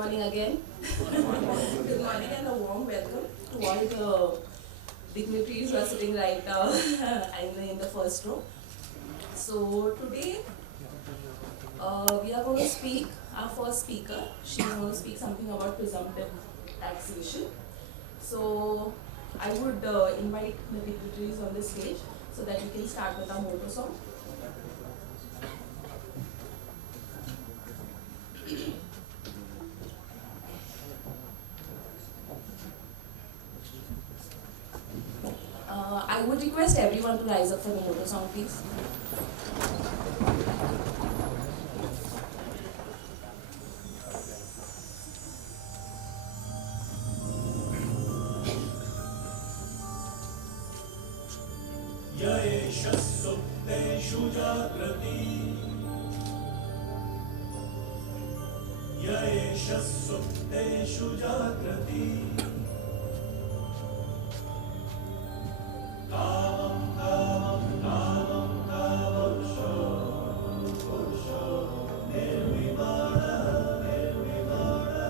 morning again. Good morning and a warm welcome to all the dignitaries who are sitting right in the first row. So today we are going to speak, our first speaker, she is going to speak something about presumptive taxation. So I would invite the dignitaries on the stage so that we can start with our motto song. I would request everyone to rise up for the motto song, please. Yaeshasupteshu jagrati Yaeshasupteshu jagrati Kavam kavam kavam kavam Pursho nirvimana nirvimana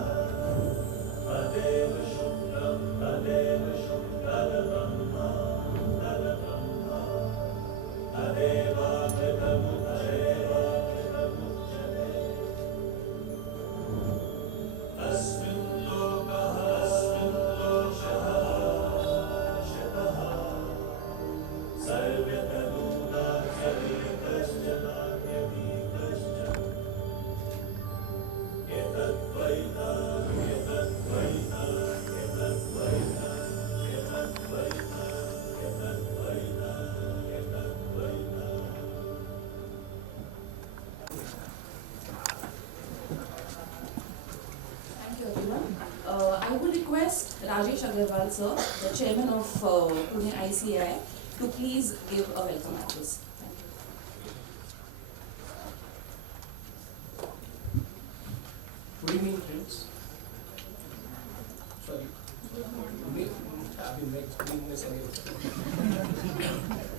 Tadeva shukram Tadbrahma Tadeva Kritamukchane Asmin lokaha shataha Sarvyataduna Sarvikasya Naryamikasya Etatvaita Etatvaita Etatvaita Etatvaita Etatvaita Etatvaita Thank you, everyone. I would request Rajesh Agarwal, sir, the chairman of Pune ICAI, to please give a welcome address. Thank you. Good evening, friends. Sorry.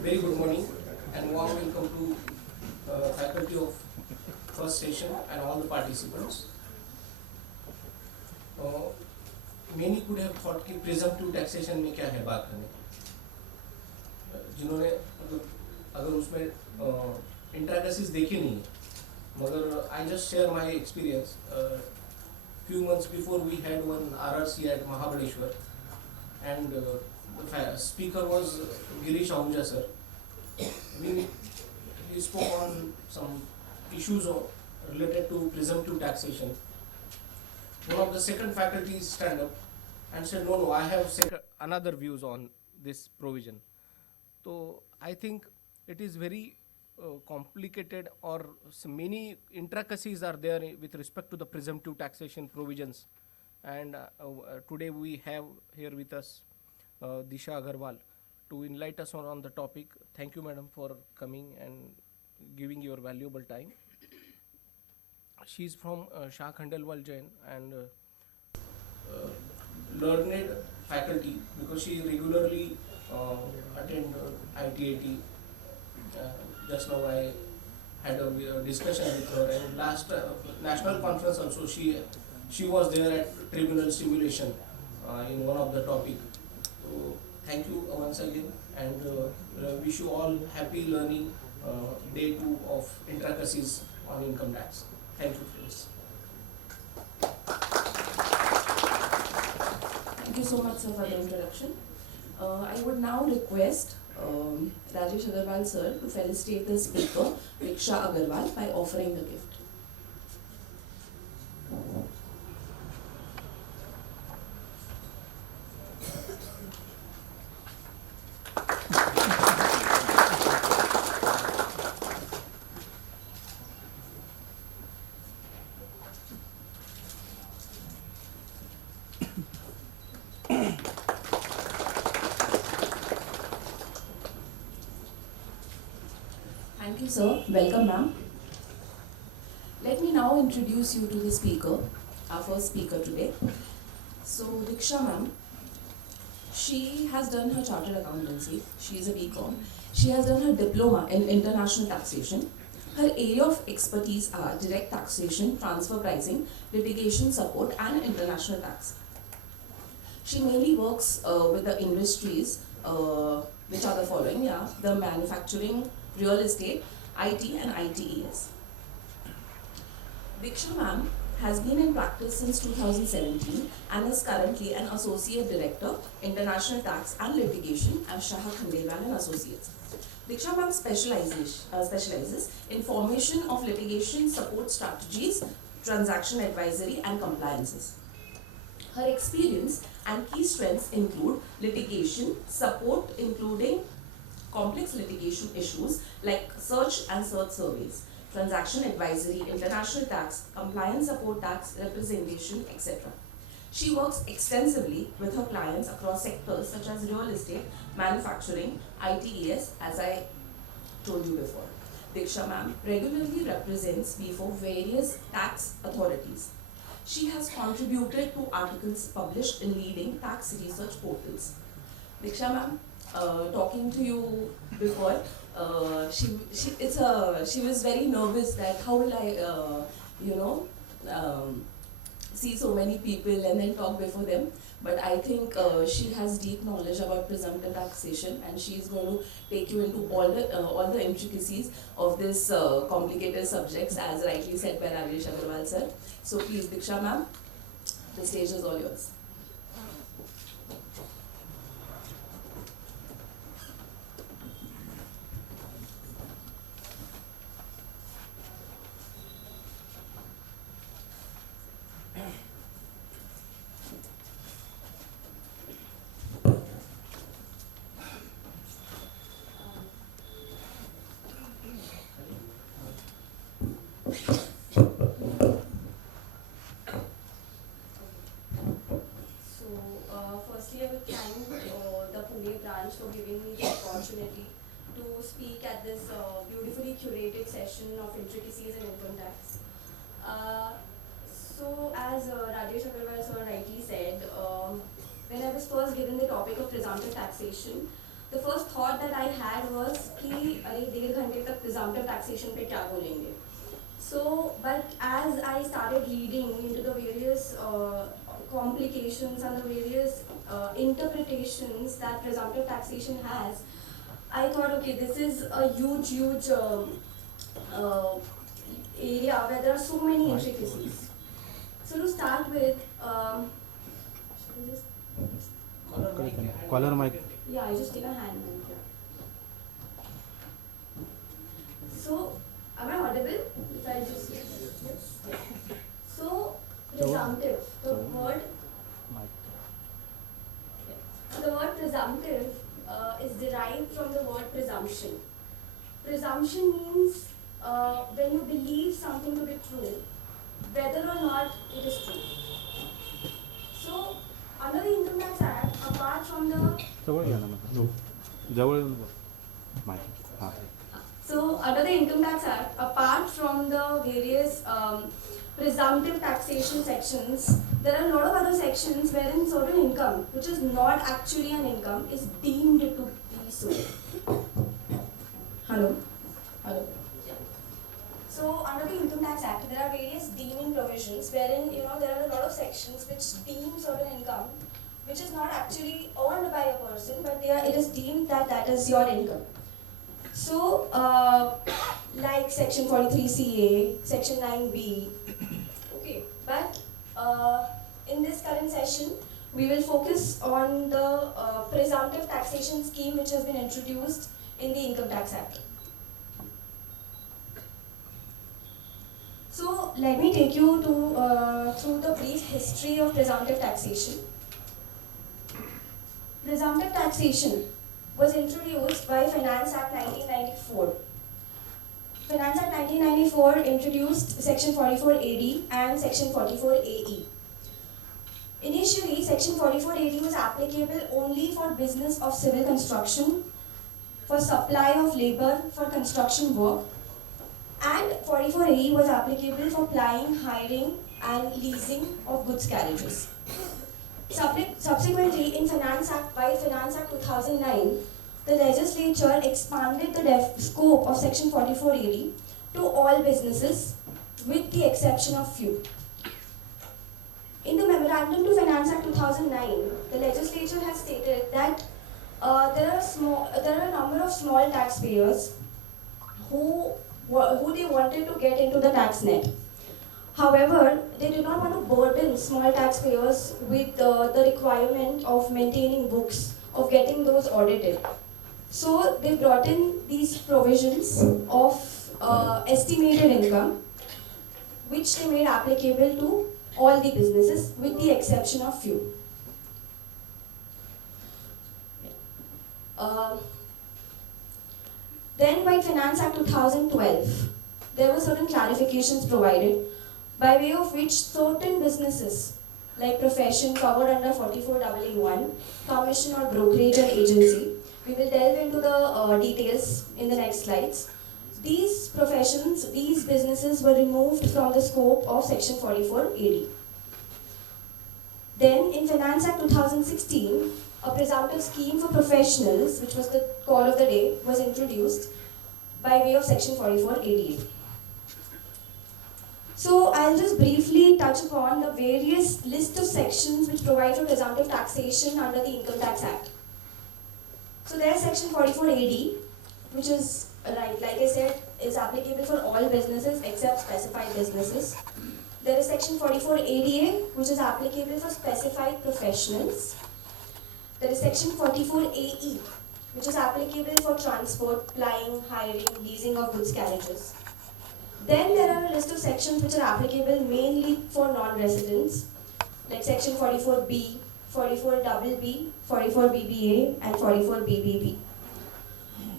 Very good morning and warm welcome to faculty of first session and all the participants. Many could have thought कि presumptive taxation में क्या है बात करने जिन्होंने अगर उसमें इंट्रागेसिस देखे नहीं है मगर I just share my experience. Few months before we had one RRC at Mahabaleshwar and the speaker was Girish Ahuja sir. He spoke on some issues related to presumptive taxation. One of the second faculties stand up and said, no, I have another views on this provision. So I think it is very complicated or many intricacies are there with respect to the presumptive taxation provisions. And today we have here with us Diksha Agarwal to enlighten us on the topic. Thank you, madam, for coming and giving your valuable time. She is from Shah Khandelwal Jain and learned faculty because she regularly attend ITAT. Just now I had a discussion with her and last national conference also she was there at tribunal simulation in one of the topic. So thank you once again and wish you all happy learning day 2 of intricacies on income tax. Thank you, friends. Thank you so much, sir, for the introduction. I would now request Rajesh Agarwal, sir, to felicitate the speaker, Diksha Agarwal, by offering the gift. Thank you, sir. Welcome, ma'am. Let me now introduce you to the speaker, our first speaker today. So, Diksha, ma'am, she has done her chartered accountancy. She is a BCom. She has done her diploma in international taxation. Her area of expertise are direct taxation, transfer pricing, litigation support, and international tax. She mainly works with the industries, which are the following, the manufacturing, real estate, IT, and ITES. Diksha ma'am has been in practice since 2017 and is currently an Associate Director, International Tax and Litigation at Shah Khandelwal and Associates. Diksha ma'am specializes in formation of litigation support strategies, transaction advisory, and compliances. Her experience and key strengths include litigation support, including complex litigation issues like search and search surveys, transaction advisory, international tax, compliance support, tax representation, etc. She works extensively with her clients across sectors such as real estate, manufacturing, ITES, as I told you before. Diksha ma'am regularly represents before various tax authorities. She has contributed to articles published in leading tax research portals. Diksha ma'am, talking to you before, she was very nervous that how will I, see so many people and then talk before them. But I think she has deep knowledge about presumptive taxation, and she is going to take you into all the intricacies of this complicated subjects, as rightly said by Rajesh Agarwal sir. So please, Diksha ma'am, the stage is all yours. Firstly, I would thank the Pune branch for giving me the opportunity to speak at this beautifully curated session of intricacies in income tax. So, as Rajesh Agarwal sir rightly said, when I was first given the topic of presumptive taxation, the first thought that I had was कि अरे 1.5 घंटे तक presumptive taxation पे क्या बोलेंगे. So, but as I started reading into the various complications and the various interpretations that presumptive taxation has, I thought, okay, this is a huge area where there are so many intricacies. So to start with, should I just Collar mic. yeah, I just take a hand mic here. So, am I audible? If I just yes. So, presumptive. The word presumptive is derived from the word presumption. Presumption means when you believe something to be true, whether or not it is true. So, under the Income Tax Act, apart from the So, under the Income Tax Act, apart from the various presumptive taxation sections, there are a lot of other sections wherein certain income, which is not actually an income, is deemed to be so. Hello? Hello? Yeah. So, under the Income Tax Act, there are various deeming provisions wherein, there are a lot of sections which deem certain income, which is not actually owned by a person, but it is deemed that that is your income. So, like Section 43CA, Section 9B, okay, but in this current session, we will focus on the presumptive taxation scheme which has been introduced in the Income Tax Act. So, let me take you to through the brief history of presumptive taxation. Presumptive taxation was introduced by Finance Act 1994. Finance Act 1994 introduced Section 44AD and Section 44AE. Initially, Section 44AD was applicable only for business of civil construction, for supply of labor for construction work, and 44AE was applicable for plying, hiring, and leasing of goods carriages. Subsequently, in Finance Act 2009, the legislature expanded the scope of Section 4480 to all businesses with the exception of few. In the Memorandum to Finance Act 2009, the legislature has stated that there are a number of small taxpayers who they wanted to get into the tax net. However, they did not want to burden small taxpayers with the requirement of maintaining books, of getting those audited. So they brought in these provisions of estimated income, which they made applicable to all the businesses with the exception of few. Then by Finance Act 2012, there were certain clarifications provided by way of which certain businesses like profession covered under 44AA1, commission or brokerage or agency, we will delve into the details in the next slides. These professions, these businesses were removed from the scope of Section 44AD. Then in Finance Act 2016, a presumptive scheme for professionals, which was the call of the day, was introduced by way of Section 4488. So I'll just briefly touch upon the various list of sections which provide for presumptive taxation under the Income Tax Act. So there's Section 44AD, which is, like I said, is applicable for all businesses except specified businesses. There is Section 44ADA, which is applicable for specified professionals. There is Section 44AE, which is applicable for transport, plying, hiring, leasing of goods carriages. Then there are a list of sections which are applicable mainly for non-residents, like Section 44B, 44BB, 44BBA, and 44BBB.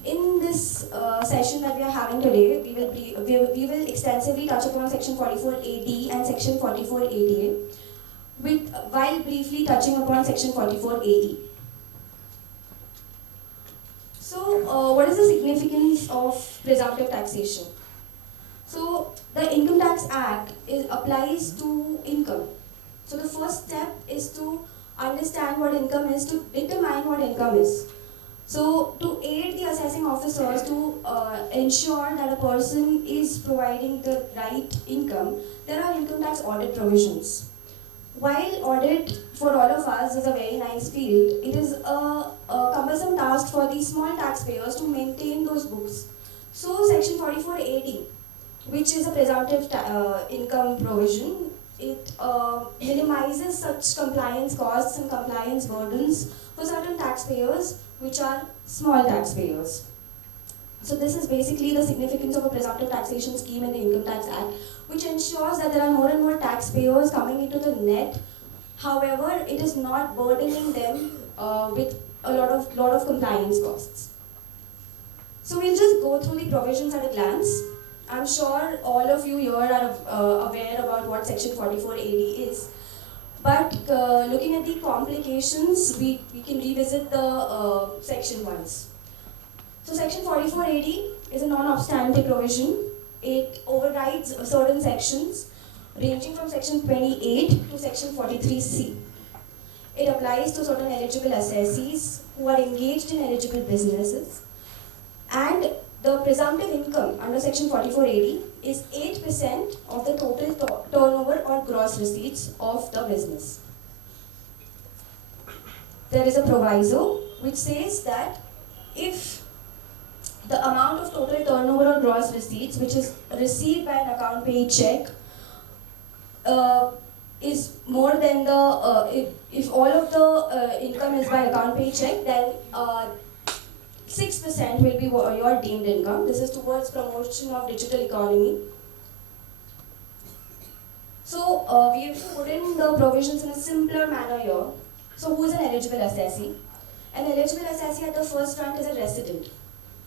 In this session that we are having today, we will extensively touch upon Section 44AD and Section 44ADA, while briefly touching upon Section 44AE. So, what is the significance of presumptive taxation? So, the Income Tax Act applies to income. So, the first step is to understand what income is, to determine what income is. So, to aid the assessing officers to ensure that a person is providing the right income, there are income tax audit provisions. While audit for all of us is a very nice field, it is a cumbersome task for the small taxpayers to maintain those books. So, Section 4480, which is a presumptive income provision, it minimizes such compliance costs and compliance burdens for certain taxpayers which are small taxpayers. So this is basically the significance of a presumptive taxation scheme in the Income Tax Act, which ensures that there are more and more taxpayers coming into the net. However, it is not burdening them with a lot of compliance costs. So we'll just go through the provisions at a glance. I'm sure all of you here are aware about what Section 44AD is. But looking at the complications, we can revisit the section once. So Section 44AD is a non-obstante provision. It overrides certain sections ranging from Section 28 to Section 43C. It applies to certain eligible assessees who are engaged in eligible businesses. And the presumptive income under Section 4480 is 8% of the total turnover or gross receipts of the business. There is a proviso which says that if the amount of total turnover or gross receipts which is received by an account paid check is more than the, if all of the income is by account paid check, then 6% will be your deemed income. This is towards promotion of digital economy. So we have to put in the provisions in a simpler manner here. So who is an eligible assessee? An eligible assessee at the first rank is a resident.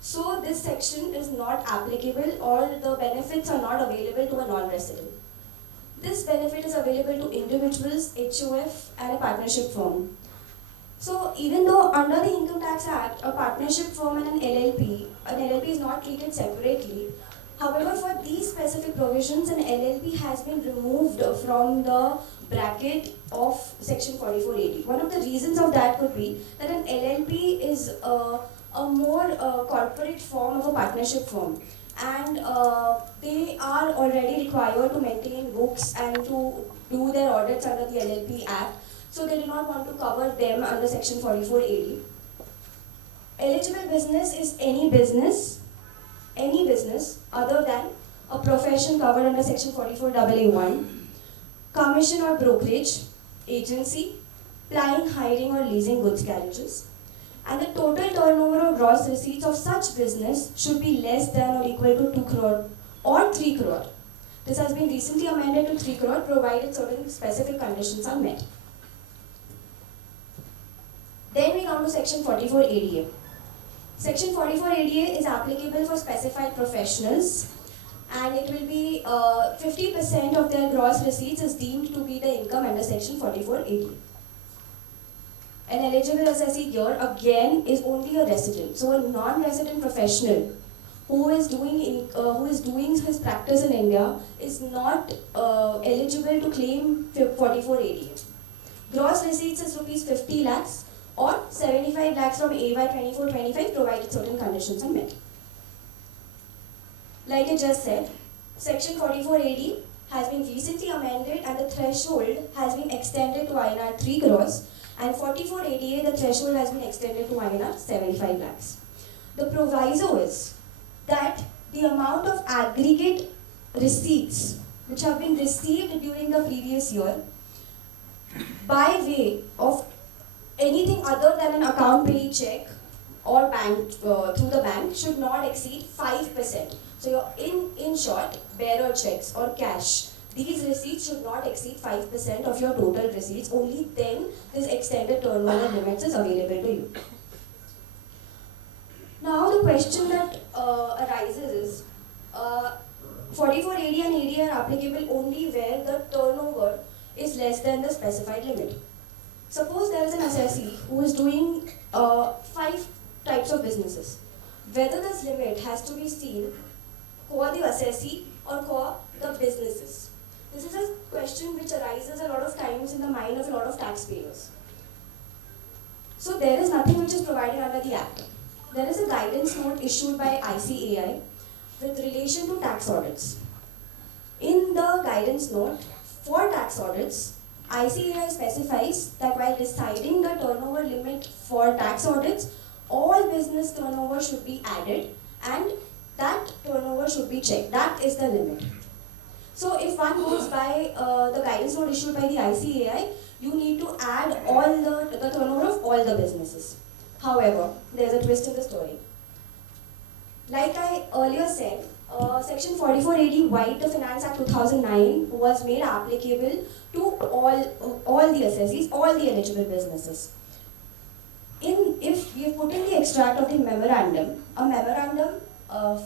So this section is not applicable or the benefits are not available to a non-resident. This benefit is available to individuals, HOF and a partnership firm. So even though under the Income Tax Act, a partnership firm and an LLP is not treated separately. However, for these specific provisions, an LLP has been removed from the bracket of Section 4480. One of the reasons of that could be that an LLP is a more corporate form of a partnership firm. and they are already required to maintain books and to do their audits under the LLP Act, so they do not want to cover them under Section 44AD. Eligible business is any business other than a profession covered under Section 44AA1, commission or brokerage, agency, plying, hiring or leasing goods carriages, and the total turnover or gross receipts of such business should be less than or equal to 2 crore or 3 crore. This has been recently amended to 3 crore provided certain specific conditions are met. Then we come to Section 44ADA. Section 44ADA is applicable for specified professionals, and it will be 50% of their gross receipts is deemed to be the income under Section 44ADA. An eligible assessee here again is only a resident. So a non-resident professional who is doing his practice in India is not eligible to claim 44ADA. Gross receipts is rupees 50 lakhs or 75 lakhs from AY 24-25 provided certain conditions are met. Like I just said, Section 44AD has been recently amended and the threshold has been extended to INR 3 crores, and 44ADA, the threshold has been extended to INR 75 lakhs. The proviso is that the amount of aggregate receipts which have been received during the previous year by way of anything other than an account payee check or bank through the bank should not exceed 5%. So you're in short, bearer checks or cash. These receipts should not exceed 5% of your total receipts. Only then this extended turnover limits is available to you. Now the question that arises is, 44AD and AD are applicable only where the turnover is less than the specified limit. Suppose there is an assessee who is doing 5 types of businesses. Whether this limit has to be seen for the assessee or for the businesses. This is a question which arises a lot of times in the mind of a lot of taxpayers. So there is nothing which is provided under the Act. There is a guidance note issued by ICAI with relation to tax audits. In the guidance note for tax audits, ICAI specifies that while deciding the turnover limit for tax audits, all business turnover should be added and that turnover should be checked. That is the limit. So if one goes by the guidance note issued by the ICAI, you need to add all the turnover of all the businesses. However, there's a twist in the story. Like I earlier said, Section 44AD White the Finance Act 2009 was made applicable to all the assessees, all the eligible businesses. If we have put in the extract of the memorandum, a memorandum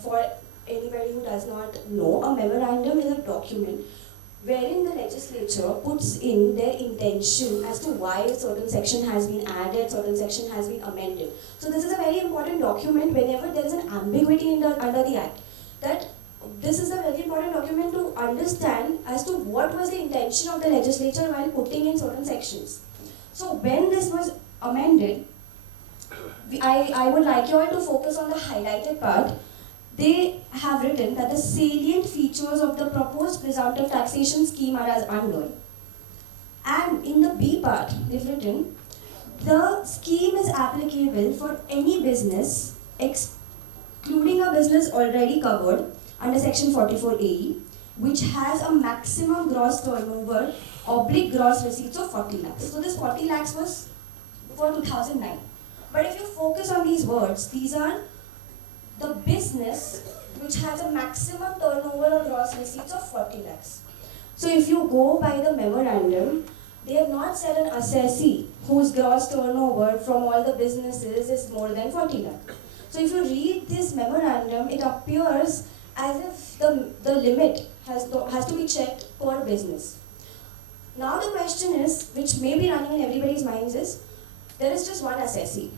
for anybody who does not know, a memorandum is a document wherein the legislature puts in their intention as to why a certain section has been added, certain section has been amended. So this is a very important document whenever there is an ambiguity under the Act. That this is a very important document to understand as to what was the intention of the legislature while putting in certain sections. So when this was amended, I would like you all to focus on the highlighted part. They have written that the salient features of the proposed presumptive taxation scheme are as under. And in the B part, they've written, the scheme is applicable for any business, excluding a business already covered under Section 44AE, which has a maximum gross turnover / gross receipts of 40 lakhs. So this 40 lakhs was for 2009. But if you focus on these words, these are the business which has a maximum turnover or gross receipts of 40 lakhs. So if you go by the memorandum, they have not said an assessee whose gross turnover from all the businesses is more than 40 lakh. So if you read this memorandum, it appears as if the limit has to be checked per business. Now the question is, which may be running in everybody's minds is, there is just one assessee.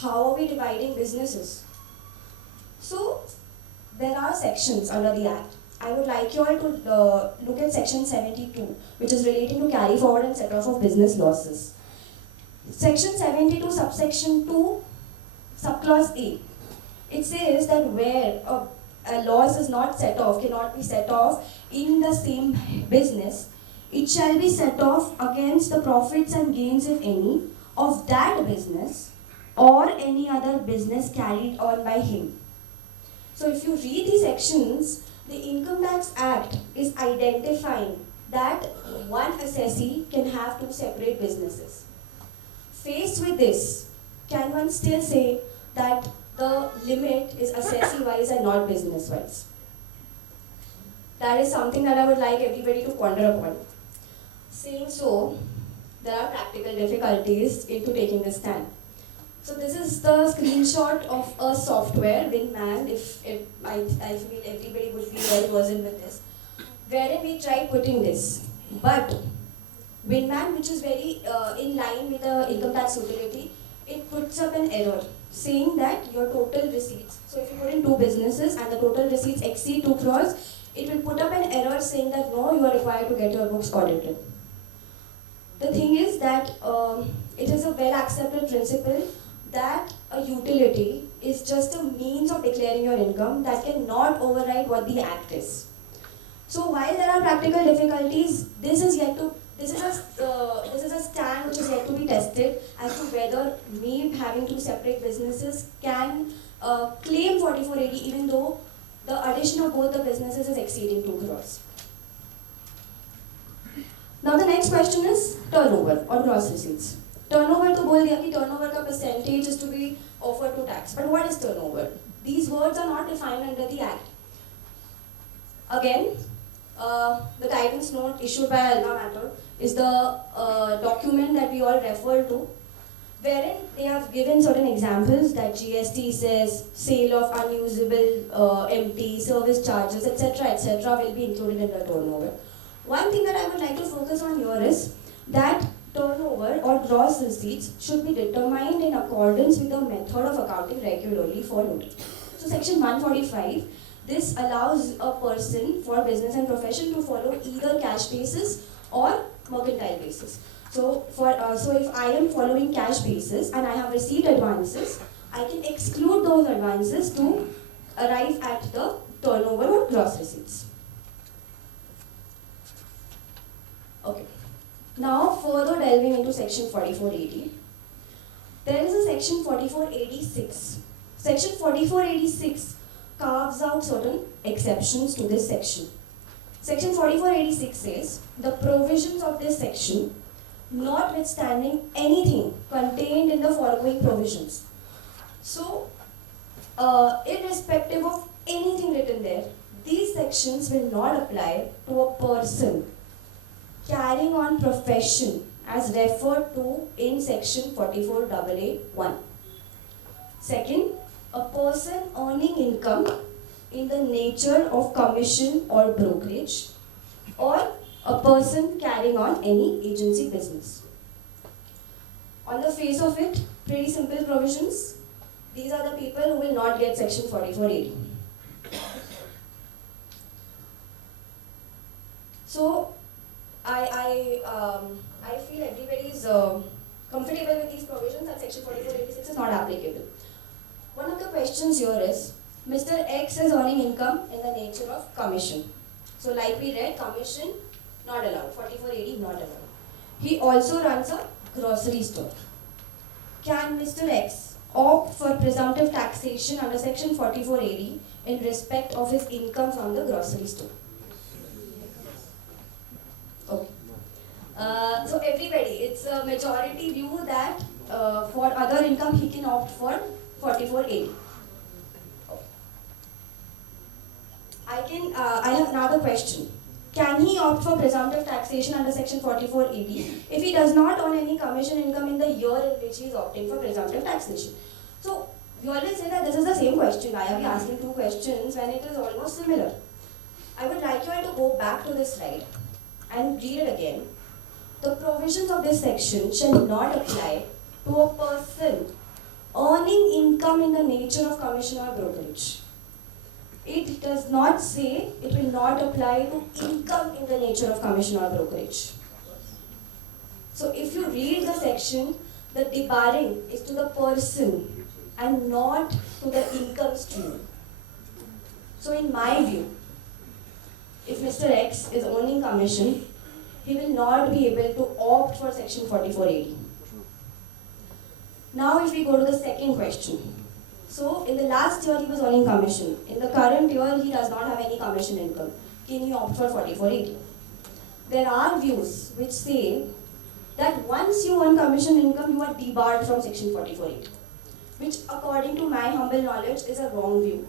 How are we dividing businesses? So, there are sections under the Act. I would like you all to look at Section 72, which is relating to carry forward and set off of business losses. Section 72, subsection 2, subclause A. It says that where a loss is not set off, cannot be set off in the same business, it shall be set off against the profits and gains, if any, of that business or any other business carried on by him. So if you read these sections, the Income Tax Act is identifying that one assessee can have two separate businesses. Faced with this, can one still say that the limit is assessee-wise and not business-wise? That is something that I would like everybody to ponder upon. Saying so, there are practical difficulties into taking this stand. So this is the screenshot of a software, Winman, I feel everybody would be well versed with this, wherein we tried putting this. But Winman, which is very in line with the income tax utility, it puts up an error saying that your total receipts, so if you put in two businesses and the total receipts exceed 2 crores, it will put up an error saying that no, you are required to get your books audited. The thing is that it is a well accepted principle that a utility is just a means of declaring your income that cannot override what the act is. So while there are practical difficulties, this is a stand which is yet to be tested as to whether me having two separate businesses can claim 4480 even though the addition of both the businesses is exceeding 2 crores. Now the next question is turnover or gross receipts. Turnover to बोल दिया कि turnover का percentage is to be offered to tax. But what is turnover? These words are not defined under the Act. Again, the guidance note issued by Alma Mater is the document that we all refer to, wherein they have given certain examples that GST says sale of unusable empty service charges, etc., will be included in the turnover. One thing that I would like to focus on here is that turnover or gross receipts should be determined in accordance with the method of accounting regularly followed. So section 145, this allows a person for business and profession to follow either cash basis or mercantile basis. So if I am following cash basis and I have received advances, I can exclude those advances to arrive at the turnover or gross receipts. Okay. Now further delving into section 4480, there is a section 4486. Section 4486 carves out certain exceptions to this section. Section 4486 says, the provisions of this section, notwithstanding anything contained in the foregoing provisions. So, irrespective of anything written there, these sections will not apply to a person carrying on profession as referred to in section 4488(1). Second, a person earning income in the nature of commission or brokerage, or a person carrying on any agency business. On the face of it, pretty simple provisions. These are the people who will not get section 4480. So, I feel everybody is comfortable with these provisions and section 4486 is not applicable. One of the questions here is, Mr. X is earning income in the nature of commission. So like we read, commission not allowed, 4480 not allowed. He also runs a grocery store. Can Mr. X opt for presumptive taxation under section 4480 in respect of his income from the grocery store? Okay. So everybody, it's a majority view that for other income he can opt for 4480. I have another question. Can he opt for presumptive taxation under section 4480 if he does not earn any commission income in the year in which he is opting for presumptive taxation? So, you always say that this is the same question. Why are we asking two questions when it is almost similar? I would like you all to go back to this slide and read it again. The provisions of this section shall not apply to a person earning income in the nature of commission or brokerage. It does not say it will not apply to income in the nature of commission or brokerage. So if you read the section, the debarring is to the person and not to the income stream. So in my view, if Mr. X is earning commission, he will not be able to opt for section 4480. Now if we go to the second question. So in the last year he was earning commission. In the current year he does not have any commission income. Can he opt for 4480? There are views which say that once you earn commission income, you are debarred from section 4480. Which according to my humble knowledge is a wrong view.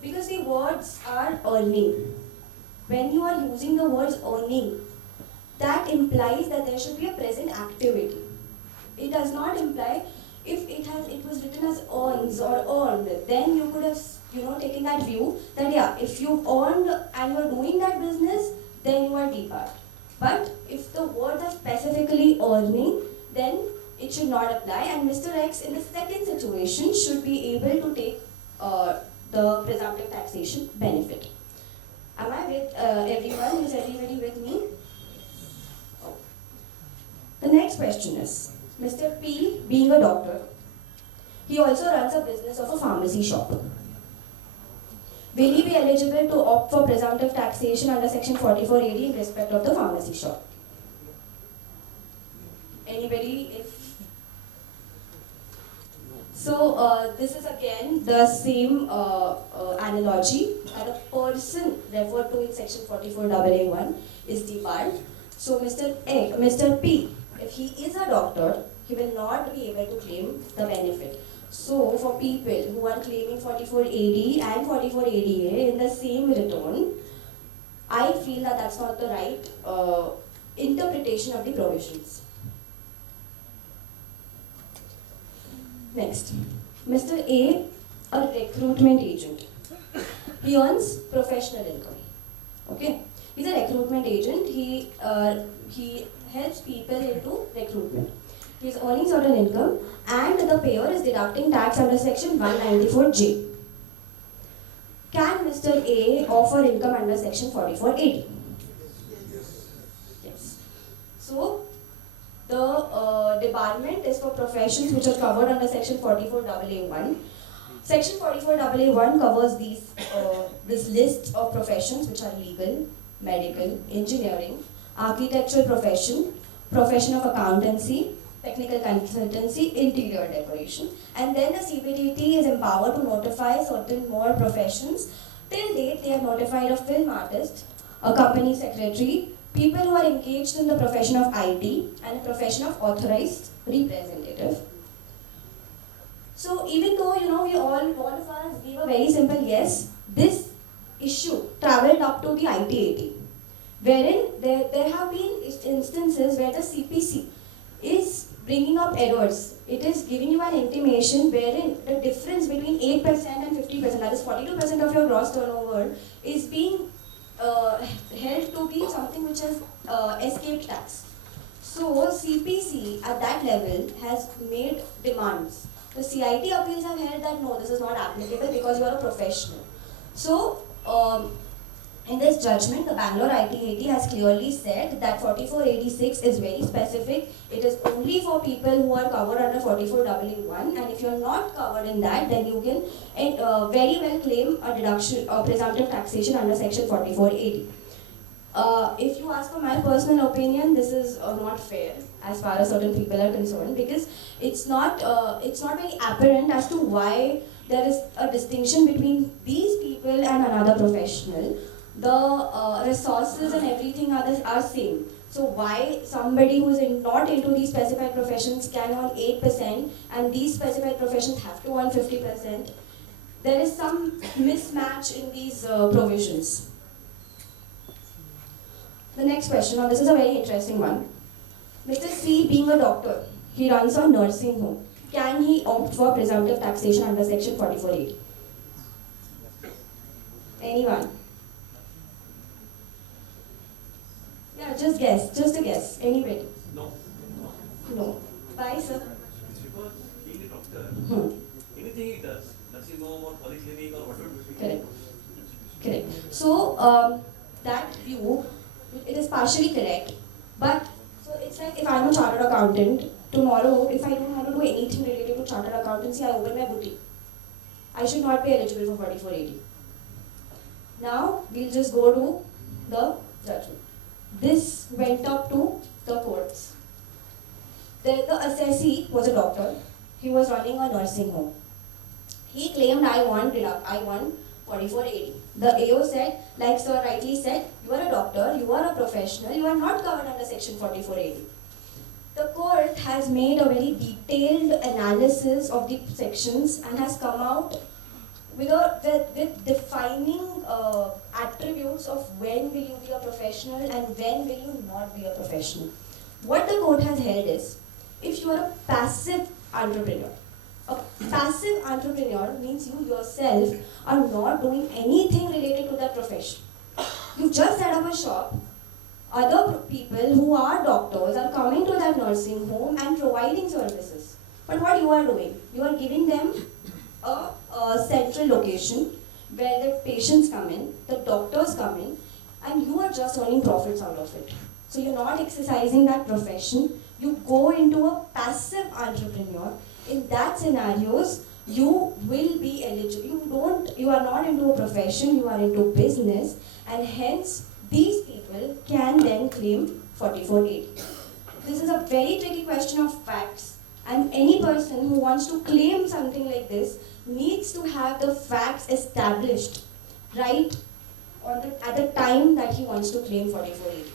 Because the words are earning. When you are using the words earning, that implies that there should be a present activity. It does not imply if it was written as earns or earned, then you could have taken that view that yeah, if you earned and you are doing that business, then you are debarred. But if the words are specifically earning, then it should not apply, and Mr. X in the second situation should be able to take the presumptive taxation benefit. Am I with everyone? Is everybody with me? Oh. The next question is, Mr. P, being a doctor, he also runs a business of a pharmacy shop. Will he be eligible to opt for presumptive taxation under section 4480 in respect of the pharmacy shop? Anybody? So this is again the same analogy that a person referred to in section 44AA1 is debarred. So Mr. P, if he is a doctor, he will not be able to claim the benefit. So for people who are claiming 44AD and 44ADA in the same return, I feel that that's not the right interpretation of the provisions. Next, Mr. A recruitment agent. He earns professional income. Okay, he's a recruitment agent. He helps people into recruitment. He is earning certain income, and the payer is deducting tax under section 194J. Can Mr. A offer income under section 4480? Yes. So the debarment is for professions which are covered under section 44AA1. Section 44AA1 covers this list of professions which are legal, medical, engineering, architectural profession, profession of accountancy, technical consultancy, interior decoration, and then the CPDT is empowered to notify certain more professions. Till date, they have notified a film artist, a company secretary, people who are engaged in the profession of IT, and a profession of authorized representative. So even though we all of us gave a very simple yes, this issue travelled up to the IT80, wherein there have been instances where the CPC is bringing up errors. It is giving you an intimation wherein the difference between 8% and 50%, that is 42% of your gross turnover, is being held to be something which has escaped tax. So CPC at that level has made demands. The CIT appeals have held that no, this is not applicable because you are a professional. So in this judgment, the Bangalore IT80 has clearly said that 4486 is very specific. It is only for people who are covered under 44AA1, and if you are not covered in that, then you can very well claim a deduction or presumptive taxation under section 4480. If you ask for my personal opinion, this is not fair as far as certain people are concerned, because it's not very apparent as to why there is a distinction between these people and another professional. The resources and everything are same. So why somebody who is not into these specified professions can earn 8% and these specified professions have to earn 50%? There is some mismatch in these provisions. The next question, now this is a very interesting one. Mr. C, being a doctor, he runs a nursing home. Can he opt for presumptive taxation under section 4480? Anyone? Yeah, just guess, just a guess. Anybody? No. No. Why, sir? It's because being a doctor, Hmm. anything he does he know about polyclinic or whatever? Correct. Correct. So, that view, it is partially correct. But, so it's like if I'm a chartered accountant, tomorrow, if I don't want to do anything related to chartered accountancy, I open my boutique. I should not be eligible for 4480. Now we'll just go to the judgment. This went up to the courts. The assessee was a doctor. He was running a nursing home. He claimed, I want 4480. The AO said, like sir rightly said, you are a doctor, you are a professional, you are not covered under section 4480. The court has made a very detailed analysis of the sections and has come out with defining attributes of when will you be a professional and when will you not be a professional. What the court has held is, if you are a passive entrepreneur, a passive entrepreneur means you yourself are not doing anything related to that profession. You just set up a shop. Other people who are doctors are coming to that nursing home and providing services. But what you are doing? You are giving them a central location where the patients come in, the doctors come in, and you are just earning profits out of it. So you're not exercising that profession. You go into a passive entrepreneur. In that scenarios, you will be eligible. You are not into a profession, you are into business, and hence these people can then claim 4480. This is a very tricky question of facts, and any person who wants to claim something like this needs to have the facts established right at the time that he wants to claim 4480.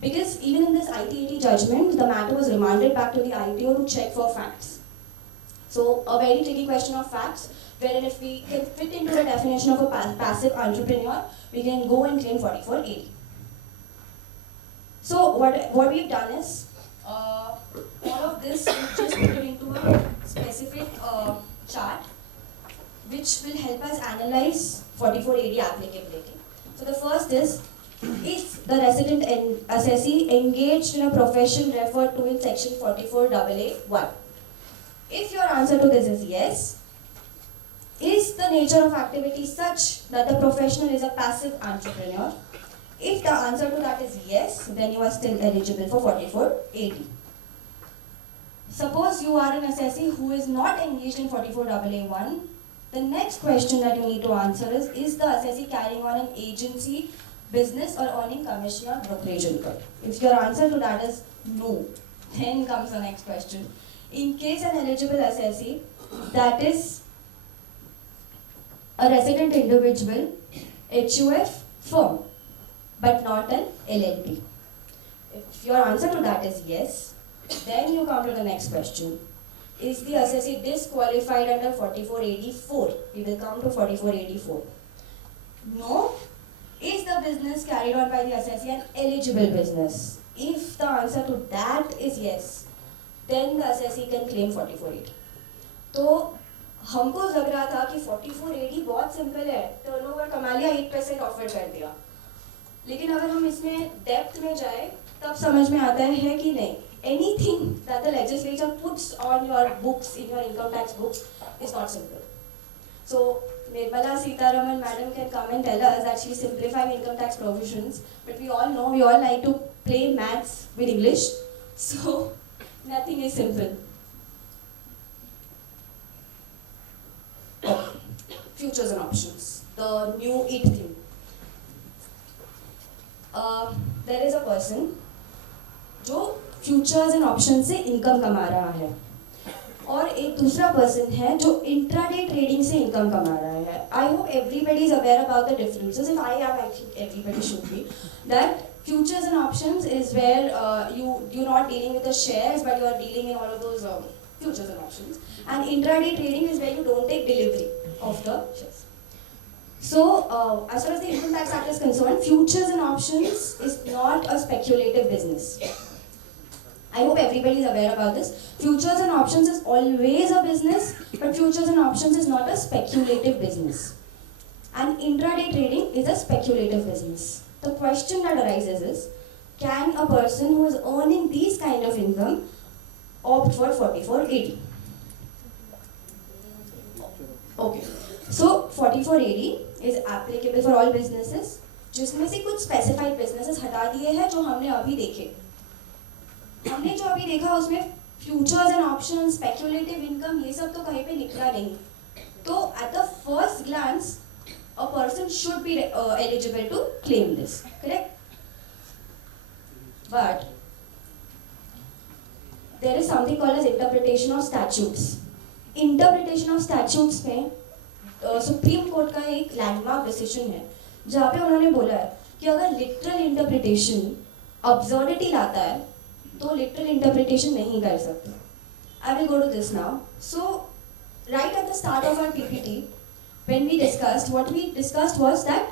Because even in this ITAT judgment, the matter was remanded back to the ITO to check for facts. So a very tricky question of facts, wherein if we can fit into the definition of a passive entrepreneur, we can go and claim 4480. So what we've done is, all of this we've just put it into a specific chart, which will help us analyze 4480 applicability. So the first is the resident assessee engaged in a profession referred to in section 44AA1? If your answer to this is yes, is the nature of activity such that the professional is a passive entrepreneur? If the answer to that is yes, then you are still eligible for 4480. Suppose you are an assessee who is not engaged in 44AA1, the next question that you need to answer is the assessee carrying on an agency, business, or earning commission or brokerage income? If your answer to that is no, then comes the next question. In case an eligible assessee, that is a resident individual, HUF firm, but not an LLP. If your answer to that is yes, then you come to the next question. Is the assessee disqualified under 4484? We will come to 4484. No. Is the business carried on by the assessee an eligible business? If the answer to that is yes, then the assessee can claim 4480. तो हमको लग रहा था कि 4480 बहुत simple है, turnover कमा लिया, 8% ऑफर कर दिया. लेकिन अगर हम इसमें डेप्थ में जाए, तब समझ में आता है कि नहीं. Anything that the legislature puts on your books, in your income tax books, is not simple. So Nirmala Sitharaman madam can come and tell us that she's simplifying income tax provisions, but we all know, we all like to play maths with English, so nothing is simple. Oh, futures and options, the new IT thing. There is a person जो futures and option से income कमा रहा है, और एक दूसरा person है जो इंट्राडे ट्रेडिंग से इनकम कमा रहा है. I hope everybody is aware about the differences. If I am, I think everybody should be, that futures and options is where you're not dealing with the shares, but you are dealing in all of those futures and options. And intraday trading is where you don't take delivery of the shares. So as far as the Income Tax Act is concerned, futures and options is not a speculative business. I hope everybody is aware about this. Futures and options is always a business, but futures and options is not a speculative business. And intraday trading is a speculative business. The question that arises is, can a person who is earning these kind of income opt for 4480? Okay, so 4480 is applicable for all businesses, जिसमें से कुछ specified businesses हटा दिए हैं जो हमने अभी देखे. हमने जो अभी देखा उसमें futures and options, speculative income, ये सब तो कहीं पे लिखा नहीं. तो at the first glance a person should be eligible to claim this, correct? But there is something called as interpretation of statutes. Interpretation of statutes में सुप्रीम कोर्ट का एक लैंडमार्क डिसीजन है जहाँ पे उन्होंने बोला है कि अगर लिटरल इंटरप्रिटेशन अब्सर्डिटी लाता है तो लिटरल इंटरप्रिटेशन नहीं कर सकते. I will go to this now. So right at the start of our PPT, when we discussed, what we discussed was that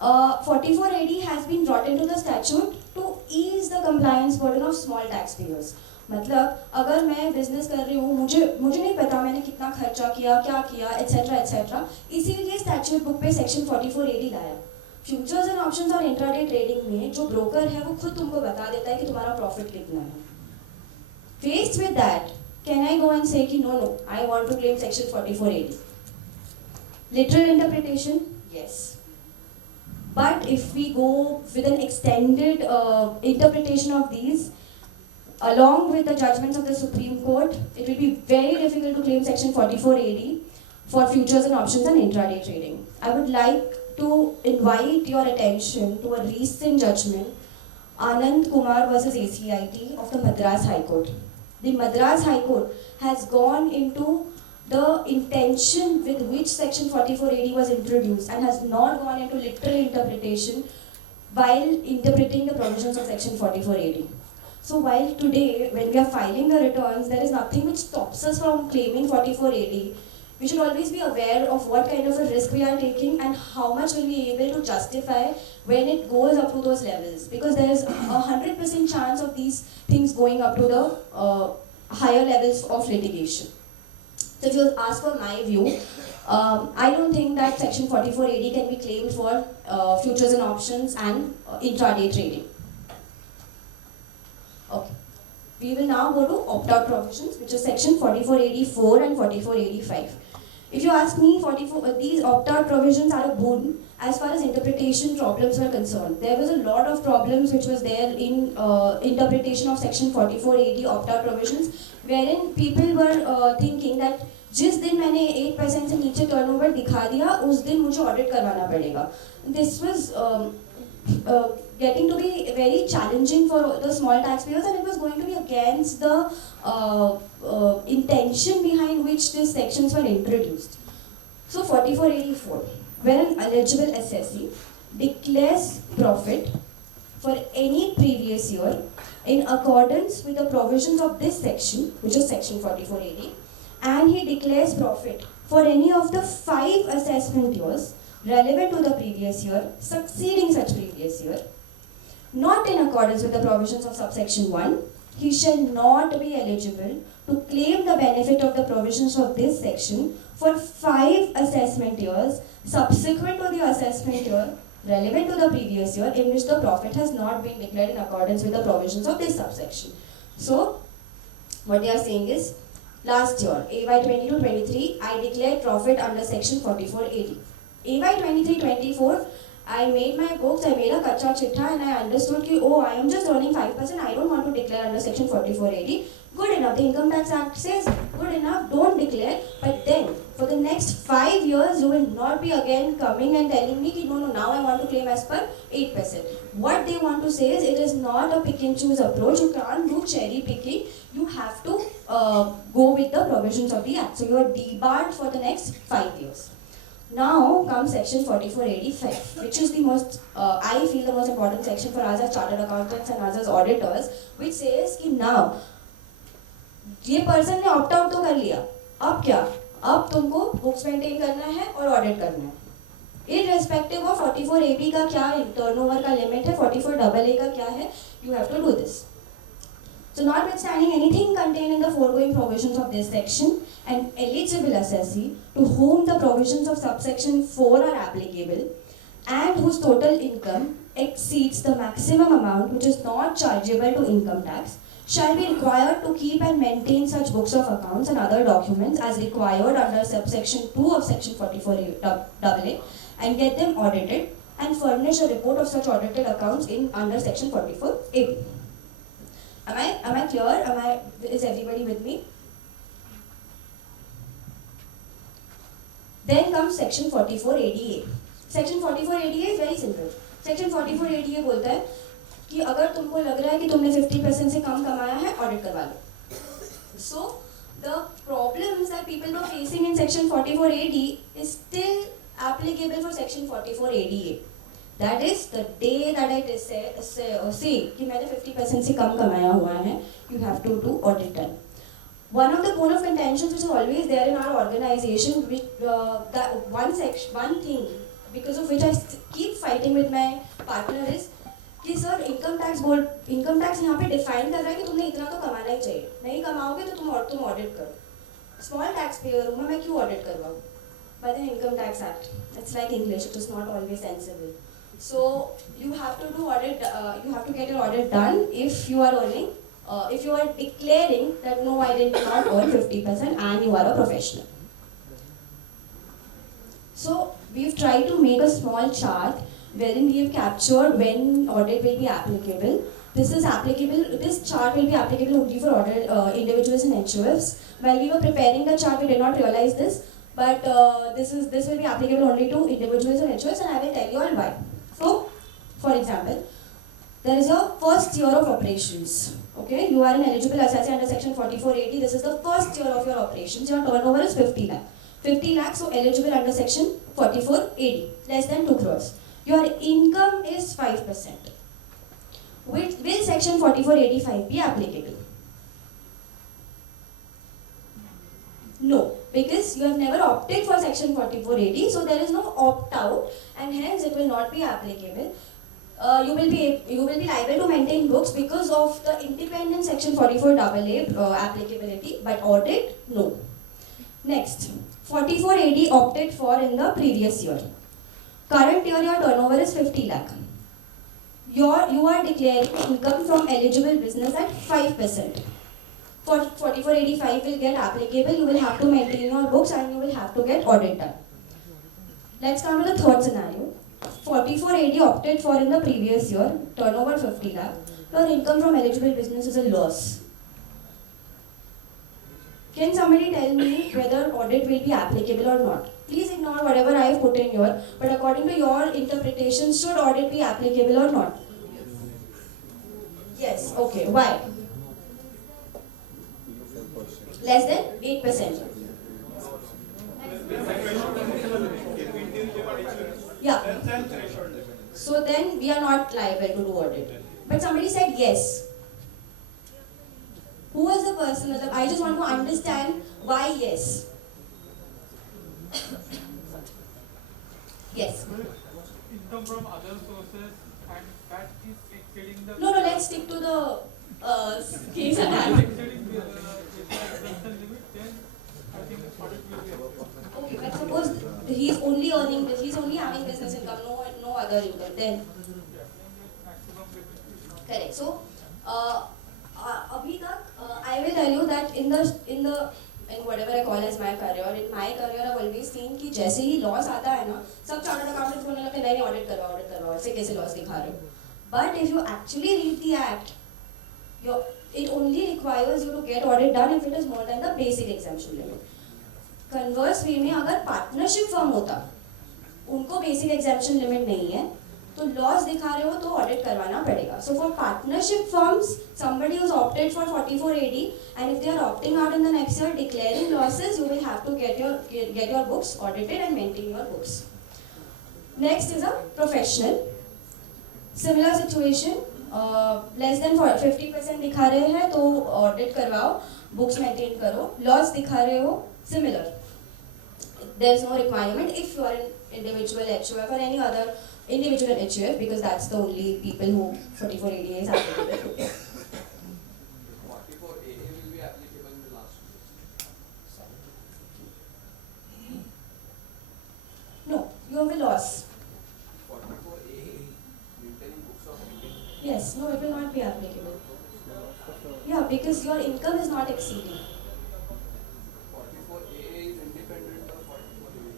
44 AD has been brought into the statute to ease the compliance burden of small taxpayers. मतलब अगर मैं business कर रही हूँ, मुझे नहीं पता मैंने कितना खर्चा किया, क्या किया, एटसेट्रा एटसेट्रा, इसीलिए स्टैट्यूट बुक पे सेक्शन 44 AD लाया. फ्यूचर्स एंड ऑप्शंस और इंट्राडे ट्रेडिंग में जो ब्रोकर है वो खुद तुमको बता देता है कि तुम्हारा प्रॉफिट कितना है. Faced with that, can I go and say कि no, I want to claim section 44 AD? Literal interpretation, yes. But if we go with an extended interpretation of these, along with the judgments of the Supreme Court, it will be very difficult to claim section 44 AD for futures and options and intraday trading. I would like to invite your attention to a recent judgment, Anand Kumar versus ACIT of the Madras High Court. The Madras High Court has gone into the intention with which section 44 AD was introduced and has not gone into literal interpretation while interpreting the provisions of section 44 AD. So while today, when we are filing the returns, there is nothing which stops us from claiming 44 AD. We should always be aware of what kind of a risk we are taking and how much will we be able to justify when it goes up to those levels. Because there is 100% chance of these things going up to the higher levels of litigation. So if you ask for my view, I don't think that section 44 AD can be claimed for futures and options and intraday trading. Okay. We will now go to opt-out provisions, which is section 44AD4 and 44AD5. If you ask me, these opt-out provisions are a boon as far as interpretation problems are concerned. There was a lot of problems which was there in interpretation of section 44AD opt-out provisions, wherein people were thinking that जिस दिन मैंने 8% से नीचे turnover दिखा दिया, उस दिन मुझे ऑडिट करवाना पड़ेगा. This was getting to be very challenging for the small taxpayers, and it was going to be against the intention behind which these sections were introduced. So 4484, where an eligible assessee declares profit for any previous year in accordance with the provisions of this section, which is section 4480, and he declares profit for any of the 5 assessment years relevant to the previous year, succeeding such previous year, not in accordance with the provisions of subsection 1, he shall not be eligible to claim the benefit of the provisions of this section for 5 assessment years subsequent to the assessment year relevant to the previous year in which the profit has not been declared in accordance with the provisions of this subsection. So, what they are saying is, last year, AY 22-23, I declared profit under section 4480. AY 23-24, I made my books, I made a kacha chitta, and I understood that, oh, I am just earning 5%, I don't want to declare under section 4480. Good enough, the Income Tax Act says, good enough, don't declare. But then, for the next 5 years, you will not be again coming and telling me, no, now I want to claim as per 8%. What they want to say is, it is not a pick and choose approach. You can't do cherry picking. You have to go with the provisions of the Act. So you are debarred for the next 5 years. Now comes section 4485, which is the most, I feel the most important section for us as chartered accountants and us as auditors, which says कि now, ये person ने opt out तो कर लिया, अब क्या? अब तुमको books maintain करना है और audit करना है. Irrespective of 44AB का क्या turnover का limit है, 44AA का क्या है, you have to do this. So notwithstanding anything contained in the foregoing provisions of this section, an eligible assessee to whom the provisions of subsection 4 are applicable and whose total income exceeds the maximum amount which is not chargeable to income tax shall be required to keep and maintain such books of accounts and other documents as required under subsection 2 of section 44AA and get them audited and furnish a report of such audited accounts in under section 44AB. Am I clear? Is everybody with me? Then comes section 44ADA. Section 44ADA is very simple. Section 44ADA बोलता है कि अगर तुमको लग रहा है कि तुमने 50% से कम कमाया है, ऑडिट करवा लो. So the problems that people were facing in section 44AD is still applicable for section 44ADA. That is the day that I say कि मैंने 50% से कम कमाया हुआ है, you have to do audit done. One of the bone of contentions which is always there in our organization, which that one thing because of which I keep fighting with my partner is कि sir income tax यहाँ पे define कर रहा है कि तुमने इतना तो कमाना ही चाहिए, नहीं कमाओगे तो तुम ऑडिट करो. स्मॉल टैक्स पेयर हूँ मैं क्यों audit करवाऊँ? By the Income Tax Act, it's like English, it is not always sensible. So you have to do audit. You have to get your audit done if you are earning. If you are declaring that no, I did not earn 50% and you are a professional. So we've tried to make a small chart wherein we have captured when audit will be applicable. This is applicable. This chart will be applicable only for audit individuals and HUFs. While we were preparing the chart, we did not realize this, but this will be applicable only to individuals and HUFs, and I will tell you all why. So, for example, there is your first year of operations. Okay, you are an eligible assessee under section 4480. This is the first year of your operations. Your turnover is 50 lakh. 50 lakh, so eligible under section 4480, less than 2 crores. Your income is 5%. Will section 4485 be applicable? No, because you have never opted for section 4480, so there is no opt-out, and hence it will not be applicable. You will be liable to maintain books because of the independent section 44AA applicability, but audit, no. Next, 4480 opted for in the previous year. Current year your turnover is 50 lakh. You are declaring income from eligible business at 5%. For 4485 will get applicable, you will have to maintain your books and you will have to get audit done. Let's come to the third scenario. 4480 opted for in the previous year, turnover 50 lakh. Your income from eligible business is a loss. Can somebody tell me whether audit will be applicable or not? Please ignore whatever I have put in here, but according to your interpretation, should audit be applicable or not? Yes, okay, why? Less than 8%. Yeah. So then we are not liable to do audit. But somebody said yes. Who was the person? I just want to understand why yes. Yes. Income from other sources and that is exceeding the... No, let's stick to the case at hand. Exceeding the exemption limit, then I think audit will be applicable. Okay, but suppose he's only having business income, no other income, then... Maximum limit is not... Correct. So, I will tell you that in whatever I call as my career, in my career I've always seen कि जैसे ही loss आता है ना, सब chartered accountants बोलने लगते हैं नहीं audit करवाओ, ऐसे कैसे loss दिखा रहे हो? But if you actually read the act, it only requires you to get audit done if it is more than the basic exemption limit. Converse way में अगर partnership firm होता, उनको basic exemption limit नहीं है, तो loss दिखा रहे हो तो ऑडिट करवाना पड़ेगा. So for partnership firms, somebody who's opted for 4480 and if they are opting out in the next year declaring losses, you will have to get your books audited and maintain your books. Next is a professional. Similar situation, less than 50% दिखा रहे हैं तो audit करवाओ, books maintain करो. Loss दिखा रहे हो, similar. There is no requirement if you are an individual HUF or any other individual HUF, because that's the only people who 4480 is applicable to. 44AA will be applicable in the last year. No, you have a loss. 44AA, maintaining books of income. Yes, no, it will not be applicable. Yeah, because your income is not exceeding. 44AA is independent of 44AA.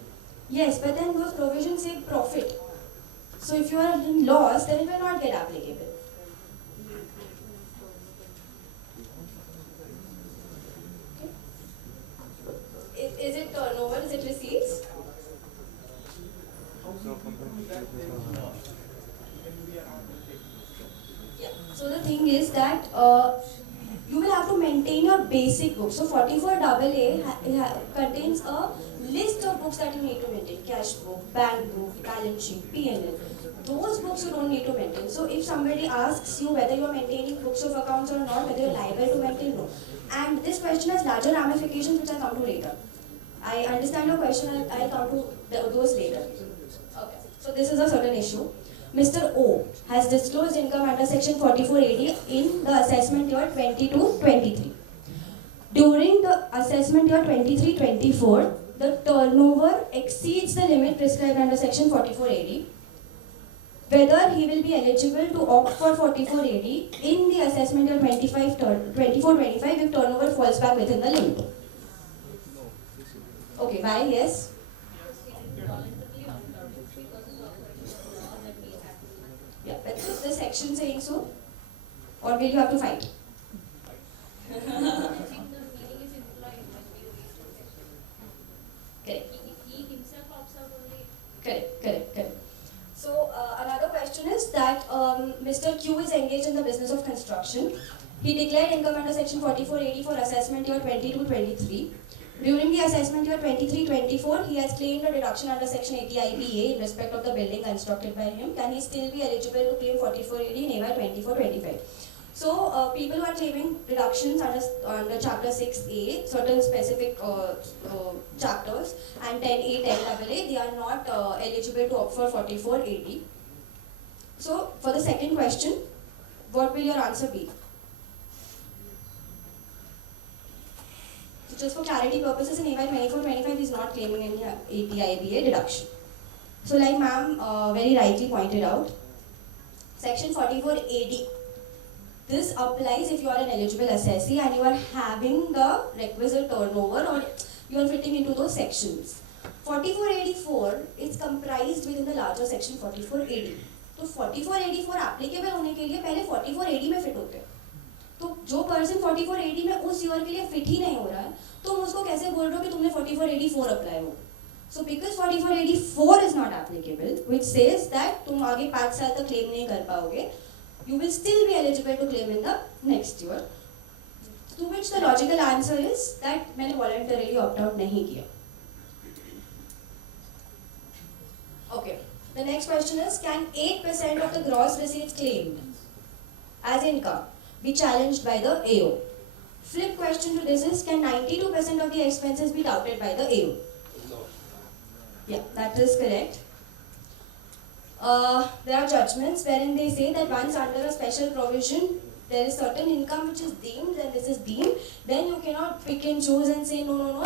Yes, but then those provisions say profit. So if you are in loss, then it will not get applicable. Okay. Is it turnover? Is it receipts? that then we are on the table. Yeah. So the thing is that you will have to maintain your basic books. So 44AA contains a list of books that you need to maintain: cash book, bank book, balance sheet, P&L. Those books you don't need to maintain. So if somebody asks you whether you are maintaining books of accounts or not, whether you are liable to maintain, no. And this question has larger ramifications which I'll come to later. I understand your question and I'll come to those later. Okay. So this is a certain issue. Mr. O has disclosed income under section 44AD in the assessment year 22-23. During the assessment year 23-24, the turnover exceeds the limit prescribed under section 44AD. Whether he will be eligible to opt for 44AD in the assessment year 24-25 if turnover falls back within the limit. Okay, why? Yes? Yeah, but is the section saying so? Or will you have to fight? Correct. So another question is that Mr. Q is engaged in the business of construction. He declared income under section 44AD for assessment year 22-23. During the assessment year 23-24, he has claimed a deduction under section 80IBA in respect of the building constructed by him. Can he still be eligible to claim 44AD in AY 24-25? So people who are claiming deductions under chapter 6A, certain specific chapters, and 10A, 10AA, they are not eligible to opt for 44AD. So for the second question, what will your answer be? So just for clarity purposes, in AY 24-25 is not claiming any 80IBA deduction. So like ma'am very rightly pointed out, section 44AD. This applies if you are an eligible assessee and you are having the requisite turnover or you are fitting into those sections. 4484 is comprised within the larger section 44AD. तो 4484 applicable होने के लिए पहले 44AD में fit होते हैं. तो जो person 44AD में उस year के लिए fit ही नहीं हो रहा है, तुम उसको कैसे बोल रहे हो कि तुमने 4484 apply हो? So because 4484 is not applicable, which says that तुम आगे 5 साल तक claim नहीं कर पाओगे, you will still be eligible to claim in the next year. To which the logical answer is that मैंने voluntarily opt out नहीं किया. Okay. The next question is, can 8% of the gross receipts claimed as income be challenged by the AO? Flip question to this is, can 92% of the expenses be doubted by the AO? No. Yeah, that is correct. There are judgments wherein they say that once under a special provision, there is certain income which is deemed and this is deemed, then you cannot pick and choose and say, no,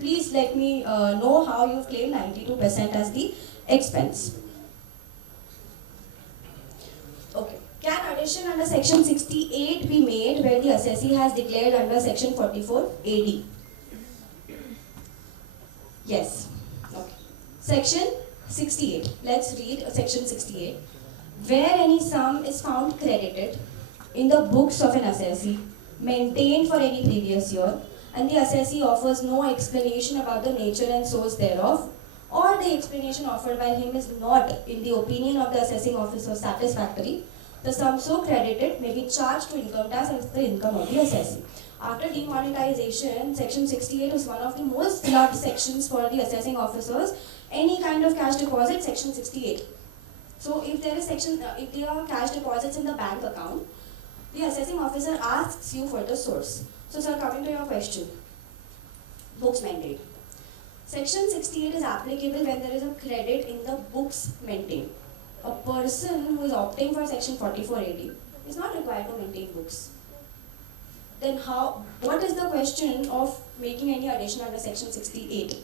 please let me know how you've claimed 92% as the expense. Okay. Can addition under section 68 be made where the assessee has declared under section 44AD? Yes. Okay. Section 68. Let's read section 68. Where any sum is found credited in the books of an assessee, maintained for any previous year, and the assessee offers no explanation about the nature and source thereof, or the explanation offered by him is not, in the opinion of the assessing officer, satisfactory, the sum so credited may be charged to income tax as the income of the assessee. After demonetization, section 68 is one of the most loved sections for the assessing officers. Any kind of cash deposit, section 68. So if there is if there are cash deposits in the bank account, the assessing officer asks you for the source. So sir, coming to your question, books maintained. Section 68 is applicable when there is a credit in the books maintained. A person who is opting for section 44AD is not required to maintain books. Then what is the question of making any addition under section 68?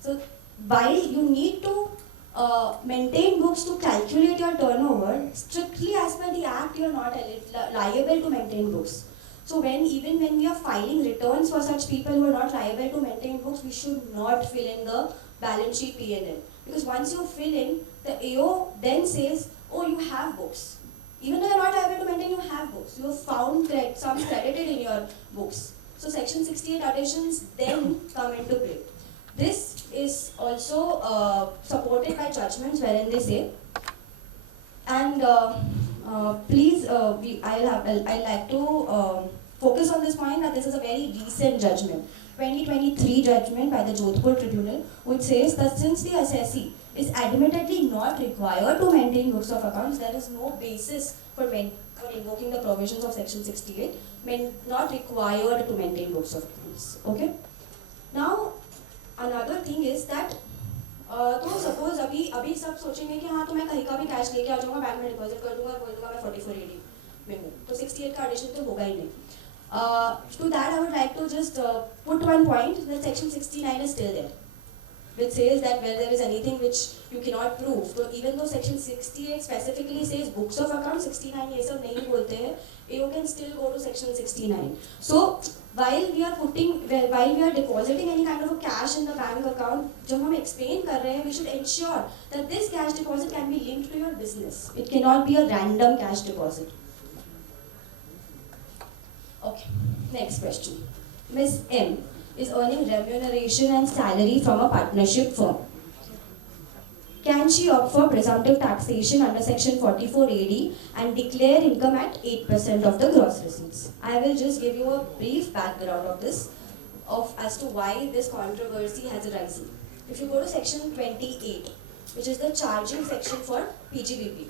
So while you need to maintain books to calculate your turnover, strictly as per the act, you are not liable to maintain books. So even when we are filing returns for such people who are not liable to maintain books, we should not fill in the balance sheet P&L. Because once you fill in, the AO then says, oh, you have books. Even though you are not liable to maintain, you have books. You have found sums credited in your books. So section 68 additions then come into play. This is also supported by judgments wherein they say, and please, I'll like to focus on this point that this is a very recent judgment, 2023 judgment by the Jodhpur Tribunal, which says that since the assessee is admittedly not required to maintain books of accounts, there is no basis for invoking the provisions of section 68, not required to maintain books of accounts. Okay? Now, another thing is that तो suppose अभी सब सोचेंगे कि हाँ तो मैं कहीं का भी कैश लेके आ जाऊँगा, बैंक में डिपॉजिट कर दूंगा और बोल दूंगा मैं 4480 में हूँ, तो 68 का एडिशन तो होगा ही नहीं. To that I would like to just put one point that section 69 is still there, which says that where there is anything which you cannot prove, so even though section 68 specifically says books of accounts, 69 ये सब नहीं बोलते हैं, you can still go to section 69. So while we are depositing any kind of a cash in the bank account, जब हम explain कर रहे हैं, we should ensure that this cash deposit can be linked to your business. It cannot be a random cash deposit. Okay, next question. Ms. M is earning remuneration and salary from a partnership firm. Can she opt for presumptive taxation under section 44AD and declare income at 8% of the gross receipts? I will just give you a brief background of this, as to why this controversy has arisen. If you go to section 28, which is the charging section for PGBP,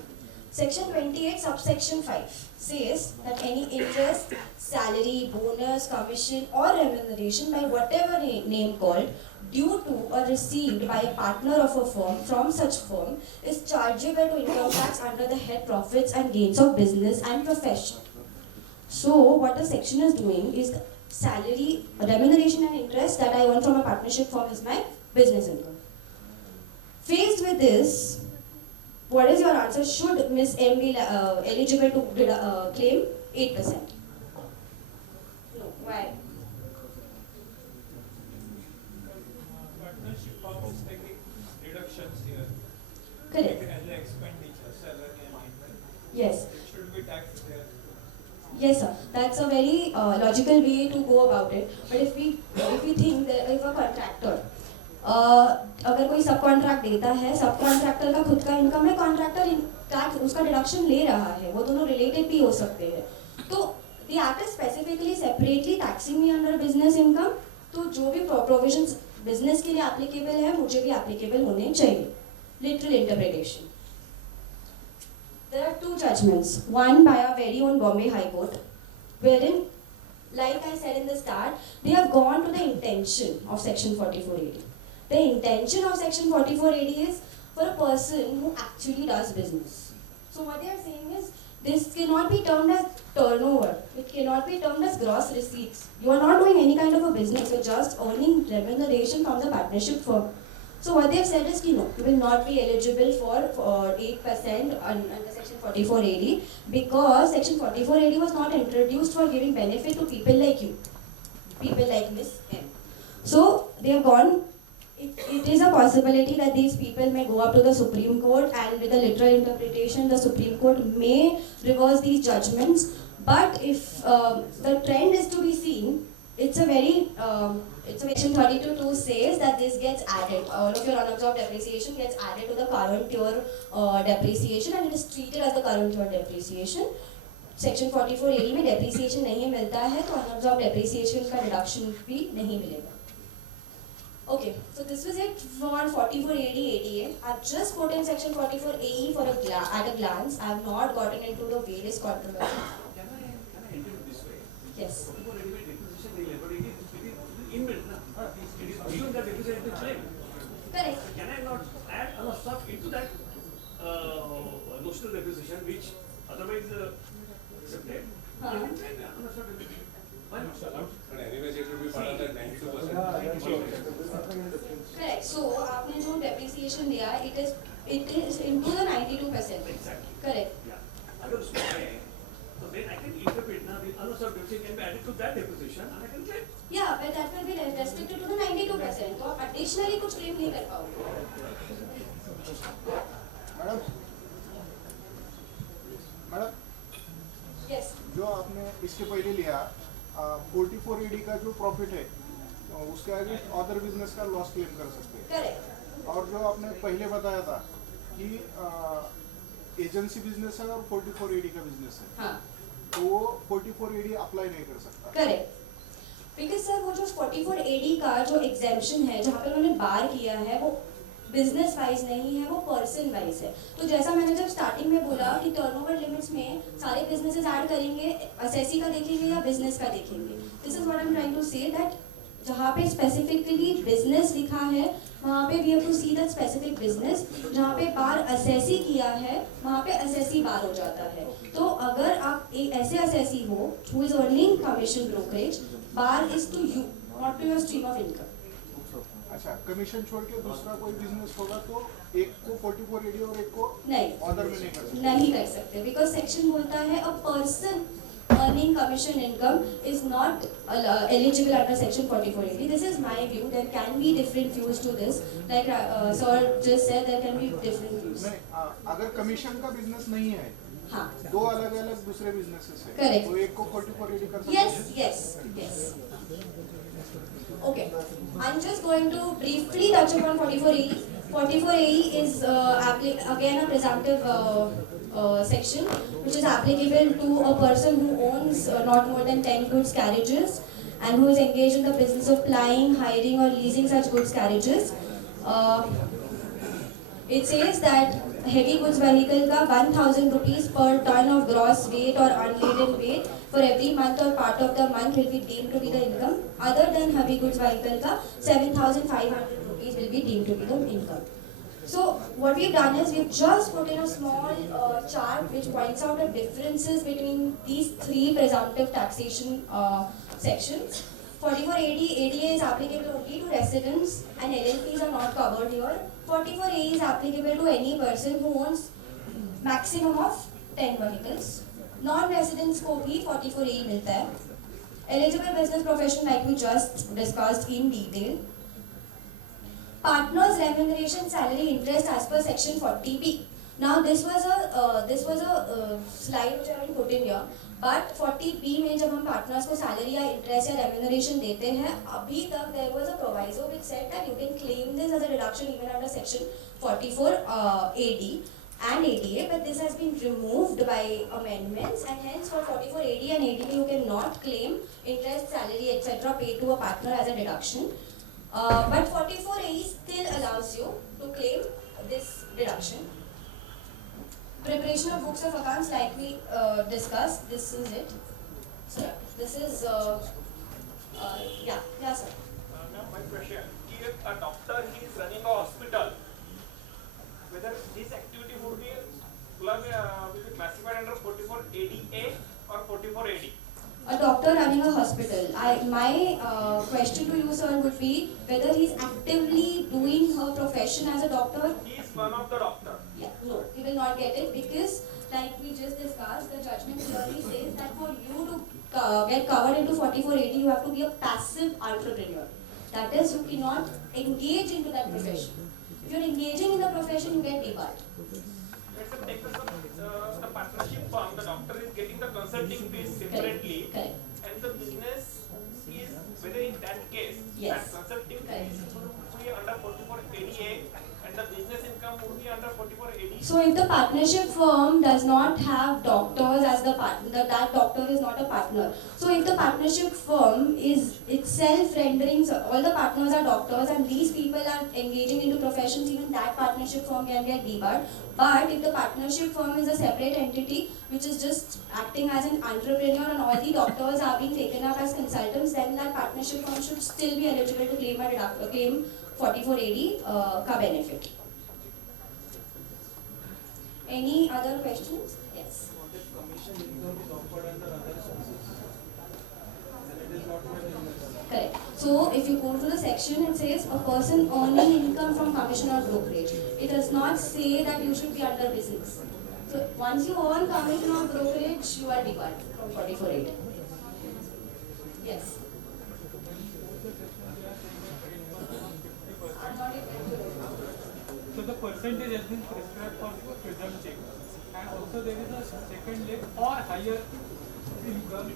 section 28 subsection 5 says that any interest, salary, bonus, commission or remuneration by whatever name called due to or received by a partner of a firm from such firm is chargeable to income tax under the head profits and gains of business and profession. So what the section is doing is salary, remuneration and interest that I earn from a partnership firm is my business income. Faced with this, what is your answer? Should Ms. M be eligible to claim 8%? No. Why? Partnership firm is taking deductions here. Correct. As an expenditure, salary and income. Yes. It should be taxed there. Yes, sir. That's a very logical way to go about it. But if we think that if a contractor अगर कोई सब contract देता है, सब contractor का खुद का income है, कॉन्ट्रैक्टर टैक्स उसका डिडक्शन ले रहा है, वो दोनों रिलेटेड भी हो सकते हैं, तो the act is specifically separately taxing me under business income, तो जो भी प्रोविजंस बिजनेस के लिए एप्लीकेबल है मुझे भी एप्लीकेबल होने चाहिए. Literal interpretation. There are two judgments, one by our very own Bombay High Court, wherein, like I said in the start, they have gone to the intention of section 4480. The intention of section 4480 is for a person who actually does business. So what they are saying is, this cannot be termed as turnover. It cannot be termed as gross receipts. You are not doing any kind of a business. You are just earning remuneration from the partnership firm. So what they have said is, no, you will not be eligible for 8% under section 4480 because section 4480 was not introduced for giving benefit to people like you, people like Miss M. So they have gone. It is a possibility that these people may go up to the Supreme Court, and with a literal interpretation, the Supreme Court may reverse these judgments. But if the trend is to be seen, it's a section 32(2) says that this gets added. All of your unabsorbed depreciation gets added to the current year depreciation, and it is treated as the current year depreciation. Section 4480 में depreciation नहीं मिलता है, तो unabsorbed depreciation का deduction भी नहीं मिलेगा. Okay, so this was it for 4480 ADA. I've just put in section 44AE at a glance. I have not gotten into the various controversies. Can I enter it this way? Yes. For ready-made depreciation, they labor it is inbuilt. It is beyond the depreciation to claim. Correct. So can I not add another stuff into that notional depreciation, which otherwise accepted? I can claim another stuff depreciation. Why not? But anyways, it will be part of that 92%. Correct. So आपने जो depreciation दिया, it is into the 92%. Exactly. Correct. Yeah. Agar उसमें है, so then I can interpret now the another stuff depreciation can be added to that depreciation and I can claim. Yeah, but that will be restricted to the 92%. तो आप additionally कुछ claim नहीं कर पाओगे. Madam Yes. जो आपने इसके पहले लिया 4480 का जो प्रॉफिट है उसके आगे अदर बिजनेस का लॉस क्लेम कर सकते हैं। करेक्ट। और जो आपने पहले बताया था कि एजेंसी बिजनेस है और 44 एडी का बिजनेस है, हाँ, तो वो 44 एडी अप्लाई नहीं कर सकता। करेक्ट। बिकॉज सर वो जो 44 एडी का जो एग्जेम्पशन है जहाँ पे उन्होंने बार किया है वो बिजनेस वाइज नहीं है, वो पर्सन वाइज है। तो जैसा मैंने जब स्टार्टिंग में बोला कि टर्नओवर लिमिट्स में सारे बिजनेसेस ऐड करेंगे, असेसी का देखेंगे या बिजनेस का देखेंगे। This is what I am trying to say that जहाँ पे स्पेसिफिकली बिजनेस लिखा है वहाँ पे we have to see that specific business, जहाँ पे बार असेसी किया है वहाँ पे असेसी बार हो जाता है। तो अगर आप एक ऐसे असेसी हो who is earning commission brokerage, bar is to you not to your stream of income. अच्छा, कमीशन छोड़ के दूसरा कोई बिजनेस होगा तो एक को 44 एडी और एक को नहीं, अदर में नहीं कर सकते। नहीं कर सकते बिकॉज सेक्शन बोलता है a person earning commission income is not eligible under section 4480. This is my view. There can be different views to this. Like sir just said, there can be different views. नहीं, अगर commission का business नहीं है, हाँ, दो अलग अलग दूसरे बिजनेसेस है, Correct. तो एक को 44 एडी कर सकते yes, हैं। yes, yes. Okay, I'm just going to briefly touch upon 4480. 4480 is again a presumptive section which is applicable to a person who owns not more than 10 goods carriages and who is engaged in the business of plying, hiring or leasing such goods carriages. It says that heavy goods vehicle का 1000 rupees per ton of gross weight or unladen weight for every month or part of the month will be deemed to be the income. Other than heavy goods vehicle का 7500 rupees will be deemed to be the income. So what we've done is we've just put in a small chart which points out the differences between these three presumptive taxation sections. 4480 ADA is applicable only to residents and LLPs are not covered here. 44A is applicable to any person who owns maximum of 10 vehicles. Non-residents को भी 44A मिलता है. Eligible business profession like we just discussed in detail. Partners remuneration salary interest as per section 40B. Now this was a slide which I haven't put in here. But 40B में जब हम partners को salary या interest या remuneration देते हैं, अभी तक there was a proviso which said that you can claim this as a deduction even under section 44 AD and ADA, but this has been removed by amendments and hence for 44 AD and ADA you cannot claim interest, salary, etc. paid to a partner as a deduction. But 44A still allows you to claim this deduction. Preparation of books of accounts like we discussed, this is it. So this is, yeah sir. Now my question, if a doctor is running a hospital, whether this activity would be classified under 44 ADA or 44 AD? A doctor running a hospital. My question to you, sir, would be whether he is actively doing her profession as a doctor. He is one of the doctor. Yeah, no, he will not get it because, like we just discussed, the judgment clearly says that for you to get covered into 4480, you have to be a passive entrepreneur. That is, you cannot engage into that profession. If you are engaging in the profession, you get debarred. Let's say take the partnership firm, the doctor is getting the consulting fees separately. Correct. And the business is, whether in that case, Yes. that consulting fees would be under 44 ADA and the business income would be under 44 AD. So if the partnership firm does not have doctors as the partner, that doctor is not a partner. So if the partnership firm is itself rendering, so all the partners are doctors and these people are engaging into professions, even that partnership firm can get debarred. But if the partnership firm is a separate entity which is just acting as an entrepreneur and all the doctors are being taken up as consultants, then that partnership firm should still be eligible to claim 44AD ka benefit. Any other questions? Yes. Commission income is offered under other sources. Then it is not my business. Correct. So if you go to the section, it says a person earning income from commission or brokerage. It does not say that you should be under business. So once you earn commission or brokerage, you are debarred from 44.8. Yes. I'm not able to remember. So the percentage has been prescribed for presumptive, and also there is a second leg or higher income.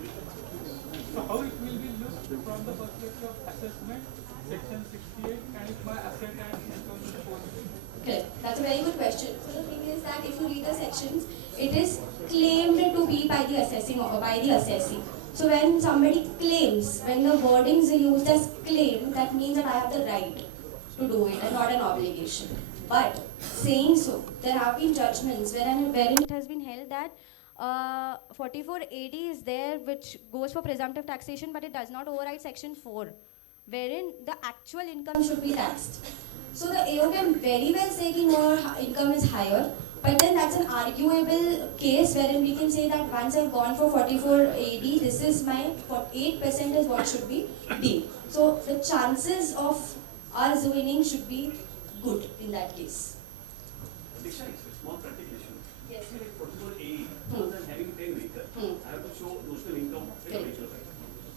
So how it will be looked from the perspective of assessment, section 68, and if my asset and income is positive? Correct. That's a very good question. So the thing is that if you read the sections, it is claimed to be by the assessing or by the assessee. So when somebody claims, when the wordings are used as claim, that means that I have the right to do it and not an obligation. But saying so, there have been judgments wherein it has been held that 4480 is there, which goes for presumptive taxation, but it does not override section 4, wherein the actual income should be taxed. So the AO can very well say that more income is higher, but then that's an arguable case wherein we can say that once I've gone for 4480, this is my 8% is what should be deemed. So the chances of us winning should be good in that case. Diksha, it's a small practical issue. Yes. See, like particular A, rather than having 10 vehicles, I have to show notional income in a vehicle.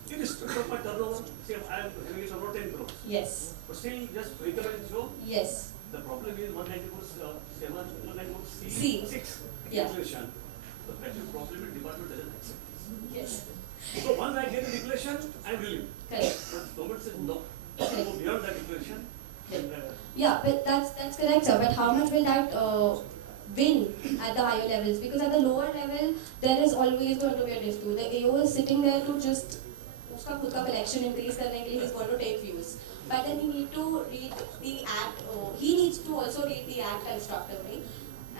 Irrespective of my turnover, say I am having a turnover 10 crores. Yes. But still, just vehicle and show. Yes. The problem is 194C C. 6 Yeah. declaration. The practical problem is department doesn't accept this. Yes. So once I get the declaration, I am relieved. Correct. But government says no. Correct. Go beyond that declaration. And, Yeah, but that's correct, sir. But how much will that win at the higher levels? Because at the lower level, there is always going to be a dispute. The AO is sitting there to just उसका खुद का collection increase करने के लिए he's going to take views. But then he need to read the act. He needs to also read the act constructively.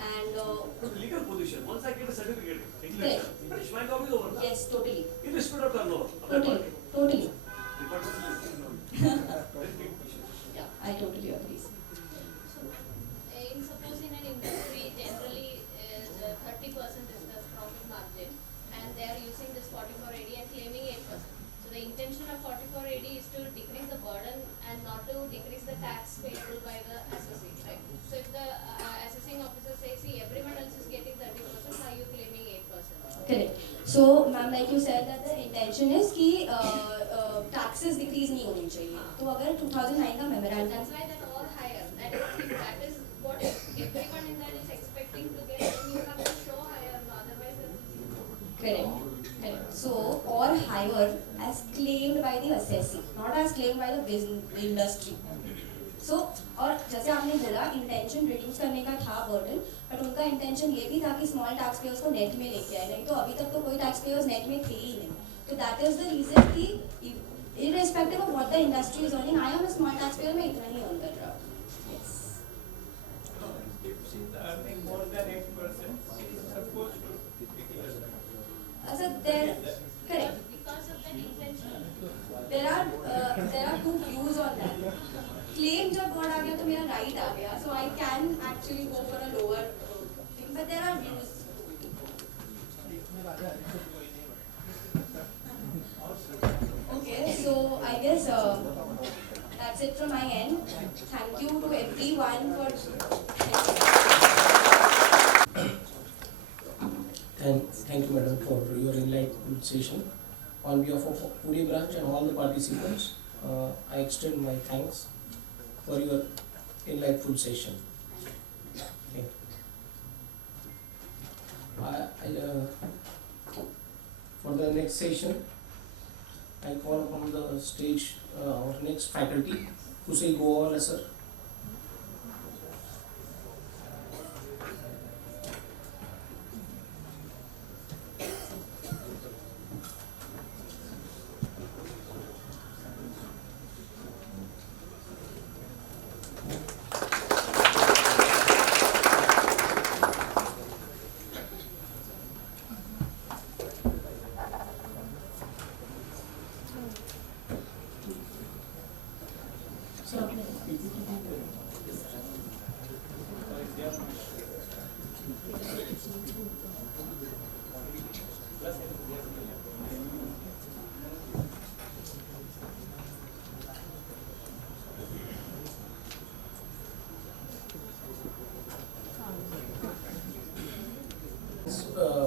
And but legal position. Once I get a certificate, declaration, finish my job is over. Na? yes, totally, Irrespective of turnover. totally. Department is very big issue. Yeah, I totally agree. In suppose in an industry generally is 30% is the profit margin and they are using this 4480 and claiming 8%. So the intention of 4480 is to decrease the burden and not to decrease the tax payable by the assessee, right? So if the assessing officer says, see everyone else is getting 30%, why are you claiming 8%? Correct. So, ma'am, like you said that the intention is कि taxes decrease नहीं होनी चाहिए. तो अगर 2009 का memorandum That's why that or higher. That if that is what everyone in that is expecting to get, then you have to show higher, no, otherwise it's correct. So, or higher as claimed by the assessee, not as claimed by the business industry. So, और जैसे आपने बोला intention reduce करने का था burden, but उनका intention ये भी था कि small taxpayers को net में लेके आए, नहीं तो अभी तक तो कोई taxpayers net में थे ही नहीं. So that is the reason कि irrespective of what the industry is earning, I am a small taxpayer मैं इतना ही earn कर रहा हूँ. Yes. If she is earning more than 8%, she is supposed to declare. So there, correct. because of that intention. There are two views on that. Claim जब word आ गया तो मेरा right आ गया, so I can actually go for a lower thing, but there are views. Okay, so I guess that's it from my end. Thank you to everyone for. Thank you, madam, for your enlightened session. On behalf of Puri branch and all the participants, I extend my thanks for your enlightful session. Thank you. For the next session, I call upon the stage our next faculty, Kusai Goawala sir.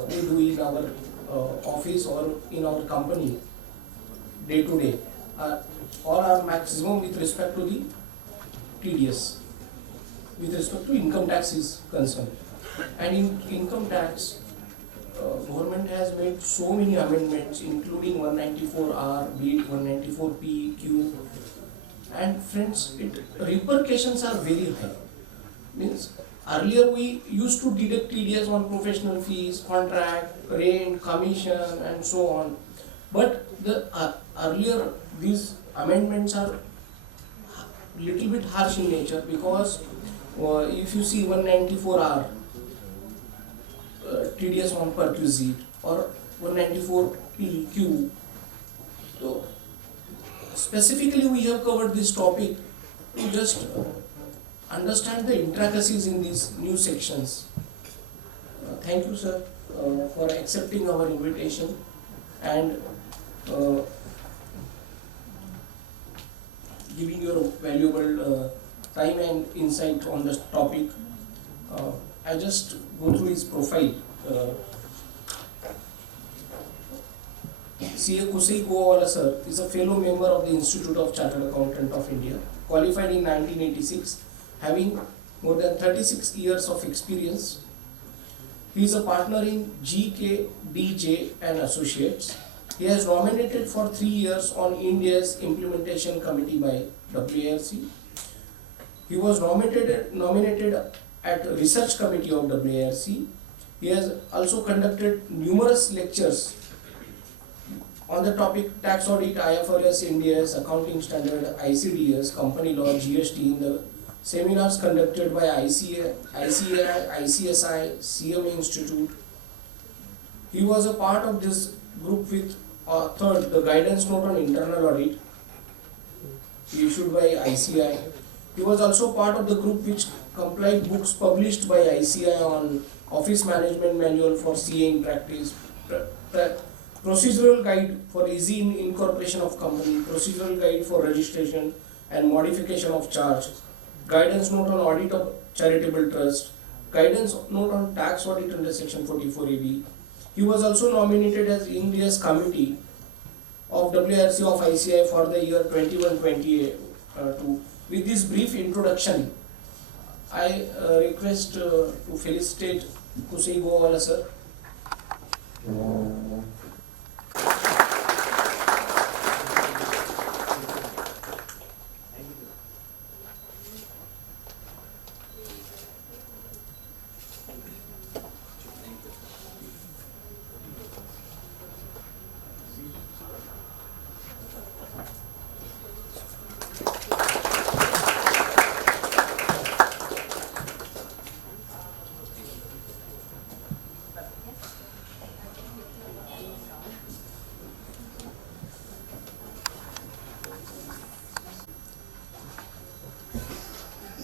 We do in our office or in our company day to day, all are maximum with respect to the TDS, with respect to income tax is concerned. And in income tax, government has made so many amendments, including 194R, be it 194P, Q, and friends, repercussions are very high. Means earlier we used to deduct TDS on professional fees, contract, rent, commission, and so on. But the earlier these amendments are little bit harsh in nature, because if you see 194R TDS on perquisite or 194PQ, so specifically we have covered this topic to just understand the intricacies in these new sections. Thank you, sir, for accepting our invitation and giving your valuable time and insight on this topic. I just go through his profile. CA Kusai Goawala sir is a fellow member of the Institute of Chartered Accountant of India, qualified in 1986, having more than 36 years of experience. He is a partner in GKDJ and Associates. He has nominated for 3 years on India's implementation committee by WIRC. He was nominated at research committee of WIRC. He has also conducted numerous lectures on the topic tax audit, IFRS, NDS, accounting standard, ICDS, company law, GST in the seminars conducted by ICSI, CMA Institute. He was a part of this group which authored the guidance note on internal audit issued by ICI. He was also part of the group which complied books published by ICI on Office Management Manual for CA in Practice, Procedural Guide for Easy Incorporation of Company, Procedural Guide for Registration and Modification of Charge, Guidance Note on Audit of Charitable Trust, Guidance Note on Tax Audit under Section 44AB. He was also nominated as India's Committee of WIRC of ICI for the year 21-22. With this brief introduction, I request to felicitate Kusai Goawala sir.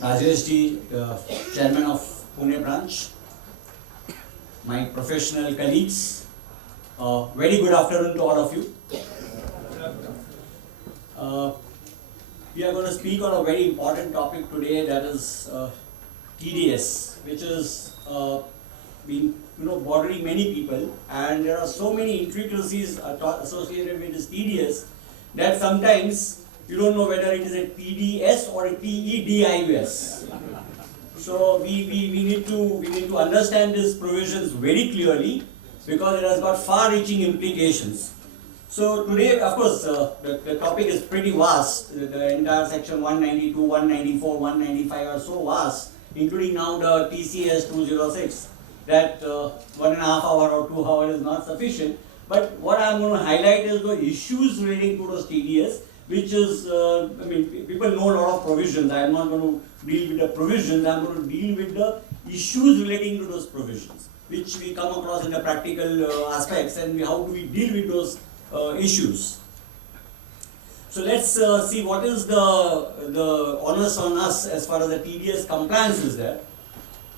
Rajesh ji, Chairman of Pune branch, my professional colleagues, very good afternoon to all of you. We are going to speak on a very important topic today, that is TDS, which is being bothering many people, and there are so many intricacies associated with this TDS that sometimes you don't know whether it is a TDS or a TEDIS. So we need to understand these provisions very clearly, because it has got far-reaching implications. So today, of course, the topic is pretty vast. The entire section 192, 194, 195 are so vast, including now the TCS 206, that 1.5 hour or 2 hours is not sufficient. But what I'm going to highlight is the issues relating to those TDS, which is, people know a lot of provisions. I am not going to deal with the provisions, I am going to deal with the issues relating to those provisions, which we come across in the practical aspects, and how do we deal with those issues. So let's see what is the onus on us as far as the TDS compliance is there.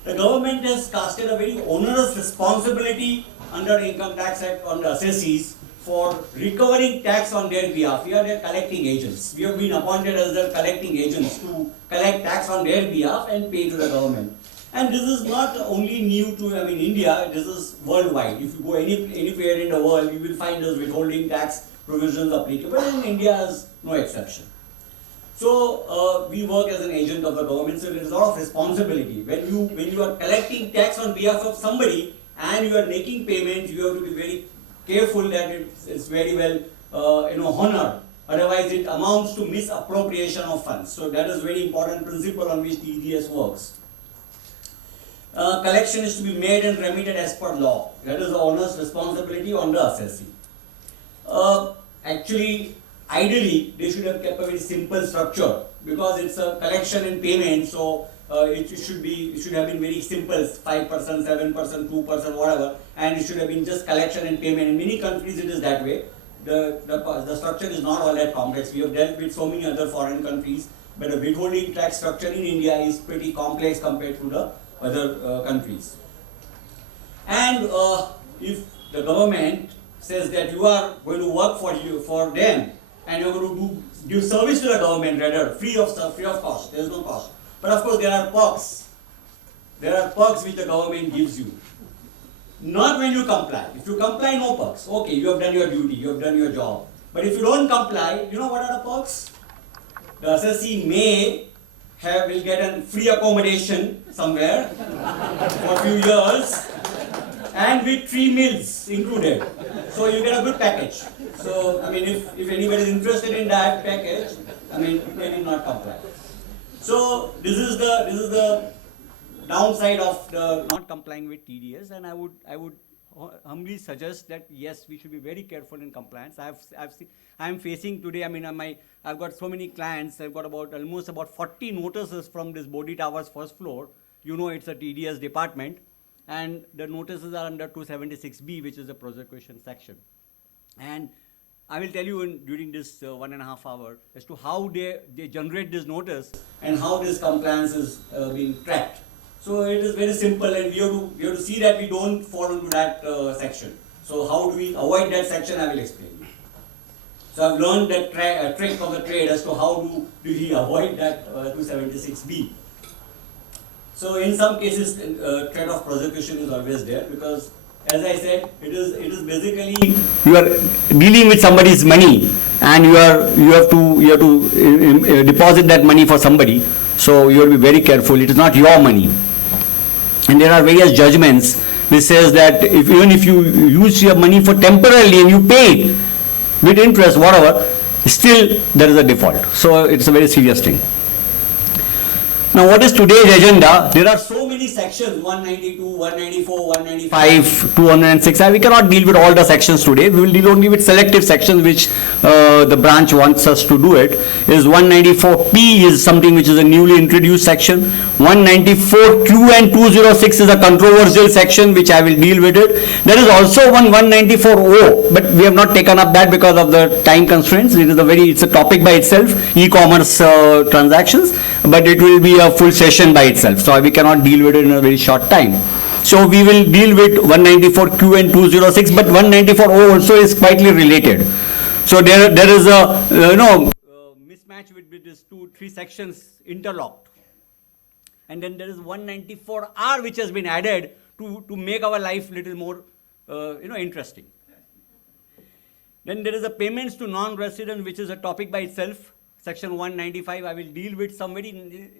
The government has casted a very onerous responsibility under Income Tax Act on the assessees for recovering tax on their behalf. We are their collecting agents. We have been appointed as their collecting agents to collect tax on their behalf and pay to the government. And this is not only new to India, this is worldwide. If you go anywhere in the world, you will find those withholding tax provisions applicable, and India is no exception. So we work as an agent of the government, so there is a lot of responsibility. When you are collecting tax on behalf of somebody, and you are making payments, you have to be very careful that it's very well honored. Otherwise, it amounts to misappropriation of funds. So that is very important principle on which TDS works. Collection is to be made and remitted as per law. That is the owner's responsibility on the assessee. Actually, ideally, they should have kept a very simple structure because it's a collection and payment. So it should have been very simple, 5%, 7%, 2%, whatever, and it should have been just collection and payment. In many countries, it is that way. The structure is not all that complex. We have dealt with so many other foreign countries, but the withholding tax structure in India is pretty complex compared to the other countries. And if the government says that you are going to work for them and you're going to give service to the government rather free of cost, there is no cost. But of course there are perks. There are perks which the government gives you. Not when you comply. If you comply, no perks. Okay, you have done your duty, you have done your job. But if you don't comply, you know what are the perks? The assessee will get a free accommodation somewhere for a few years and with 3 meals included. So you get a good package. So I mean, if anybody is interested in that package, I mean, they will not comply. So this is the downside of the not complying with TDS, and I would humbly suggest that yes, we should be very careful in compliance. I'm facing today. I mean, I've got so many clients. I've got almost about 40 notices from this Bodhi Towers first floor. You know, it's a TDS department, and the notices are under 276B, which is the prosecution section. And I will tell you during this 1.5 hour as to how they generate this notice and how this compliance is being tracked. So it is very simple, and we have to see that we don't fall into that section. So how do we avoid that section? I will explain. So I've learned that trick of the trade as to how do we avoid that 276B. So in some cases, threat of prosecution is always there because, as I said, it is basically you are dealing with somebody's money, and you have to deposit that money for somebody. So you have to be very careful. It is not your money. And there are various judgments which says that even if you use your money for temporarily and you pay it with interest, whatever, still there is a default. So it's a very serious thing. Now what is today's agenda? There are so many sections, 192, 194, 195, 206. We cannot deal with all the sections today. We will deal only with selective sections which the branch wants us to do it. Is 194P is something which is a newly introduced section. 194Q and 206 is a controversial section which I will deal with it. There is also 194O, but we have not taken up that because of the time constraints. It's a topic by itself, e-commerce transactions, but it will be a full session by itself, so we cannot deal with it in a very short time. So we will deal with 194Q and 206, but 194O also is quietly related. So there is a mismatch with these 2-3 sections interlocked, and then there is 194R which has been added to make our life little more interesting. Then there is a payments to non-residents, which is a topic by itself. Section 195, I will deal with some very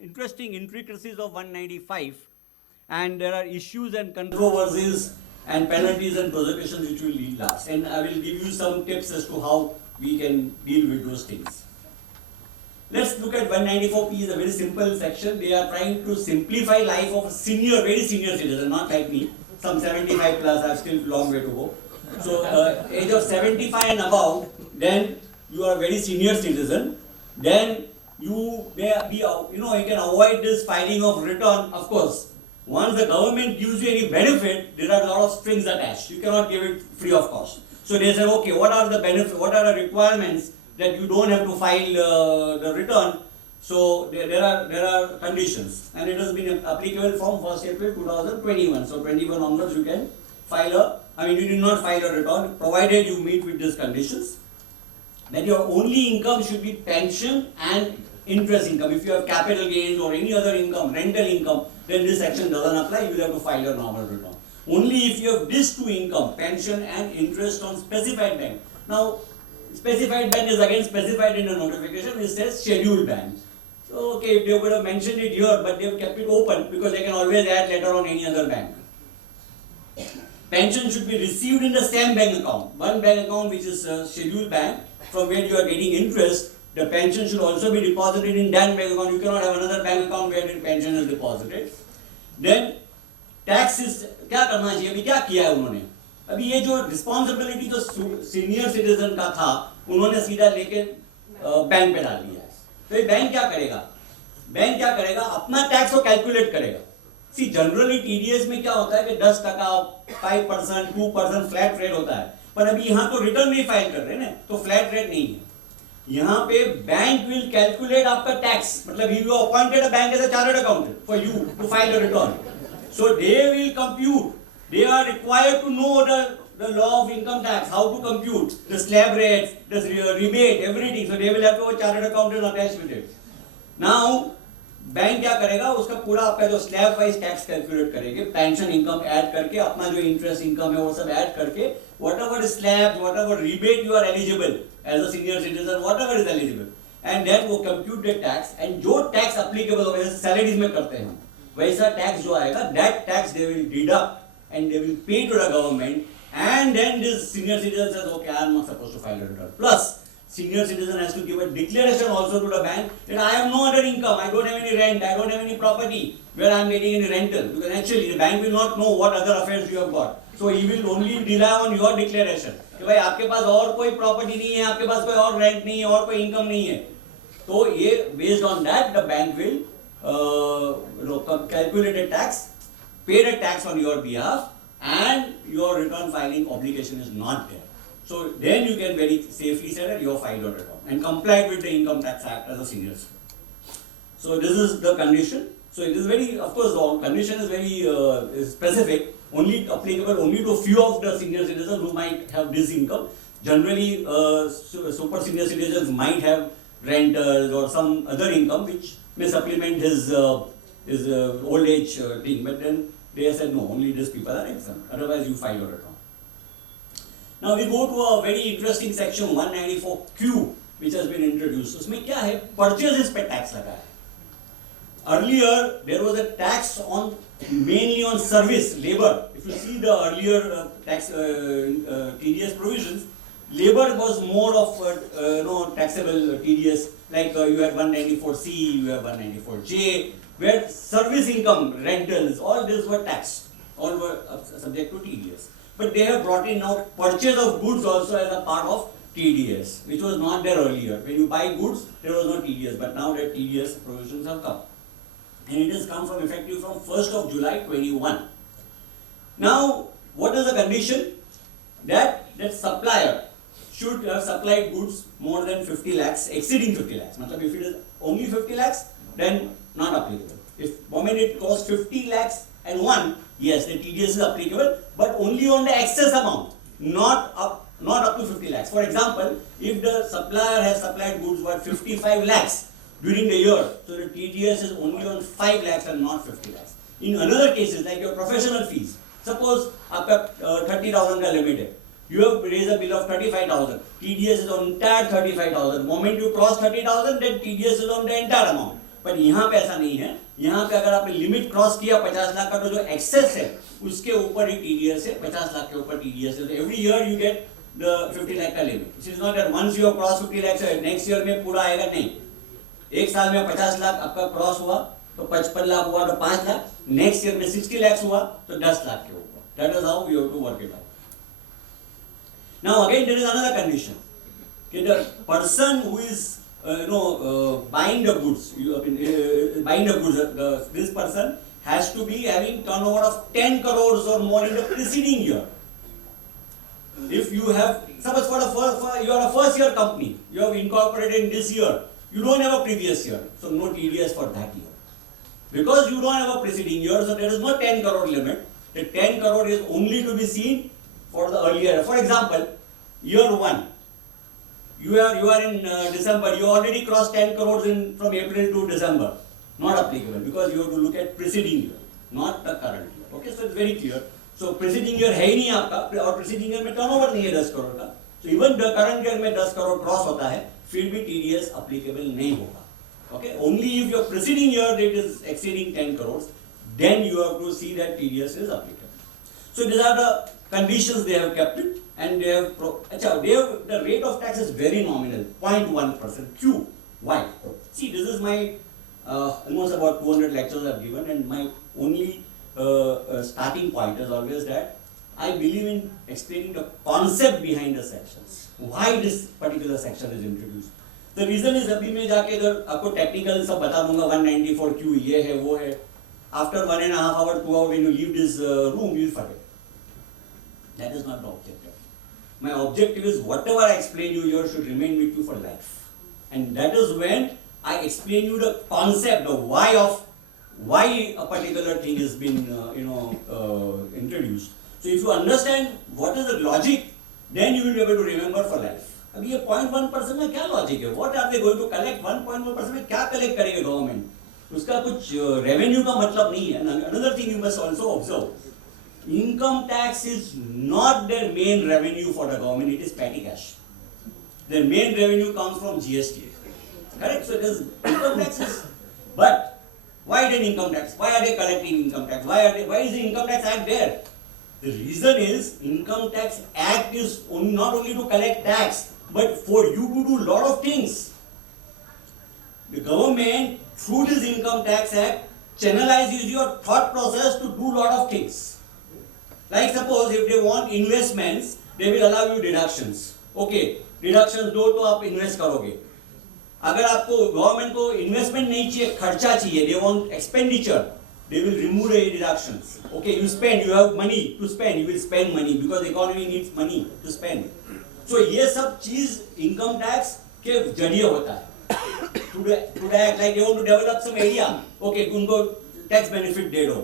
interesting intricacies of 195, and there are issues and controversies and penalties and prosecutions which will lead last. And I will give you some tips as to how we can deal with those things. Let's look at 194P. Is a very simple section. They are trying to simplify life of a very senior citizen, not like me, some 75 plus. I have still a long way to go. So age of 75 and above, then you are a very senior citizen. Then you can avoid this filing of return. Of course, once the government gives you any benefit, there are a lot of strings attached. You cannot give it free of cost. So they say, okay, what are the benefits? What are the requirements that you don't have to file the return? So there are conditions, and it has been applicable from 1st April 2021. So 21 onwards you can file you need not file a return provided you meet with these conditions. That your only income should be pension and interest income. If you have capital gains or any other income, rental income, then this section doesn't apply. You will have to file your normal return. Only if you have these two income, pension and interest on specified bank. Now, specified bank is again specified in the notification. It says scheduled bank. So, okay, they would have mentioned it here, but they have kept it open because they can always add later on any other bank. pension should be received in the same bank account. One bank account which is a scheduled bank from where you are getting interest, the pension should also be deposited in that bank account. You cannot have another bank account where the pension is deposited. Then tax is क्या करना चाहिए? अभी क्या किया है उन्होंने? अभी ये जो रिस्पॉन्सिबिलिटी जो सीनियर सिटीजन का था उन्होंने सीधा लेके बैंक पे डाल दिया है. तो ये बैंक क्या करेगा? बैंक क्या करेगा? अपना टैक्स को कैलकुलेट करेगा. सी जनरली टीडीएस में क्या होता है कि 10%, 5%, 2% फ्लैट रेट होता है, पर अभी यहाँ तो रिटर्न नहीं फाइल कर रहे ना, तो फ्लैट रेट नहीं है. यहाँ पे बैंक विल कैलकुलेट आपका टैक्स, मतलब you appointed a bank as a chartered accountant for you to file the return. So they will compute. They are required to know the law of income tax, how to compute the slab rates, the rebate, everything. So they will have to have a chartered accountant attached with it. Now, bank क्या करेगा? उसका पूरा आपका जो slab wise tax calculate करेंगे, pension income add करके, अपना जो इंटरेस्ट इनकम है वो सब ऐड करके, whatever slab, whatever rebate you are eligible as a senior citizen, whatever is eligible, and then वो compute the tax, and जो tax applicable होगा, जैसे सैलरीज में करते हैं, वैसा टैक्स जो आएगा, that tax they will deduct and they will pay to the government, and then this senior citizen says, okay, I am not supposed to file a return. Plus, senior citizen has to give a declaration also to the bank that I have no other income, I don't have any rent, I don't have any property where I am getting any rental, because actually the bank will not know what other affairs you have got. So he will only rely on your declaration कि भाई आपके पास और कोई property नहीं है, आपके पास कोई और रेंट नहीं है, और कोई इनकम नहीं है. तो ये based on that the bank will calculate a tax, pay the tax on your behalf, and your return filing obligation is not there. So then you can very safely say that you have filed your return and complied with the Income Tax Act as a senior citizen. So this is the condition. So it is very, of course, the condition is very specific, only applicable only to few of the senior citizens who might have this income. Generally, super senior citizens might have renters or some other income which may supplement his old age thing, but then they said no, only these people are exempt, otherwise you file your return. Now we go to a very interesting section 194Q which has been introduced. उसमें क्या है? Purchases पे tax लगा है. Earlier there was a tax on mainly on service, labor. If you see the earlier tax TDS provisions, labor was more of taxable TDS, like you had 194C, you have 194J, where service income, rentals, all these were taxed, all were subject to TDS. But they have brought in now purchase of goods also as a part of TDS, which was not there earlier. When you buy goods, there was no TDS, but now that TDS provisions have come. And it has come from effective from 1st of July 21. Now, what is the condition? That supplier should have supplied goods more than 50 lakhs, exceeding 50 lakhs. If it is only 50 lakhs, then not applicable. If moment it costs 50 lakhs and 1, yes, the TDS is applicable, but only on the excess amount, not up to 50 lakhs. For example, if the supplier has supplied goods worth 55 lakhs during the year, so the TDS is only on 5 lakhs and not 50 lakhs. In another cases, like your professional fees, suppose आपका 30,000 का limit है, you have raised a bill of 35,000, TDS is on entire 35,000. Moment you cross 30,000, then TDS is on the entire amount. पर यहाँ पे ऐसा नहीं है. यहाँ पे अगर आपने लिमिट क्रॉस किया 50 लाख का, तो जो एक्सेस है उसके ऊपर ही TDS है, 50 लाख के ऊपर TDS है. Every year you get the 50 lakh का लिमिट. It is not that once you have cross 50 lakh next year में पूरा आएगा, नहीं. एक साल में 50 लाख आपका क्रॉस हुआ तो 55 लाख हुआ तो 5 लाख, नेक्स्ट ईयर में 60 लाख हुआ तो 10 लाख के ऊपर. That is how we have to work it out. Now again there is another condition कि the person who is buying the goods, this person has to be having turnover of 10 crores or more in the preceding year. If you have, suppose you are a first year company, you have incorporated in this year, you don't have a previous year, so no TDS for that year. Because you don't have a preceding year, so there is no 10 crore limit. The 10 crore is only to be seen for the earlier. For example, year 1. You are in December, you already crossed 10 crores from April to December. Not applicable, because you have to look at preceding year, not the current year. Okay, so it's very clear. So preceding year है ही नहीं आपका, और preceding year में turnover नहीं है 10 करोड़ का. So even the current year में 10 crore cross होता है, फिर भी TDS applicable नहीं होगा. Okay, only if your preceding year rate is exceeding 10 crores, then you have to see that TDS is applicable. So these are the conditions they have kept it, and they have, the rate of tax is very nominal, 0.1%. Q. Why? See, this is my almost about 200 lectures I've given, and my only starting point is always that I believe in explaining the concept behind the sections. Why this particular section is introduced. The reason is अभी मैं जाके इधर आपको technical सब बता दूंगा 194Q ये है वो है. After 1.5 hours, 2 hours when you leave this room, you will forget. That is not the objective. My objective is whatever I explain you here should remain with you for life. And that is when I explain you the concept, the why of why a particular thing has been introduced. So if you understand what is the logic, then you will be able to remember for life. अभी ये 0.1% में क्या logic है? What are they going to collect? 1.1% में क्या collect करेंगे government? उसका कुछ revenue का मतलब नहीं है. Another thing you must also observe. Income tax is not their main revenue for the government, it is petty cash. Their main revenue comes from GST. Correct? So it is income taxes. But why then income tax? Why are they collecting income tax? Why is the Income Tax Act there? The reason is Income Tax Act is not only to collect tax, but for you to do lot of things. The government, through this Income Tax Act, channelizes your thought process to do lot of things. Like suppose if they want investments, they will allow you deductions. Okay, deductions दो तो आप invest करोगे. अगर आपको government को investment नहीं चाहिए, खर्चा चाहिए, they want expenditure, they will remove the deductions. Okay, you spend, you have money to spend, you will spend money because the economy needs money to spend. So ये सब चीज income tax के जरिए होता है. To act like they want to develop some area, okay, उनको tax benefit दे दो.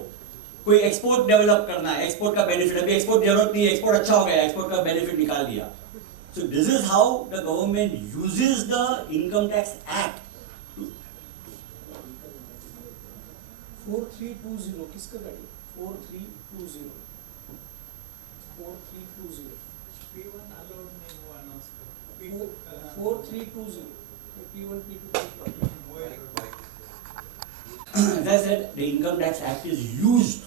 कोई एक्सपोर्ट डेवलप करना है, एक्सपोर्ट का बेनिफिट, अभी एक्सपोर्ट जरूरत नहीं है, एक्सपोर्ट अच्छा हो गया, एक्सपोर्ट का बेनिफिट निकाल दिया. So this is how the government uses the Income Tax Act. 4320 किसका गाड़ी? 4320 4320 P1 allowed नहीं हुआ ना उसका. 4320 P1 P2 As I said, the Income Tax Act is used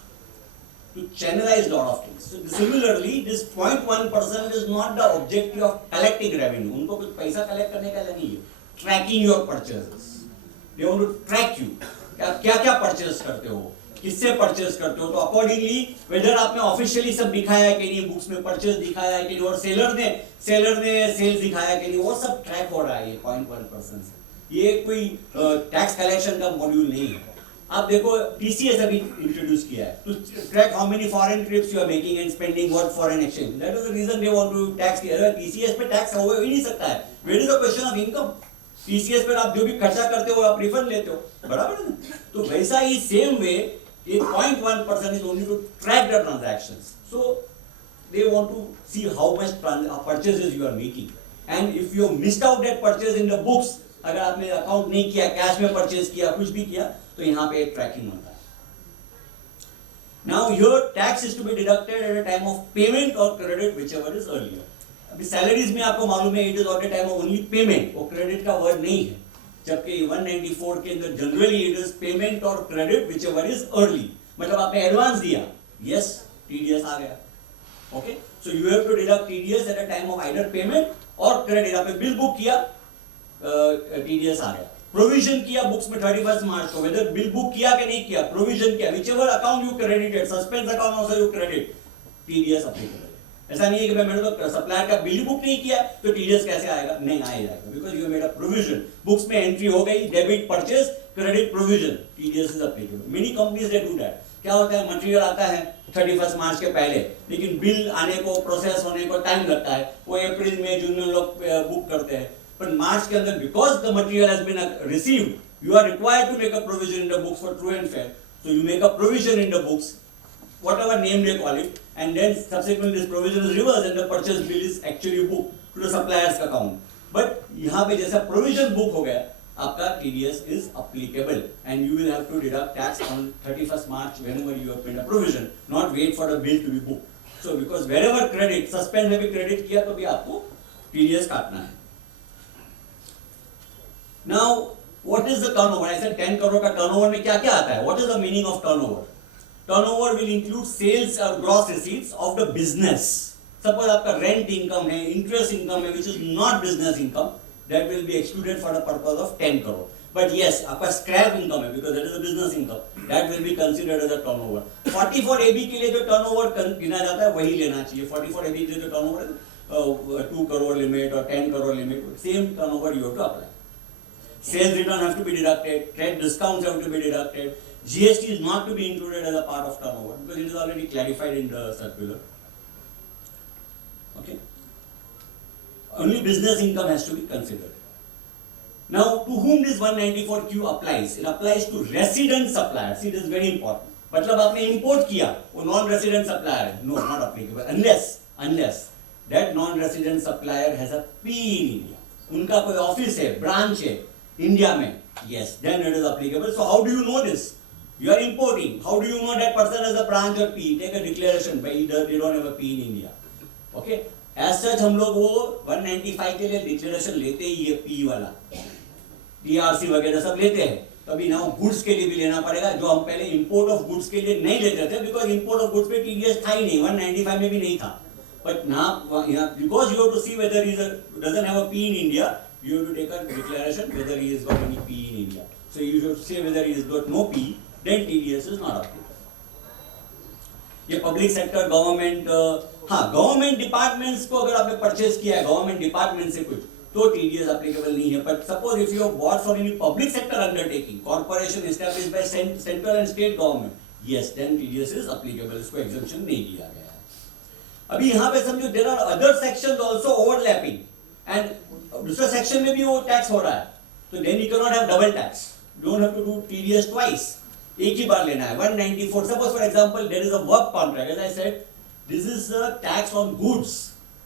to channelize a lot of things. So similarly, this 0.1% is not the objective of collecting revenue. उनको कुछ पैसा collect करने का नहीं है. Tracking your purchases. They want to track you. क्या purchase करते हो, किससे purchase करते हो, तो accordingly whether आपने officially सब दिखाया है कि नहीं, books में purchase दिखाया है कि नहीं, और seller ने sales दिखाया है कि नहीं, वो सब track हो रहा है ये 0.1% से. ये कोई tax collection का module नहीं है. आप देखो TCS अभी इंट्रोड्यूस किया है to track how many foreign trips you are making and spending what foreign exchange. That is the reason they want to tax. TCS पे tax हो ही नहीं सकता है. Where is the question of income? TCS पर आप जो भी खर्चा करते हो आप रिफंड लेते हो, बराबर है. तो वैसा ही सेम वे ये 0.1% is only to track the transactions. So they want to see how much purchases you are making, and if you missed out that purchase in the books, अगर आपने अकाउंट नहीं किया, कैश में purchase किया, कुछ भी किया, तो यहाँ पे एक ट्रैकिंग होता है. Now your tax is to be deducted at a time of payment or credit, whichever is earlier. अभी सैलरीज में आपको मालूम है it is at a time of only payment, वो क्रेडिट का वर्ड नहीं है. जबकि 194 के अंदर generally it is payment or credit, whichever is early. मतलब आपने एडवांस दिया, yes, TDS आ गया. Okay, so you have to deduct TDS at a time of either payment or credit. आपने बिल बुक किया, TDS आ गया. प्रोविजन किया books में 31 मार्च को, वेदर बिल बुक किया कि नहीं किया, प्रोविजन किया, whichever account you credited, suspense account also you credit, TDS applicable. ऐसा नहीं है कि मैंने तो सप्लायर का बिल बुक नहीं किया तो TDS कैसे आएगा, नहीं आएगा, because you made a provision. Books में एंट्री हो गई, debit purchase, credit provision, TDS is applicable. Many companies they do that. क्या होता है, मटेरियल आता है 31 मार्च के पहले, लेकिन बिल आने को, प्रोसेस होने को टाइम लगता है, वो अप्रैल में जून में लोग बुक करते हैं. But March के अंदर, because the material has been received, you are required to make a provision in the books for true and fair. So you make a provision in the books, whatever name they call it, and then subsequently this provision is reversed and the purchase bill is actually booked to the supplier's account. But यहाँ पे जैसा provision book हो गया, आपका TDS is applicable and you will have to deduct tax on 31st March whenever you have made a provision, not wait for the bill to be booked. So because wherever credit, suspend में भी credit किया तो भी आपको TDS काटना है. Now, what is the turnover? I said 10 crore का turnover में क्या क्या आता है? What is the meaning of turnover? turnover will include sales or gross receipts of the business. Suppose आपका rent income है, interest income है, which is not business income, that will be excluded for the purpose of 10 crore. But yes, आपका scrap income है, because that is a business income, that will be considered as a turnover. 44AB के लिए जो turnover गिना जाता है वही लेना चाहिए. 44AB के लिए जो turnover है 2 crore limit or 10 crore limit, same turnover you have to apply. Sales return have to be deducted, trade discounts have to be deducted. GST is not to be included as a part of turnover because it is already clarified in the circular. Okay. Only business income has to be considered. Now, to whom this 194Q applies? It applies to resident suppliers. See, this is very important. मतलब आपने import किया, वो non-resident supplier है. No, not applicable. Unless that non-resident supplier has a P in India. उनका कोई office है, branch है, India में. Yes, then it is applicable. So how do you know this? You are importing. How do you know that person has a branch or P? Take a declaration by either they don't have a P in India. Okay? As such हम लोग वो 195 के लिए declaration लेते ही है P वाला. TRC वगैरह सब लेते हैं. तभी ना गुड्स के लिए भी लेना पड़ेगा जो हम पहले इंपोर्ट ऑफ गुड्स के लिए नहीं लेते थे बिकॉज इंपोर्ट ऑफ गुड्स पे TDS था ही नहीं 195 में भी नहीं था but now because you have to see whether he doesn't have a P in India you have to take a declaration whether he has got any P in India so you should say whether he has got no P then TDS is not applicable. ये public sector government हाँ government departments को अगर आपने purchase किया है government department से कुछ तो TDS applicable नहीं है but suppose if you have bought for any public sector undertaking corporation established by central and state government yes then TDS is applicable इसको exemption नहीं दिया गया है अभी यहाँ पे समझो there are other sections also overlapping and दूसरा section में भी वो tax हो रहा है so then you cannot have double tax you don't have to do TDS twice एक ही बार लेना है 194 suppose for example there is a work contract as I said this is a tax on goods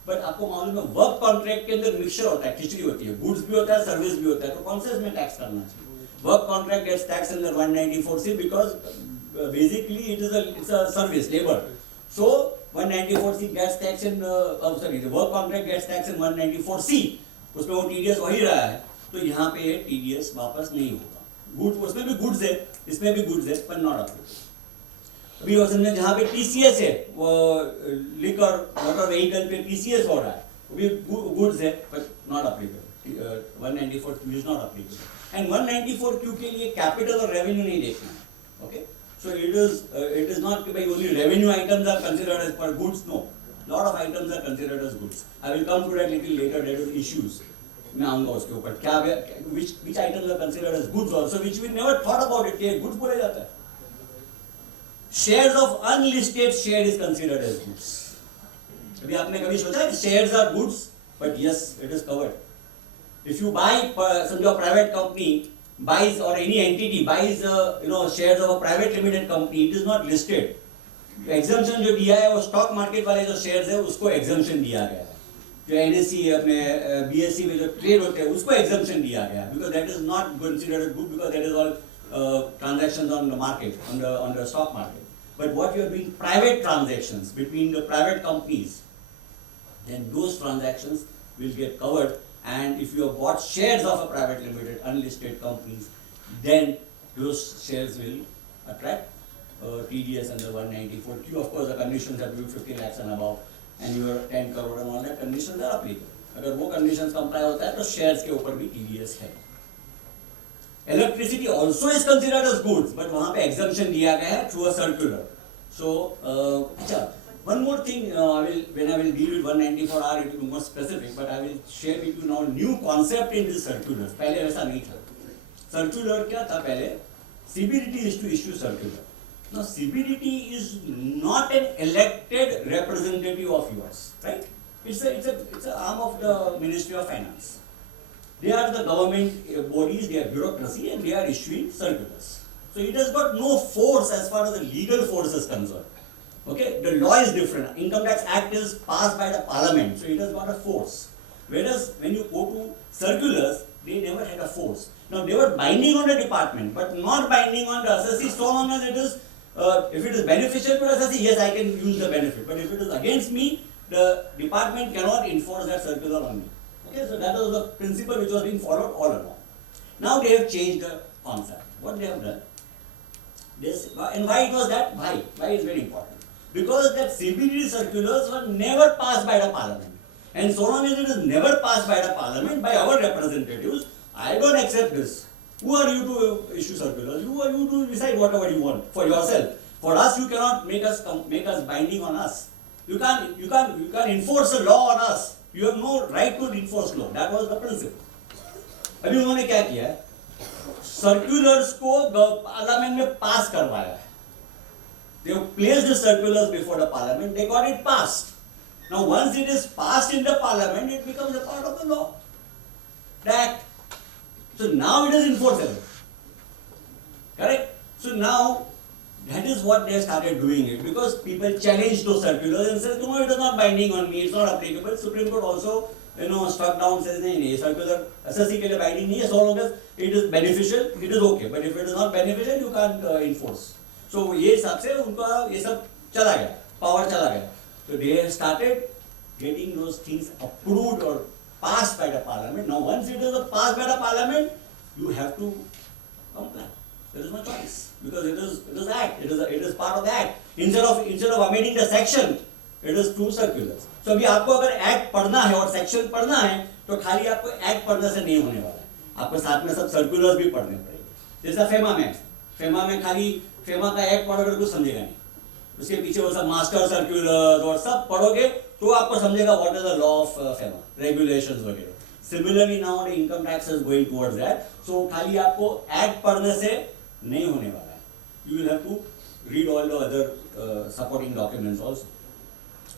but आपको मालूम है work contract के अंदर mixture होता है खिचड़ी होती है गुड्स भी होता है सर्विस भी होता है तो कौन से इसमें टैक्स करना चाहिए work contract gets tax under 194C because basically it's a service labour so 194C gets tax in sorry the work contract gets tax in 194C उसमें वो TDS वही रहा है तो यहाँ पे TDS वापस नहीं होगा गुड्स उसमें भी गुड्स है इसमें भी गुड्स है पर नॉट अप्लीकेबल अभी में जहाँ पे TCS है वो लिकर मोटर व्हीकल पे TCS हो रहा है वो भी गुड्स है but not applicable 194Q is not applicable and 194Q के लिए कैपिटल और रेवेन्यू नहीं देखना है okay so it is not कि भाई only revenue items are considered as per goods no lot of items are considered as goods I will come to that little later that is issues मैं आऊंगा उसके ऊपर क्या which items are considered as goods also which we never thought about it ये goods बोला जाता है shares of unlisted share is considered as goods अभी आपने कभी सोचा है shares are goods but yes it is covered if you buy समझो private company buys or any entity buys shares of a private limited company it is not listed exemption जो दिया है वो stock market वाले जो shares है उसको exemption दिया गया है जो NSE अपने BSE में जो trade होते हैं उसको exemption दिया गया है because that is not considered as good because that is all transactions on the market, on the stock market. But what you are doing, private transactions between the private companies, then those transactions will get covered. And if you have bought shares of a private limited, unlisted companies, then those shares will attract TDS under 194Q. Of course, the conditions have to be 50 lakhs and above, and your 10 crore and all that conditions are applicable. अगर वो conditions comply होता है तो shares के ऊपर भी TDS है. Electricity also is considered as goods, but वहाँ पे exemption दिया गया है through a circular. So, अच्छा, one more thing, when I will deal with 194R, it will be more specific, but I will share with you now new concept in this circular. पहले वैसा नहीं था. Circular क्या था पहले? CBDT is to issue circular. Now, CBDT is not an elected representative of yours, right? It's a arm of the Ministry of Finance. They are the government bodies, they are bureaucracy and they are issuing circulars. So it has got no force as far as the legal force is concerned. Okay, the law is different. Income Tax Act is passed by the Parliament, so it has got a force. Whereas when you go to circulars, they never had a force. Now they were binding on the department, but not binding on the assessee so long as it is, if it is beneficial to the assessee, yes I can use the benefit. But if it is against me, the department cannot enforce that circular on me. Okay, so that was the principle which was being followed all along. Now they have changed the concept. What they have done, This, and why it was that? Why is very important. Because that CBD circulars were never passed by the parliament. And so long as it is never passed by the parliament, by our representatives, I don't accept this. Who are you to issue circulars? Who are you to decide whatever you want for yourself? For us, you cannot make us binding on us. You can't enforce a law on us. You have no right to enforce law. That was the principle. अभी उन्होंने क्या किया है? Circulars को parliament में पास करवाया है. They have placed the circulars before the parliament. They got it passed. Now, once it is passed in the parliament, it becomes a part of the law. The act. So now it is enforceable. Correct? So now, that is what they have started doing it, because people challenge those circulars and says, no, it is not binding on me, it's not applicable. Supreme Court also, struck down, says, no, circular SSC ke liye binding nahi hai, so long as it is beneficial, it is okay. But if it is not beneficial, you can't enforce. So ये सब से उनका ये सब चला गया, power चला गया. So they have started getting those things approved or passed by the parliament. Now once it is passed by the parliament, you have to comply. There is no choice, because it is act. It is part of the act. Instead of amending the section, it is through circulars. So अभी आपको अगर act पढ़ना है और section पढ़ना है, तो खाली आपको act पढ़ने से नहीं होने वाला है. आपको साथ में सब circulars भी पढ़ने पड़ेंगे. जैसा FEMA में खाली FEMA का act पढ़ोगे कुछ समझेगा नहीं. उसके पीछे वो सब master circulars और सब पढ़ोगे तो आपको समझेगा what is the law of FEMA, regulations वगैरह. Similarly now the income tax is going towards that. So खाली आपको act पढ़ने से नहीं होने वाला है. You will have to read all the other supporting documents also.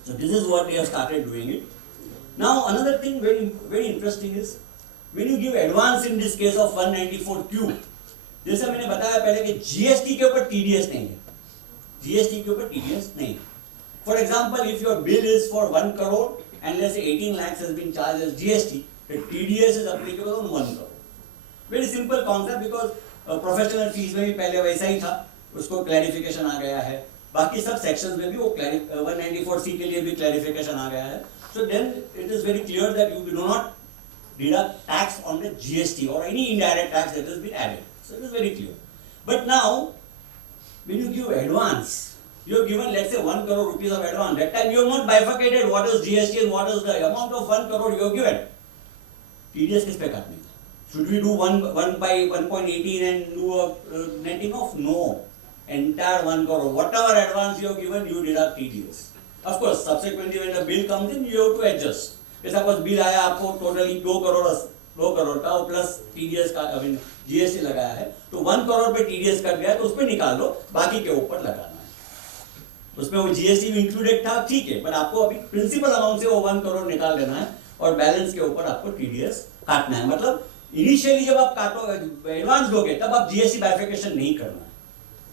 So this is what they have started doing it. Now another thing very interesting is when you give advance in this case of 194Q, जैसे मैंने बताया पहले कि GST के ऊपर TDS नहीं है. GST के ऊपर TDS नहीं है. For example, if your bill is for 1 crore and let's say 18 lakhs has been charged as GST, the TDS is applicable on 1 crore. Very simple concept, because professional fees में भी पहले वैसा ही था, उसको क्लैरिफिकेशन आ गया है. बाकी सब सेक्शंस में भी वो 194C के लिए भी क्लैरिफिकेशन आ गया है. So then it is very clear that you do not deduct tax on the GST or any indirect tax that has been added. So it is very clear. But now, when you give advance, you have given, let's say, 1 crore rupees of advance. That time you have not bifurcated what is GST and what is the amount of 1 crore you have given. TDS किस पे काटने? Should we do 1 by 1.18 and do a netting off? No. Entire 1 crore. Whatever advance you have given, you deduct TDS. Of course, subsequently when the bill comes in, you have to adjust. जैसा कुछ bill आया आपको totally 2 crore का और plus TDS का GST लगाया है, तो 1 crore पे TDS कट गया तो उसपे निकाल लो, बाकी के ऊपर लगाना है. उसमें वो GST भी इंक्लूडेड था, ठीक है, पर आपको अभी प्रिंसिपल अमाउंट से वो 1 crore निकाल देना है और बैलेंस के ऊपर आपको TDS काटना है. मतलब इनिशियली जब आप काटो एडवांस दोगे तब आप GST बाइफिकेशन नहीं करना है,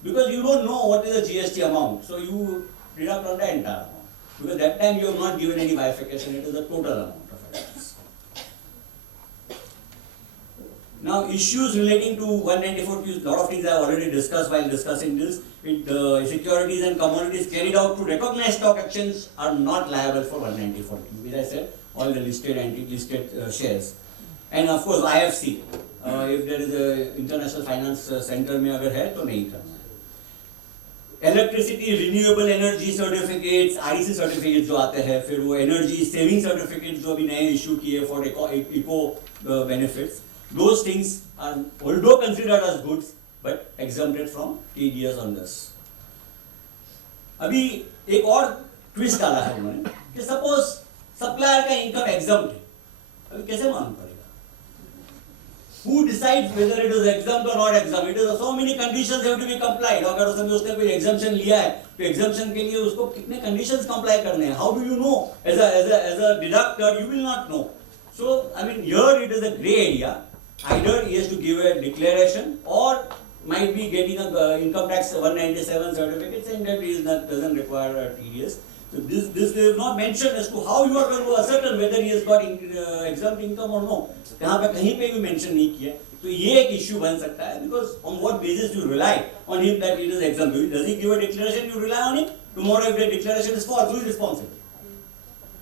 because you don't know what is the GST amount, so you deduct on the entire amount, because that time you have not given any bifurcation, it is the total amount of advance. Now issues relating to 194Q, lot of things I have already discussed while discussing this. Securities and commodities carried out to recognized stock exchange are not liable for 194Q, which I said, all the listed anti-listed shares. And of course IFC, if there is a international finance center में अगर है तो नहीं करना है. Electricity renewable energy certificates, REC certificates जो आते हैं, फिर वो energy saving certificates जो अभी नए issue किए for eco benefits, those things are although considered as goods but exempted from TDS on this. अभी एक और twist डाला है उन्होंने कि suppose supplier का income exempt है, अभी कैसे मालूम पड़ेगा? Who decides whether it is exempt or not exempt? It is so many conditions have to be complied. अगर उसने कोई exemption लिया है, तो exemption के लिए उसको कितने conditions comply करने हैं? How do you know? As a deductor, you will not know. So I mean, here it is a gray area. Either he has to give a declaration or might be getting a income tax 197 certificate saying that he doesn't require a TDS. So this they have not mentioned as to how you are going to ascertain whether he has got exempt income or no. यहाँ पे कहीं पे भी mention नहीं किया, तो ये एक issue बन सकता है, because on what basis you rely on him that it is exempt? Does he give a declaration? You rely on it. Tomorrow if the declaration is false, who is responsible?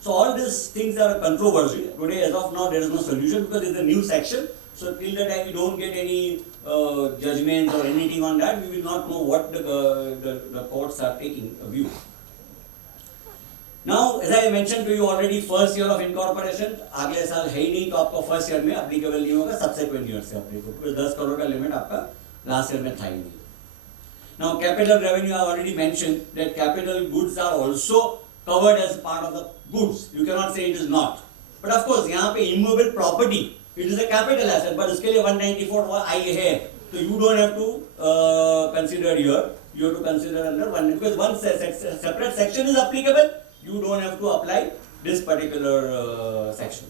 So all these things are controversial. Today, as of now, there is no solution because it is a new section. So till the time we don't get any judgments or anything on that, we will not know what the courts are taking a view. Now, as I mentioned to you already, first year of incorporation, अगले साल है ही नहीं, तो आपको first year में applicable नहीं होगा, subsequent year से applicable, because 10 करोड़ का limit आपका last year में था ही नहीं. Now, capital revenue I already mentioned that capital goods are also covered as part of the goods. You cannot say it is not. But of course, यहाँ पे immovable property, it is a capital asset, but उसके लिए 194 आई है, so you don't have to consider here. You have to consider under one, because one separate section is applicable. You don't have to apply this particular section.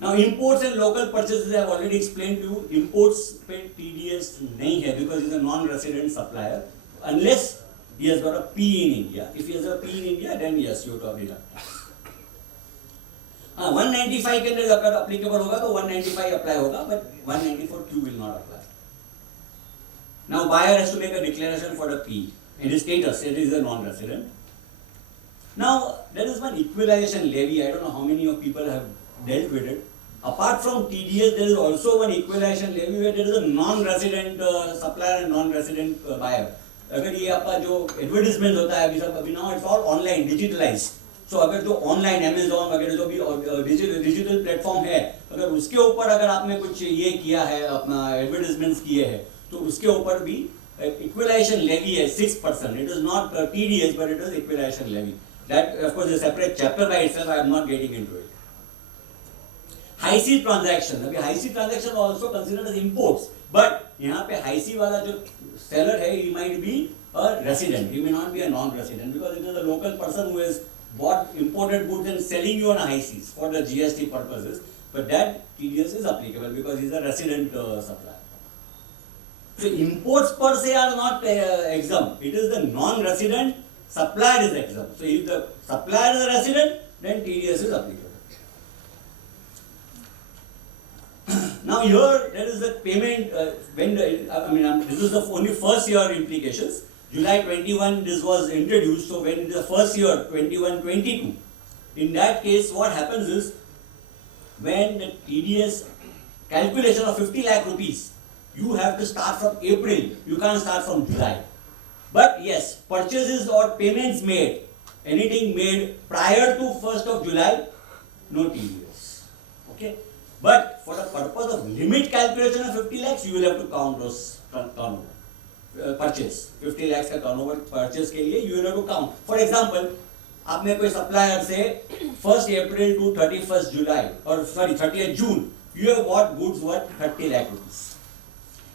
Now imports and local purchases I have already explained to you. Imports पे TDS नहीं है because he is a non-resident supplier unless he has got a P in India. If he has a P in India, then yes, you have to apply tax. 195 के अंदर अगर applicable होगा तो 195 apply होगा, but 194Q will not apply. Now buyer has to make a declaration for the P. In his status, it is a non-resident. Now, there is one equalization levy. I don't know how many of people have dealt with it. Apart from TDS, there is also one equalization levy where there is a non-resident supplier and non-resident buyer. अगर ये आपका जो advertisement होता है अभी now it's all online, digitalized. So अगर जो online Amazon वगैरह जो भी digital platform है, अगर उसके ऊपर अगर आपने कुछ ये किया है अपना advertisements किए हैं, तो उसके ऊपर भी equalization levy है 6%. It is not TDS, but it is equalization levy. That of course is a separate chapter by itself. I am not getting into it. High C transaction. अभी high C transaction also considered as imports, but यहाँ पे high C वाला जो seller है, he might be a resident. He may not be a non-resident because it is a local person who has bought imported goods and selling you on a high seas for the GST purposes. But that TDS is applicable because he is a resident supplier. So imports per se are not exempt. It is the non-resident supplier is exempt. So if the supplier is a resident, then TDS is applicable. Now here there is the payment when this is the only first year implications. July 21 this was introduced. So when the first year 21-22, in that case what happens is when the TDS calculation of 50 lakh rupees, you have to start from April. You can't start from July. But yes, purchases or payments made, anything made prior to 1st of July, no TDS. Okay. But for the purpose of limit calculation of 50 lakhs, you will have to count those turnover. Purchase 50 lakhs का turnover purchase के लिए you will have to count. For example, आपने कोई supplier से 1st April to 31st July or sorry 30th June, you have bought goods worth 30 lakh rupees.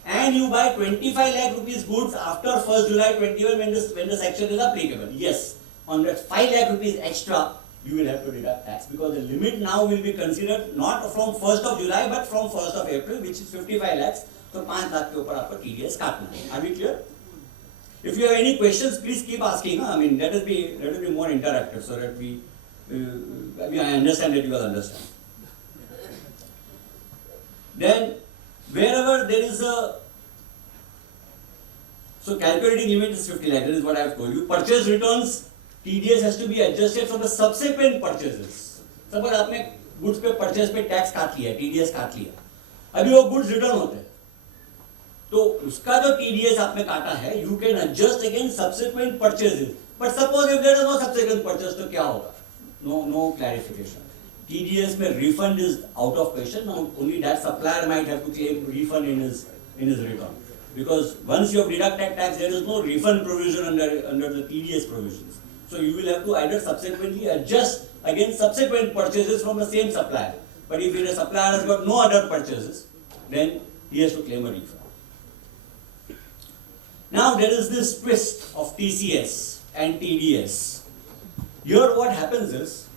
And you buy 25 lakh rupees goods after 1st July 21 when the section is applicable. Yes, on that 5 lakh rupees extra, you will have to deduct tax because the limit now will be considered not from 1st of July but from 1st of April, which is 55 lakhs. So 5 lakh के ऊपर आपको TDS काटना है. Are we clear? If you have any questions, please keep asking. I mean, let us be more interactive so that I understand that you will understand. Then wherever there is a, so calculating limit is 50 lakh, that is what I have told you. Purchase returns, TDS has to be adjusted for the subsequent purchases. Suppose आपने goods पे purchase पे tax काट लिया, TDS काट लिया. अभी वो goods return होते हैं. तो उसका जो TDS आपने काटा है, you can adjust against subsequent purchases. But suppose if there is no subsequent purchase, तो क्या होगा? No clarification. TDS में refund is out of question. Now only that supplier might have to claim refund in his return. Because once you have deducted tax, there is no refund provision under the TDS provisions. So you will have to either subsequently adjust against subsequent purchases from the same supplier. But if the supplier has got no other purchases, then he has to claim a refund. Now there is this twist of TCS and TDS. Here what happens is,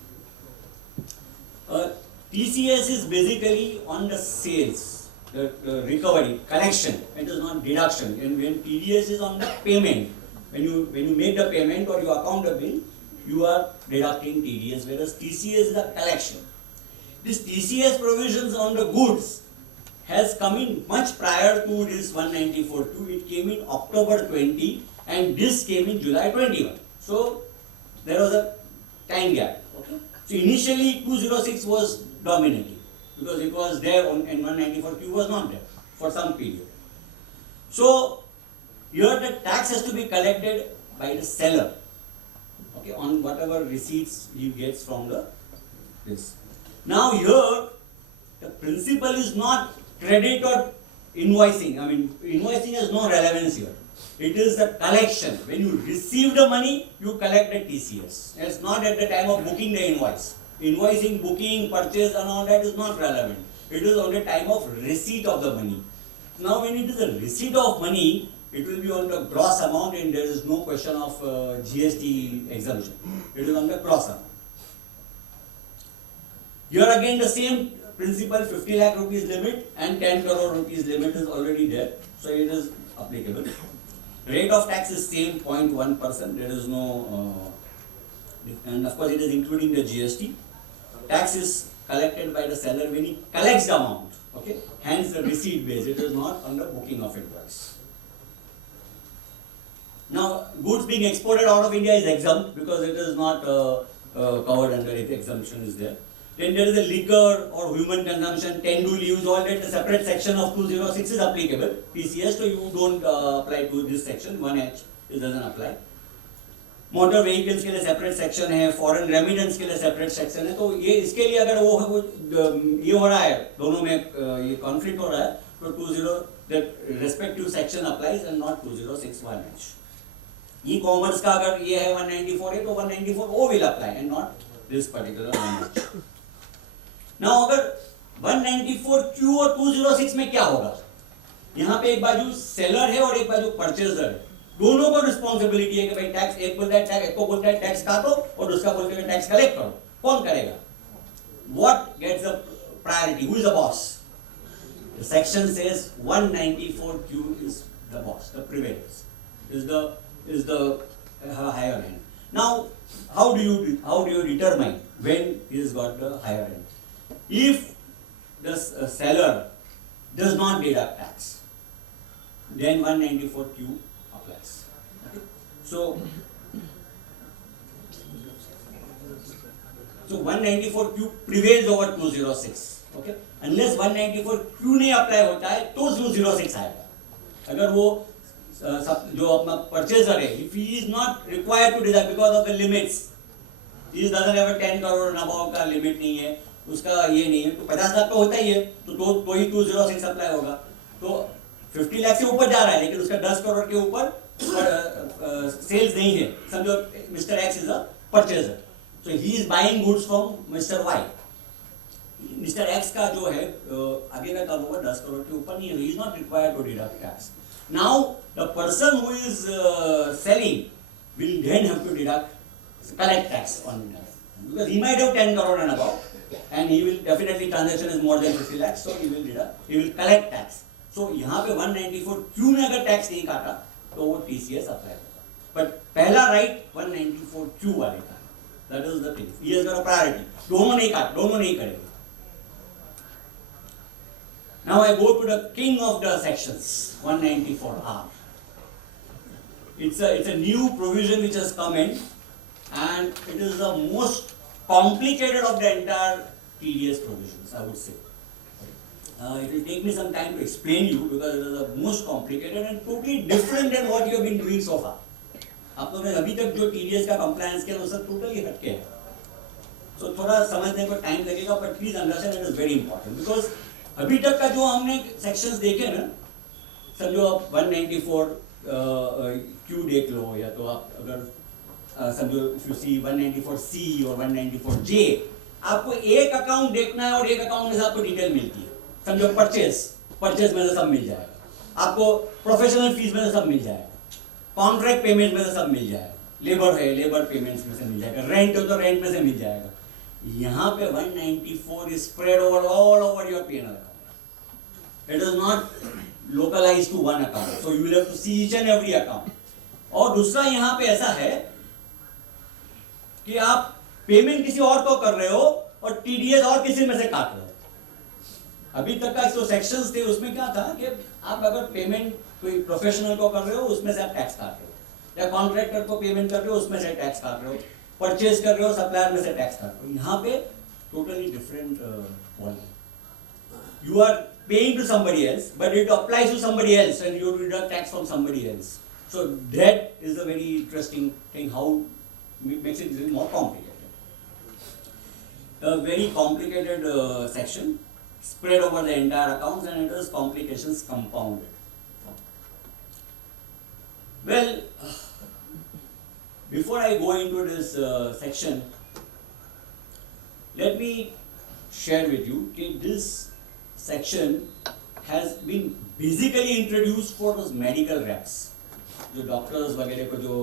TCS is basically on the sales, the recovery, collection. It is not deduction. And when TDS is on the payment, when you make the payment or you account the bill, you are deducting TDS, whereas TCS is the collection. This TCS provisions on the goods has come in much prior to this 194.2. It came in October 20 and this came in July 21. So there was a time gap. Okay? So initially 206 was dominating. because it was there on, and 194Q was not there for some period. So here the tax has to be collected by the seller, okay, on whatever receipts he gets from the this. Now here the principle is not credit or invoicing. I mean, invoicing has no relevance here. It is the collection. When you receive the money, you collect the TCS. It's not at the time of booking the invoice. Invoicing, booking, purchase and all that is not relevant. It is on the time of receipt of the money. Now when it is a receipt of money, it will be on the gross amount and there is no question of GST exemption. It is on the gross amount. Here again the same principle, 50 lakh rupees limit and 10 crore rupees limit is already there. So it is applicable. Rate of tax is same 0.1%. There is no, and of course it is including the GST. Tax is collected by the seller when he collects the amount. Okay, hence the receipt base. It is not on the booking of invoice. Now, goods being exported out of India is exempt because it is not covered under it. Exemption is there. Then there is a liquor or human consumption, tend to use all that. A separate section of 206 is applicable. TCS, so you don't apply to this section. 1H, it doesn't apply. Motor vehicles के लिए separate section है, foreign रेमिडेंस के लिए separate section है. तो ये इसके लिए अगर वो ये हो रहा है, दोनों में ये कॉन्फ्लिक्ट हो रहा है, तो 20 that respective section applies and not 2061H. E commerce का अगर ये है 194 है तो 194 वो will apply and not this particular 1H. Now अगर 194Q और 206 में क्या होगा? यहाँ पे एक बाजू सेलर है और एक बाजू परचेजर है. दोनों को रिस्पॉन्सिबिलिटी है कि भाई टैक्स, एक बोलता है टैक्स, एक को बोलता है टैक्स काटो और दूसरा बोलते हैं टैक्स कलेक्ट करो. कौन करेगा? What gets the priority? Who is the boss? The section says 194Q is the boss, the prevails, is the higher end. Now, how do you determine when he has got the higher end? If the seller does not deduct tax, then 194Q applies. Okay? So 194Q prevails over 206. Okay? Unless 194Q नहीं apply होता है तो 206 आएगा. अगर वो जो अपना purchaser है, if he is not required to deduct because of the limits, he doesn't have a 10 crore and above का लिमिट नहीं है, उसका ये नहीं है, तो 50 लाख तो होता ही है, तो ही 206 अप्लाई होगा. तो 50 लाख से ऊपर जा रहा है लेकिन उसका 10 करोड़ के ऊपर सेल्स नहीं है. समझो mister X is a purchaser, so he is buying goods from mister Y. Mister X का जो है आगे का टर्नओवर 10 करोड़ के ऊपर नहीं है, he is not required to deduct tax. Now the person who is selling will then have to collect tax on that, because he might have 10 crore and above, and he will definitely transaction is more than 50 lakhs, so he will collect tax. So यहाँ पे 194Q में अगर tax नहीं काटा तो वो TCS apply होगा. But पहला राइट 194Q वाले का, that is the thing. He has got a priority. दोनों नहीं करेंगे. Now I go to the king of the sections, 194R. It's a new provision which has come in, and it is the most complicated of the entire TDS provisions, I would say. It will take me some time to explain you because it is the most complicated and totally different than what you have been doing so far. आप लोगों ने अभी तक जो TDS का compliance किया वो सब totally हटके है. So थोड़ा समझने को टाइम लगेगा, but please understand it is very important because अभी तक का जो हमने sections देखे ना, समझो आप 194Q देख लो, या तो आप अगर समझो if you see 194C और 194J, आपको एक अकाउंट देखना है और एक अकाउंट में से आपको डिटेल मिलती है. समझो परचेज में से सब मिल जाएगा, आपको प्रोफेशनल फीस में से सब मिल जाएगा, कॉन्ट्रैक्ट पेमेंट में से सब मिल जाएगा, लेबर है लेबर पेमेंट्स में से मिल जाएगा, रेंट हो तो रेंट में से मिल जाएगा. यहाँ पे 194 is spread over all over your P&L account. It is not localized to one account, so you will have to see each and every account. और दूसरा यहाँ पे ऐसा है कि आप पेमेंट किसी और को कर रहे हो और TDS और किसी में से काट रहे हो. अभी तक का जो सेक्शंस थे उसमें क्या था कि आप अगर पेमेंट कोई प्रोफेशनल को कर रहे हो उसमें से आप टैक्स काट रहे हो, या कॉन्ट्रैक्टर को पेमेंट कर रहे हो उसमें से टैक्स काट रहे हो, परचेज कर रहे हो सप्लायर में से टैक्स काट रहे हो. यहाँ पे totally different point. you are paying to somebody else, but it applies to somebody else and you deduct tax from somebody else. So that is a very interesting thing, how it makes it a little more complicated. A very complicated section spread over the entire accounts, and it is complications compounded. Well, before I go into this section, let me share with you that this section has been basically introduced for those medical reps. जो doctors वगैरह को जो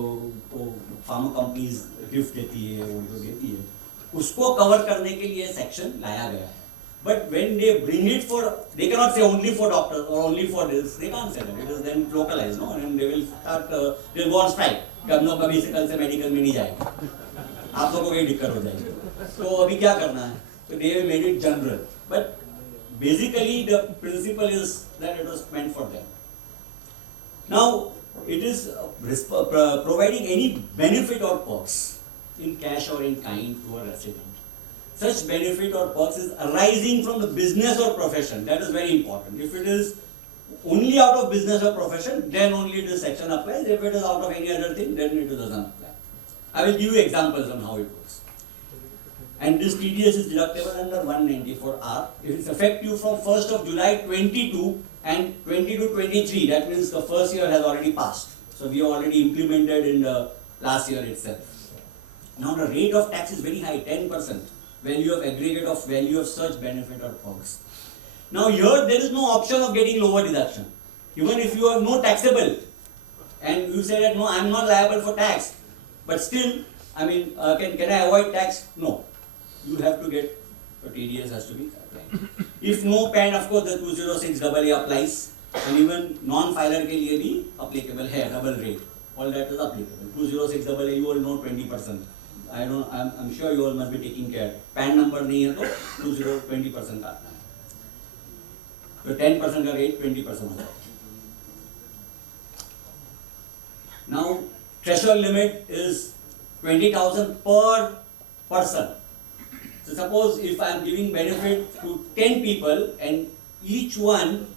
pharma companies gift देती है, वो जो देती है, उसको कवर करने के लिए सेक्शन लाया गया है. But when they bring it for, they cannot say only for doctors or only for this. They can't say that. It is then localized, no? And they will start, they will go on strike. कि हम लोग कभी से कल से medical में नहीं जाएंगे. आप लोगों को कहीं दिक्कत हो जाएगी. तो अभी क्या करना है? So they have made it general. But basically the principle is that it was meant for them. Now it is providing any benefit or perks in cash or in kind to a resident. Such benefit or perks is arising from the business or profession. That is very important. If it is only out of business or profession, then only this section applies. If it is out of any other thing, then it doesn't apply. I will give you examples on how it works. And this TDS is deductible under 194R. It is effective from 1st of July 22 and 22-23. That means the first year has already passed. So we have already implemented in the last year itself. Now the rate of tax is very high, 10%. Value of aggregate of value of such benefit or perks. Now here there is no option of getting lower deduction. Even if you have no taxable and you say that no, I am not liable for tax, but still, I mean, can I avoid tax? No. You have to get, a TDS has to be applied. If no PAN, of course the 206AA applies, and even non-filer के लिए भी applicable है, double rate. All that is applicable. 206AA you all know 20%. I'm sure you all must be taking care. PAN number नहीं है तो 20% काटना है. तो 10% का rate 20% हो जाए. Now threshold limit is 20,000 per person. So suppose if I am giving benefit to 10 people and each one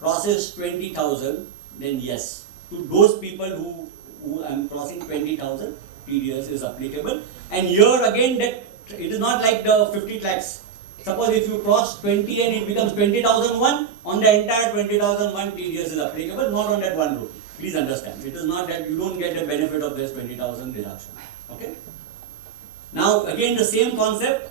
crosses 20,000, then yes, to those people who I am crossing 20,000, TDS is applicable. And here again, that it is not like the 50 lakhs. Suppose if you cross 20 and it becomes 20,001, on the entire 20,001 TDS is applicable, not on that one rupee. Please understand. It is not that you don't get the benefit of this 20,000 deduction. Okay? Now again the same concept.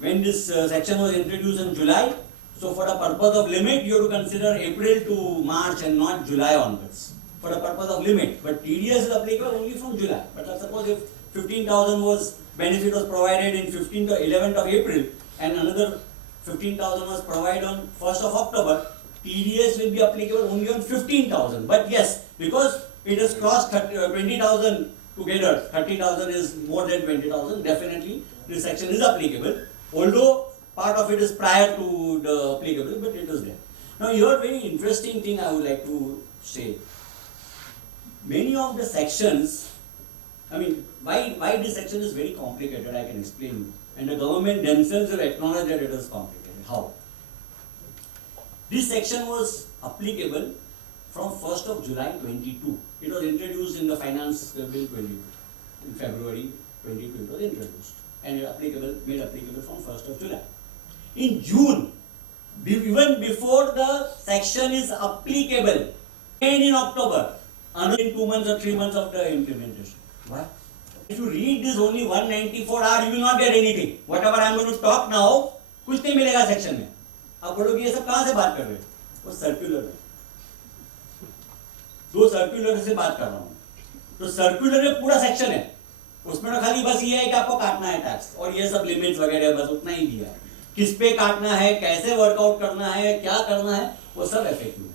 When this section was introduced in July, so for the purpose of limit, you have to consider April to March and not July onwards. For the purpose of limit, but TDS is applicable only from July. But suppose if 15,000 benefit was provided in 15th or 11th of April, and another 15,000 was provided on 1st of October, TDS will be applicable only on 15,000. But yes, because it has crossed 20,000 together, 30,000 is more than 20,000, definitely this section is applicable. Although part of it is prior to the applicable, but it is there. Now here very interesting thing I would like to say. Many of the sections, I mean, why this section is very complicated, I can explain. And the government themselves have acknowledged that it is complicated. How? This section was applicable from 1st of July 22. It was introduced in the Finance Bill 22. In February 22 it was introduced. And made applicable from 1st of July. In June, even before the section is applicable, and in October, another 2 months or 3 months of the implementation. Why? If you read this only 194R, you will not get anything. Whatever I am going to talk now, कुछ नहीं मिलेगा section में. आप बोलोगे ये सब कहाँ से बात कर रहे हो? वो circular है. दो circular से बात कर रहा हूँ. तो circular में पूरा section है. उसमें तो खाली बस ये है कि आपको काटना है टैक्स और ये सब लिमिट्स वगैरह बस उतना ही दिया है. किस पे काटना है, कैसे वर्कआउट करना है, क्या करना है, वो सब effective है.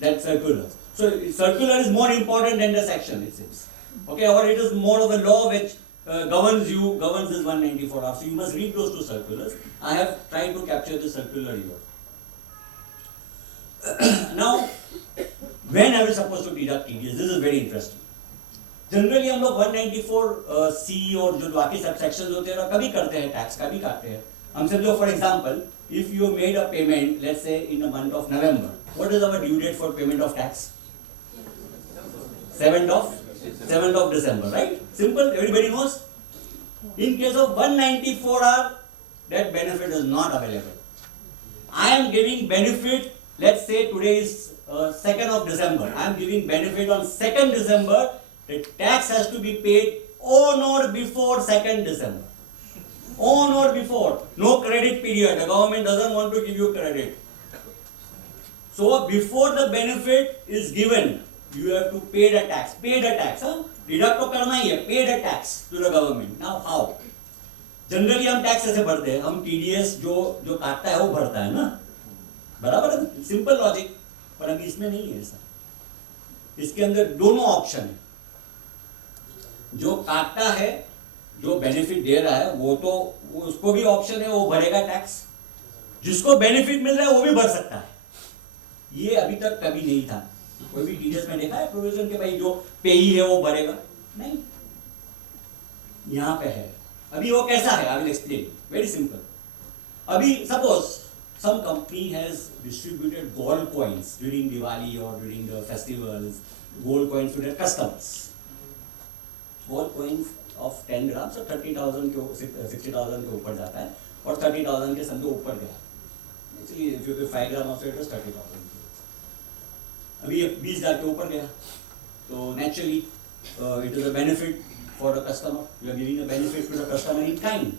That circular. So circular is more important than the section, it seems. Okay, or it is more of a law which governs this 194R. So you must read those two circulars. I have tried to capture the circular here. Now, when are we supposed to deduct TDS? This is very interesting. Generally हम लोग 194C और जो बाकी सब sections होते हैं कभी करते हैं टैक्स, कभी काटते हैं. हम समझो for example if you made a payment, let's say in the month of November, what is our due date for payment of tax? 7th of December, right? Simple, everybody knows. In case of 194R, that benefit is not available. I am giving benefit, let's say today is 2nd of December. I am giving benefit on 2nd December. The tax has to be paid on or before 2nd December. On or before. No credit period. The government doesn't want to give you credit. So before the benefit is given, you have to pay the tax. Pay the tax. Huh? Deduct to karna hi hai. Pay the tax to the government. Now how? Generally हम tax ऐसे भरते हैं, हम TDS जो काटता है वो भरता है ना, बराबर है, सिंपल लॉजिक, पर अभी इसमें नहीं है ऐसा. इसके अंदर दोनों ऑप्शन है, जो काटता है, जो बेनिफिट दे रहा है, वो तो उसको भी ऑप्शन है, वो भरेगा टैक्स, जिसको बेनिफिट मिल रहा है वो भी भर सकता है. ये अभी तक कभी नहीं था. कोई भी TDS में देखा है प्रोविजन के भाई जो पेई है वो भरेगा? नहीं, यहाँ पे है. अभी वो कैसा है? I will explain. Very simple. अभी suppose some company has distributed gold coins during Diwali or during the festivals, gold coins to their customers. Gold coins of 10 grams or 30,000 के 60,000 के ऊपर जाता है और 30,000 के समझो ऊपर गया. Actually, if you give 5 grams of it, it is 30,000. अभी 20,000 के ऊपर गया, तो naturally it is a benefit for the customer. You are giving a benefit to the customer in kind.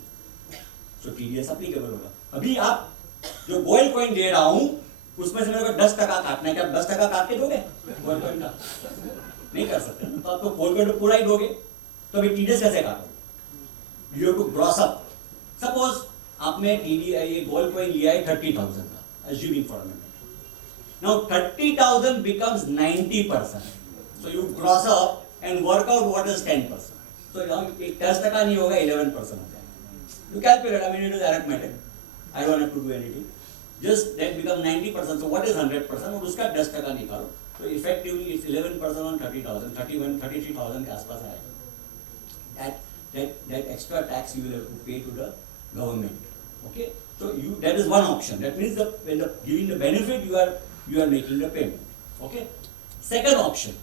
So TDS applicable होगा. अभी आप जो गोल्ड कॉइन दे रहा हूँ उसमें से मेरे को 10% काटना है, क्या 10% काट के दोगे गोल्ड कॉइन का? नहीं कर सकते, तो आप तो गोल्ड कॉइन पूरा ही दोगे, तो अभी TDS कैसे काटोगे? You have to gross up. Suppose आपने TDS ये गोल्ड कॉइन लिया है 30,000 का, assuming for a minute. Now 30,000 becomes 90%. So you gross up and work out what is 10%. So यहाँ 10% नहीं होगा, 11% हो जाएगा. You calculate. I mean it is arithmetic. I don't have to do anything. Just that becomes 90%. So what is 100%? और उसका 10% निकालो. So effectively it's 11% on 30,000, 33,000 के आसपास आएगा. That extra tax you will have to pay to the government. Okay. So that is one option. That means when giving the benefit you are making the payment. Okay. Second option.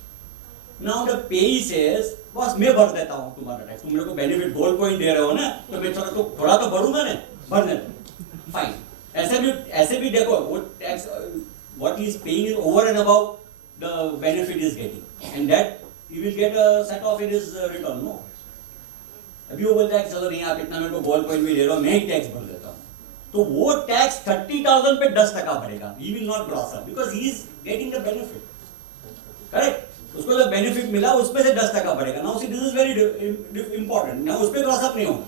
Now the payee says, बस मैं भर देता हूँ तुम्हारा tax, तुम मेरे को benefit gold coin दे रहे हो ना, तो मैं थोड़ा तो भरूंगा ना, भरने दो, फाइन. ऐसे भी देखो वो tax what he is paying is over and above the benefit is getting, and that he will get a set off in his return. No, अभी वो बोलता है कि चलो नहीं आप इतना मेरे को गोल्ड कॉइन भी दे रहे हो, मैं ही टैक्स भर देता हूँ, तो वो टैक्स 30,000 पे 10% भरेगा. He will not gross up because he is getting the benefit. Correct? उसको जो बेनिफिट मिला उसमें से 10% बढ़ेगा. Now see this is very important. Now उस पे क्रॉस अप नहीं होगा,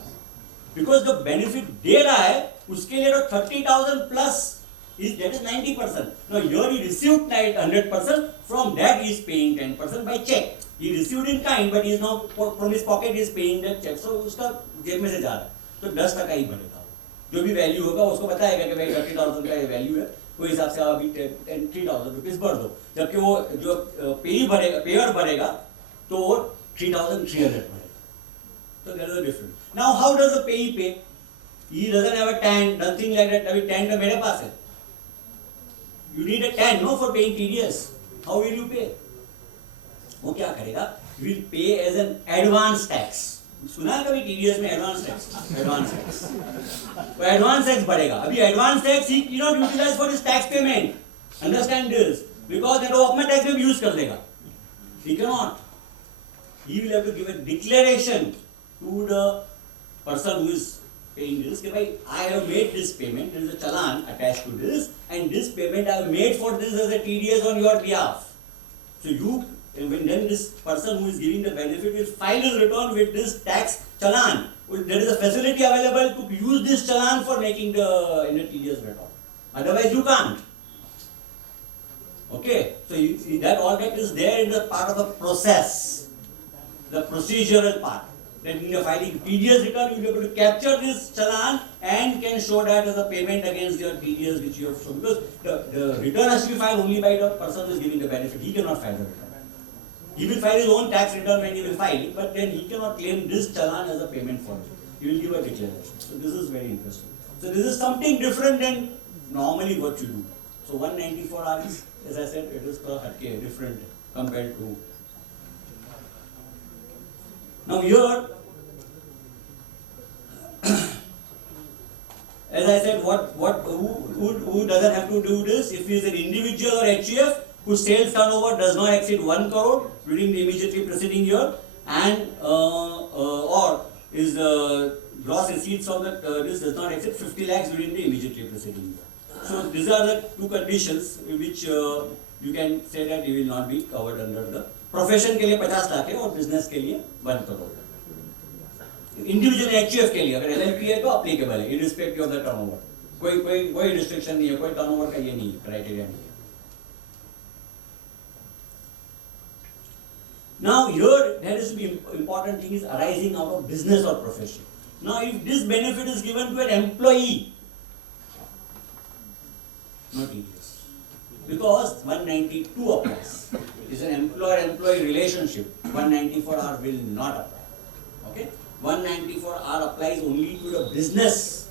बिकॉज जो बेनिफिट दे रहा है उसके लिए तो 30,000 plus is that is 90%. Now here he received 100%. From that he is paying 10% by check. He received in kind, but he is now from his pocket he is paying that check. So उसका जेब में से जा रहा है, तो 10% ही बढ़ेगा. जो भी वैल्यू होगा उसको बताएगा कि भाई 30,000 का ये वैल्यू है, वो हिसाब से अभी 3,000 रुपीज भर दो. जबकि वो जो पेयर भरेगा तो वो 3,300 भरेगा. So there is a difference. Now how does the payee pay? He doesn't have a TAN, nothing like that. अभी TAN तो मेरे पास है. You need a TAN, no, for paying TDS. How will you pay? वो क्या करेगा? He will pay as an advance tax. सुना है कभी TDS में एडवांस टैक्स? एडवांस टैक्स, तो एडवांस टैक्स बढ़ेगा. अभी advance tax he cannot utilize for his tax payment. Understand this? Because that वो अपना टैक्स में भी यूज कर लेगा. He cannot. He will have to give a declaration to the person who is paying this कि भाई I have made this payment, there is a challan attached to this, and this payment I have made for this as a TDS on your behalf. So you, when then this person who is giving the benefit will file his return with this tax challan. There is a facility available to use this challan for making the TDS return. Otherwise you can't. Okay, so you see that all that is there in the part of the process, the procedural part. Then in the filing TDS return, you will be able to capture this challan and can show that as a payment against your TDS which you have shown. Because the return has to be filed only by the person who is giving the benefit. He cannot file the return. He will file his own tax return when he will file it, but then he cannot claim this challan as a payment for it. He will give a declaration. So this is very interesting. So this is something different than normally what you do. So 194R is, as I said, it is different compared to. Now here, as I said, who doesn't have to do this? If he is an individual or HUF whose sales turnover does not exceed 1 crore during the immediately preceding year, and or is gross receipts of that this does not exceed 50 lakhs during the immediately preceding year. So these are the two conditions which you can say that you will not be covered under the profession के लिए 50 लाख है और business के लिए 1 crore. Individual HUF के लिए अगर LLP है तो applicable है irrespective of the turnover. कोई restriction नहीं है, कोई turnover का ये नहीं है, criteria नहीं है. Now here there is the important thing is arising out of business or profession. Now if this benefit is given to an employee, not TDS, because 192 applies. It's an employer-employee relationship. 194R will not apply. Okay? 194R applies only to the business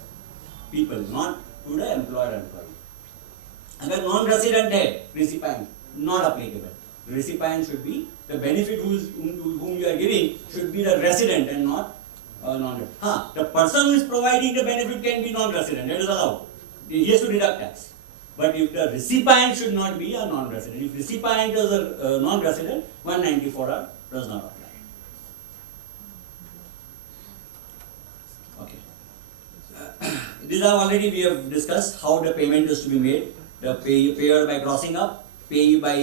people, not to the employer-employee. Agar non-resident hai, recipient, not applicable. The recipient should be, the benefit whom you are giving should be the resident and not non-resident. The person who is providing the benefit can be non-resident, that is allowed. He has to deduct tax. But if the recipient should not be a non-resident, if recipient is a non-resident, 194R does not apply. Okay. These are already we have discussed how the payment is to be made. The payer by crossing up, pay by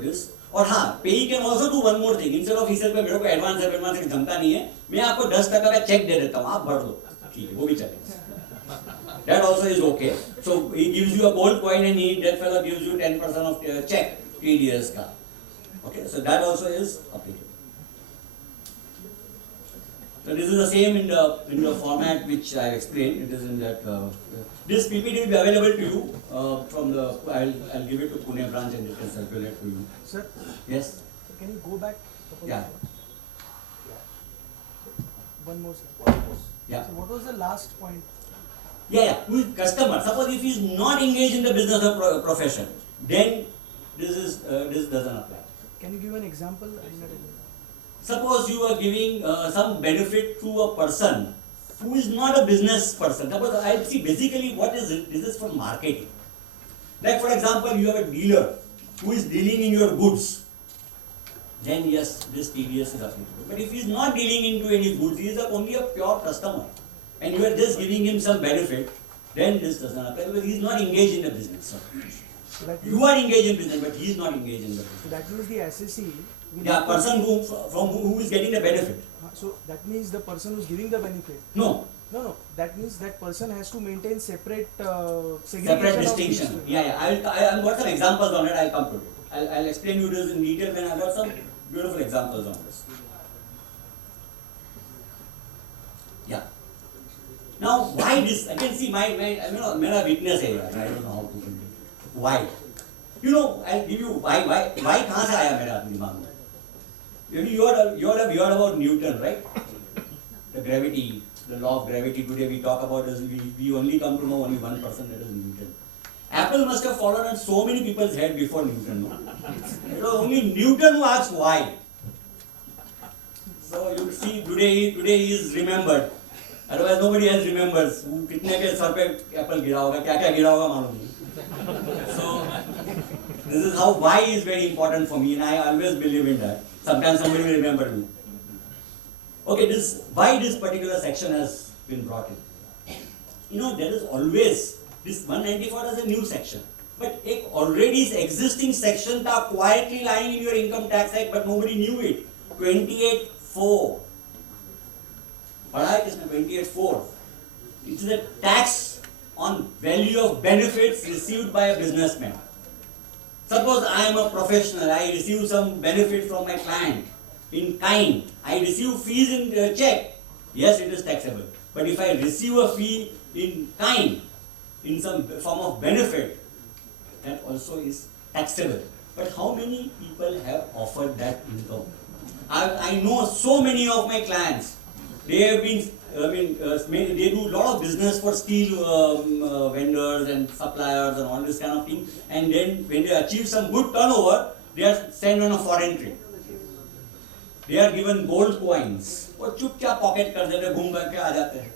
this. और हाँ, payee can also do one more thing. Instead of he said मेरे को advance जमता नहीं है, मैं आपको 10% का check दे देता हूँ, आप भर दो, ठीक है, वो भी चलेगा. That also is okay. So he gives you a gold coin and that fellow gives you 10% of check, TDS ka. Okay, so that also is applicable. So this is the same in the format which I explained. It is in that this PPT will be available to you from the. I'll give it to Pune branch and it can circulate to you. Sir. Yes. So can you go back? Yeah. One more, sir. Yeah. So what was the last point? Yeah, who is customer? Suppose if he is not engaged in the business or profession, then this doesn't apply. Can you give an example? Suppose you are giving some benefit to a person who is not a business person. Suppose I see basically what is it? This is for marketing. Like for example, you have a dealer who is dealing in your goods. Then yes, this TDS is applicable. But if he is not dealing into any goods, he is only a pure customer, and you are just giving him some benefit, then this does not apply because he is not engaged in the business. So you are engaged in business, but he is not engaged in the business. So that means the SSE. Yeah, person who is getting the benefit. So that means the person who is giving the benefit. No. No. That means that person has to maintain separate separate distinction. Yeah. I'll got some examples on it. I'll come to it. I'll explain you this in detail when I got some beautiful examples on this. Yeah. Now, why this? I can see my weakness here. I don't know how to do it. Why? You know, I'll give you why. कहाँ से आया मेरा दिमाग में? You all have heard about Newton, right? The gravity, the law of gravity. Today we talk about this. We only come to know only one person, that is Newton. Apple must have fallen on so many people's head before Newton. No? It was only Newton who asked why. So you see, today he is remembered. Otherwise nobody else remembers. कितने के sir पे Apple गिरा होगा, क्या गिरा होगा मालूम नहीं. So this is how why is very important for me, and I always believe in that. Sometimes somebody will remember me. Okay, why this particular section has been brought in. You know, there is always this 194 is a new section, but एक already existing section था quietly lying in your income tax act, but nobody knew it. 28(4). पढ़ा है किसने 28(4)? It is a tax on value of benefits received by a businessman. Suppose I am a professional, I receive some benefit from my client in kind. I receive fees in check. Yes, it is taxable. But if I receive a fee in kind, in some form of benefit, that also is taxable. But how many people have offered that income? I know so many of my clients. They have been they do a lot of business for steel vendors and suppliers and all this kind of thing. And then when they achieve some good turnover, they are sent on a foreign trip. They are given gold coins. वो चुपचाप pocket कर देते घूम करके आ जाते हैं.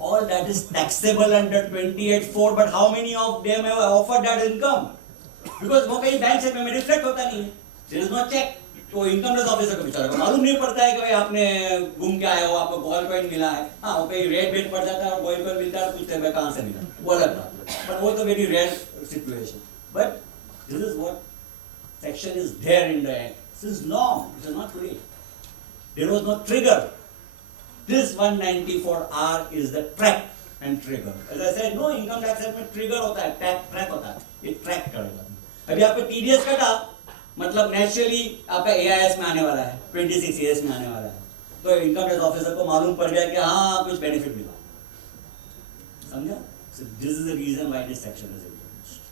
All that is taxable under 28(4). But how many of them have offered that income? Because वो कहीं बैंक से में रिफ्लेक्ट होता नहीं है. There is no check. तो इनकम टैक्स ऑफिसर को बेचारे को मालूम नहीं पड़ता है कि भाई आपने घूम के आए हो, आपको गोल्ड कॉइन मिला है. हाँ, वो कहीं रेड बेट पड़ जाता है और गोल्ड कॉइन मिलता है, पूछते हैं कहाँ से मिला. वो अलग बात है. But वो तो very rare situation. But this is what section is there in the act. This is long. It is not today. There was no trigger. This 194R is the track and trigger. As I said, no income tax में trigger होता है, track होता है. ये track करेगा. अभी आपको TDS कटा, मतलब naturally आपका AIS में आने वाला है, 26 AS में आने वाला है. तो income tax officer को मालूम पड़ गया कि हाँ कुछ benefit मिला. समझा? So this is the reason why this section is introduced.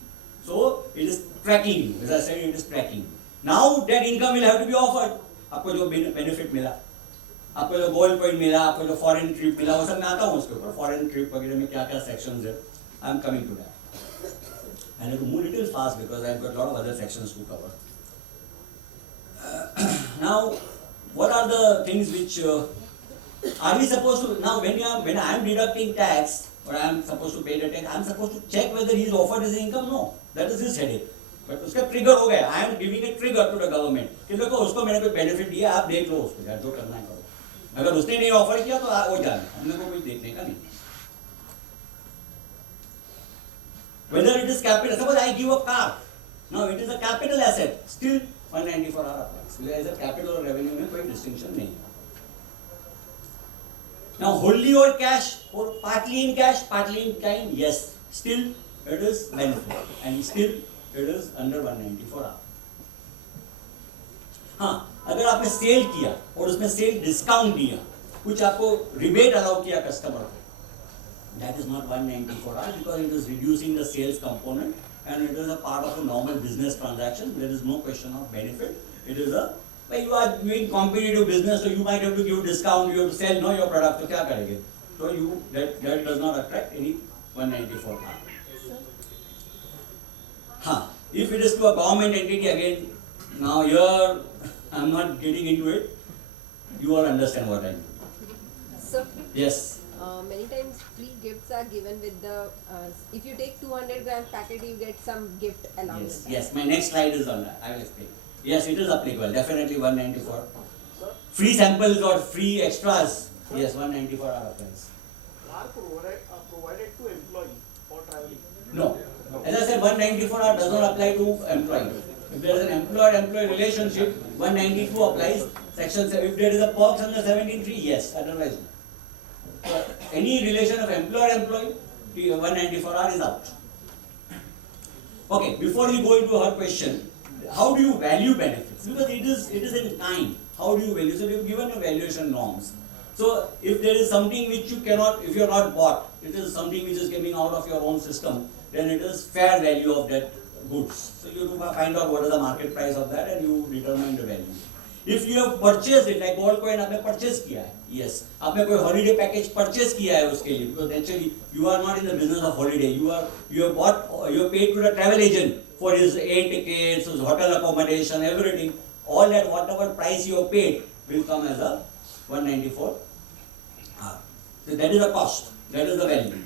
So it is tracking you. As I said, it is tracking you. Now that income will have to be offered. आपको जो benefit मिला, आपको जो gold coin मिला, आपको जो foreign trip मिला, वो सब मैं आता हूँ उसके ऊपर. फॉरेन ट्रिप वगैरह में क्या क्या सेक्शंस है, I am coming to that. I have to move little fast because I have got lot of other sections to cover. Now what are the things which are we supposed to, now when I am deducting tax or I am supposed to pay the tax, I am supposed to check whether he is offered his income? No, that is his headache. But उसका trigger हो गया. I am giving a trigger to the government कि देखो उसको मैंने कोई benefit दिया, आप देख लो उसको यार, जो करना है करो. अगर उसने नहीं ऑफर किया तो वो जाने, हमने को कोई देखने का नहीं. Whether it is capital, suppose I give a car, now it is a capital asset, still 194R applies. Whether a capital or revenue में कोई distinction नहीं है. Now wholly or cash or partly in cash, partly in kind, yes, still it is benefit and still it is under 194R. हाँ, अगर आपने cell किया और उसमें सेल डिस्काउंट दिया, कुछ आपको रिबेट अलाउ किया कस्टमर को, that is not 194R because it is reducing the sales component and it is a part of a normal business transaction. There is no question of benefit. It is a, like you are doing competitive business, so you might have to give discount, you have to sell no your product, तो क्या करेंगे? So you that does not attract any 194R. हाँ, if it is to a government entity again, now here I am not getting into it. You all understand what I mean. So, yes. Many times free gifts are given with the, if you take 200 gram packet, you get some gift along with that. Yes, my next slide is on that. I will explain. Yes, it is applicable. Definitely 194. Free samples or free extras. Yes, 194 are applies. Are provided to employee for traveling? No. As I said, 194R does not apply to employee. If there is an employer-employee relationship, 192 applies. Section 7. If there is a perks under 17(3), yes. Otherwise, no. So, any relation of employer-employee, 194R is out. Okay. Before we go into her question, how do you value benefits? Because it is in kind. How do you value? So we have given a valuation norms. So if there is something which you cannot, if you are not bought, it is something which is coming out of your own system, then it is fair value of that goods. So you have to find out what is the market price of that and you determine the value. If you have purchased it, like gold coin आपने purchase किया है, yes, आपने कोई holiday package purchase किया है उसके लिए, because actually you are not in the business of holiday. You have bought, you have paid to the travel agent for his air tickets, his hotel accommodation, everything. All that whatever price you have paid will come as a 194R. So that is the cost, that is the value.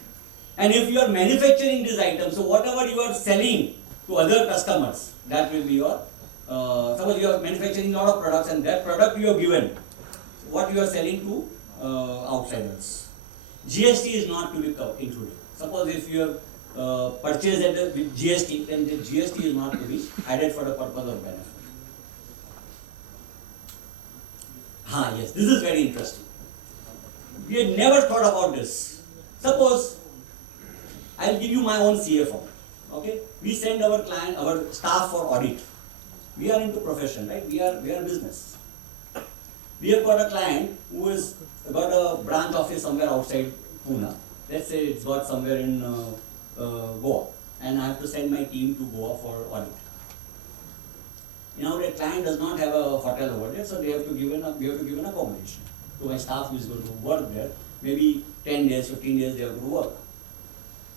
And if you are manufacturing this item, so whatever you are selling to other customers, that will be your, suppose you are manufacturing a lot of products and that product you have given, what you are selling to outsiders. GST is not to be included. Suppose if you have purchased at the GST, then the GST is not to be added for the purpose of benefit. Yes, this is very interesting. We had never thought about this. Suppose I will give you my own CFO. Okay, we send our client, our staff for audit. We are into profession, right? We are business. We have got a client who has got a branch office somewhere outside Pune. Let's say it's got somewhere in Goa, and I have to send my team to Goa for audit. Now the client does not have a hotel over there, so we have to give an accommodation to my staff who is going to work there. maybe 10 days, 15 days they have to work.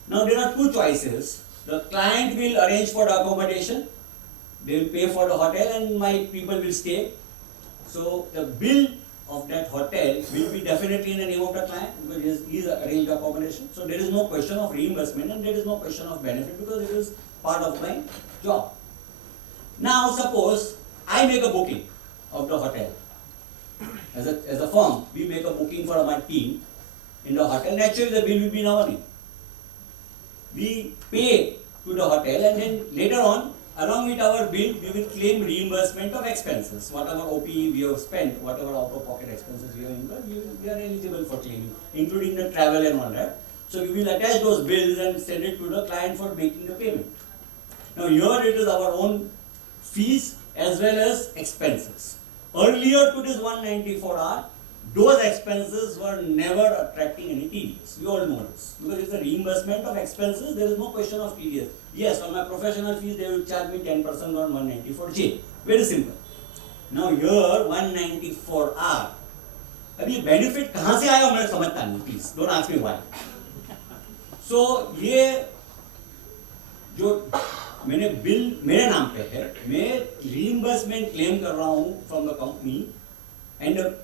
Now there are two choices. The client will arrange for the accommodation, they will pay for the hotel and my people will stay. So the bill of that hotel will be definitely in the name of the client because he is arranged accommodation. So there is no question of reimbursement and there is no question of benefit because it is part of my job. Now suppose I make a booking of the hotel. As a firm, we make a booking for my team in the hotel. Naturally the bill will be in our name. We pay to the hotel and then later on, along with our bill, we will claim reimbursement of expenses. Whatever OP we have spent, whatever out-of-pocket expenses we have incurred, we are eligible for claiming, including the travel and all that. So we will attach those bills and send it to the client for making the payment. Now here it is our own fees as well as expenses. Earlier to this 194R, those expenses were never attracting any TDS. We all know this. Because it's a reimbursement of expenses, there is no question of TDS. Yes, on my professional fees, they will charge me 10% on 194J. Very simple. Now here, 194R. अभी benefit कहाँ से आया मैं समझता नहीं, please. Don't ask me why. So ये जो मैंने बिल मेरे नाम पे है, मैं reimbursement claim कर रहा हूँ from the company and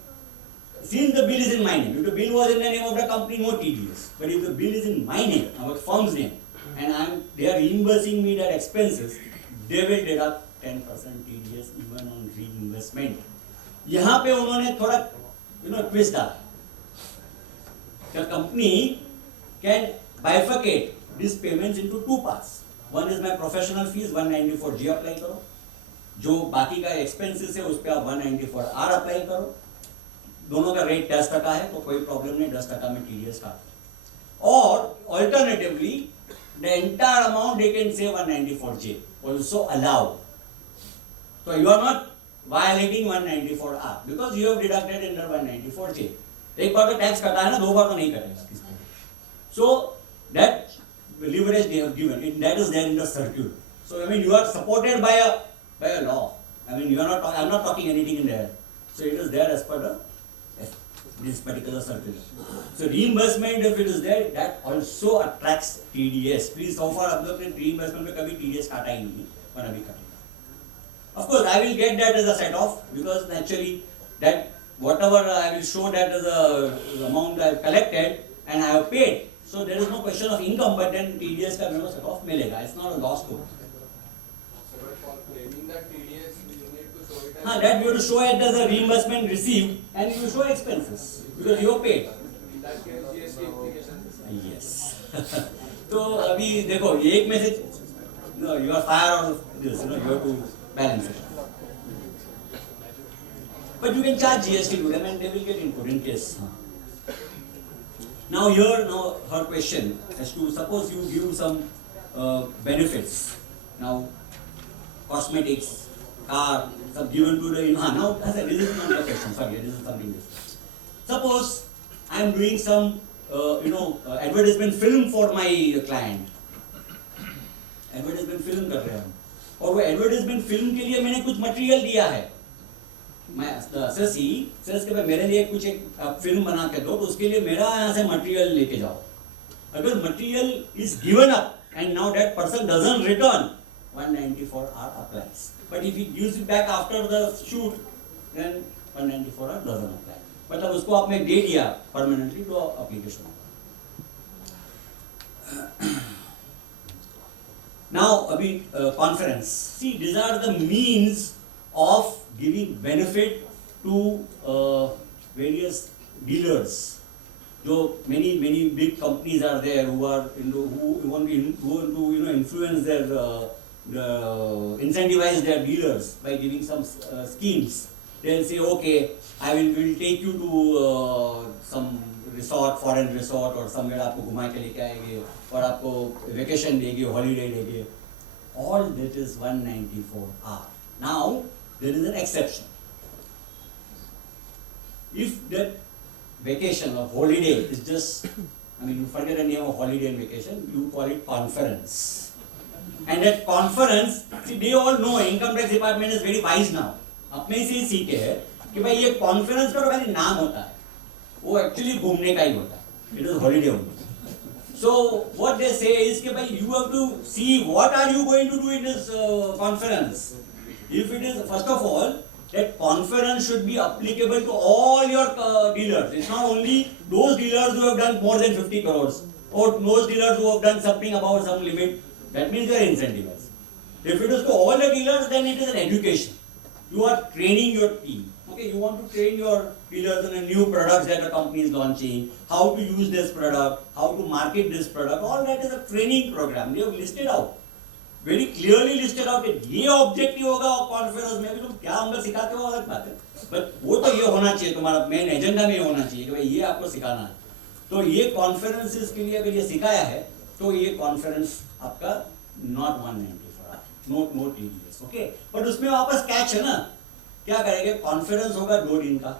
since the bill is in my name, if the bill was in the name of the company, no TDS. But if the bill is in my name, our firm's name, and they are reimbursing me their expenses, they will deduct 10% TDS even on reimbursement. यहाँ पे उन्होंने थोड़ा twist डाला. The company can bifurcate these payments into two parts. One is my professional fees, 194G apply करो. जो बाकी का expenses है उस पे आप 194R apply करो. दोनों का रेट 10% है तो कोई प्रॉब्लम नहीं, 10% में TDS का. और alternatively, the entire amount they can say 194J also allowed. So you are not violating 194R because you have deducted under 194J. एक बार तो टैक्स कटा है ना, दो बार तो नहीं कटेगा किसको. So that leverage they have given, that is there in the circular. So I mean you are supported by a law. I mean you are not. I am not talking anything in there. So it is there as per this particular circular. So reimbursement, if it is there, that also attracts TDS. Please, so far अब तक reimbursement में कभी TDS काटा ही नहीं, पर अभी काटेगा. Of course, I will get that as a set off because naturally that whatever I will show that as the amount I have collected and I have paid. So there is no question of income, but then TDS का मेरे को set off मिलेगा. It's not a loss to. That you have to show it as a reimbursement received and you show expenses because you have paid. In that case, GST implications. Yes. तो अभी देखो ये एक में से you are fire out of this, you have to balance it. But you can charge GST to them and they will get input in case. Now her question as to suppose you give some benefits. Now cosmetics, car, some given to the now this is not the question. Sorry, this is something different. Suppose I am doing some advertisement film for my client. Advertisement film कर रहे हैं हम और वो advertisement film के लिए मैंने कुछ material दिया है. मैं सेल्स के मेरे लिए कुछ एक फिल्म बना के दो तो उसके लिए मेरा यहाँ से मटेरियल लेके जाओ. अगर material is given up and now that person doesn't return 194R applies. But if he gives it back after the shoot, then 194R doesn't apply. मतलब उसको आपने दे दिया permanently तो application होगा. Now अभी conference. See, these are the means of giving benefit to various dealers. So many big companies are there who want to influence their incentivize their dealers by giving some schemes. They'll say, okay, I will take you to some resort, foreign resort or somewhere आपको घुमा के लेके आएंगे और आपको vacation देंगे, holiday देंगे. All that is 194R. Now there is an exception. If that vacation or holiday is just, you forget the name of holiday and vacation, you call it conference. And that conference, see, they all know, income tax department is very wise now. अपने से ही सीखे हैं कि भाई ये conference का तो खाली नाम होता है. वो एक्चुअली घूमने का ही होता है, it is holiday only. So what they say is कि भाई you have to see what are you going to do in this conference. If it is, first of all, that conference should be applicable to all your dealers. It's not only those dealers who have done more than 50 crores or those dealers who have done something about some limit. That means they are incentivized. If it is to all the dealers, then it is an education. You are training your team. Okay, you want to train your dealers on the new products that the company is launching, how to use this product, how to market this product. All that is a training program. They have listed out. Very clearly listed out that ये objective होगा और conference में भी तुम क्या अंदर सिखाते हो अलग बात है, बट वो तो ये होना चाहिए, तुम्हारा मेन एजेंडा में होना चाहिए कि भाई ये आपको सिखाना है. तो ये कॉन्फ्रेंसेस के लिए अगर ये सिखाया है तो ये कॉन्फ्रेंस आपका not 194 note TDS. Okay, but उसमें वापस कैच है ना, क्या करेंगे, कॉन्फ्रेंस होगा 2 दिन का,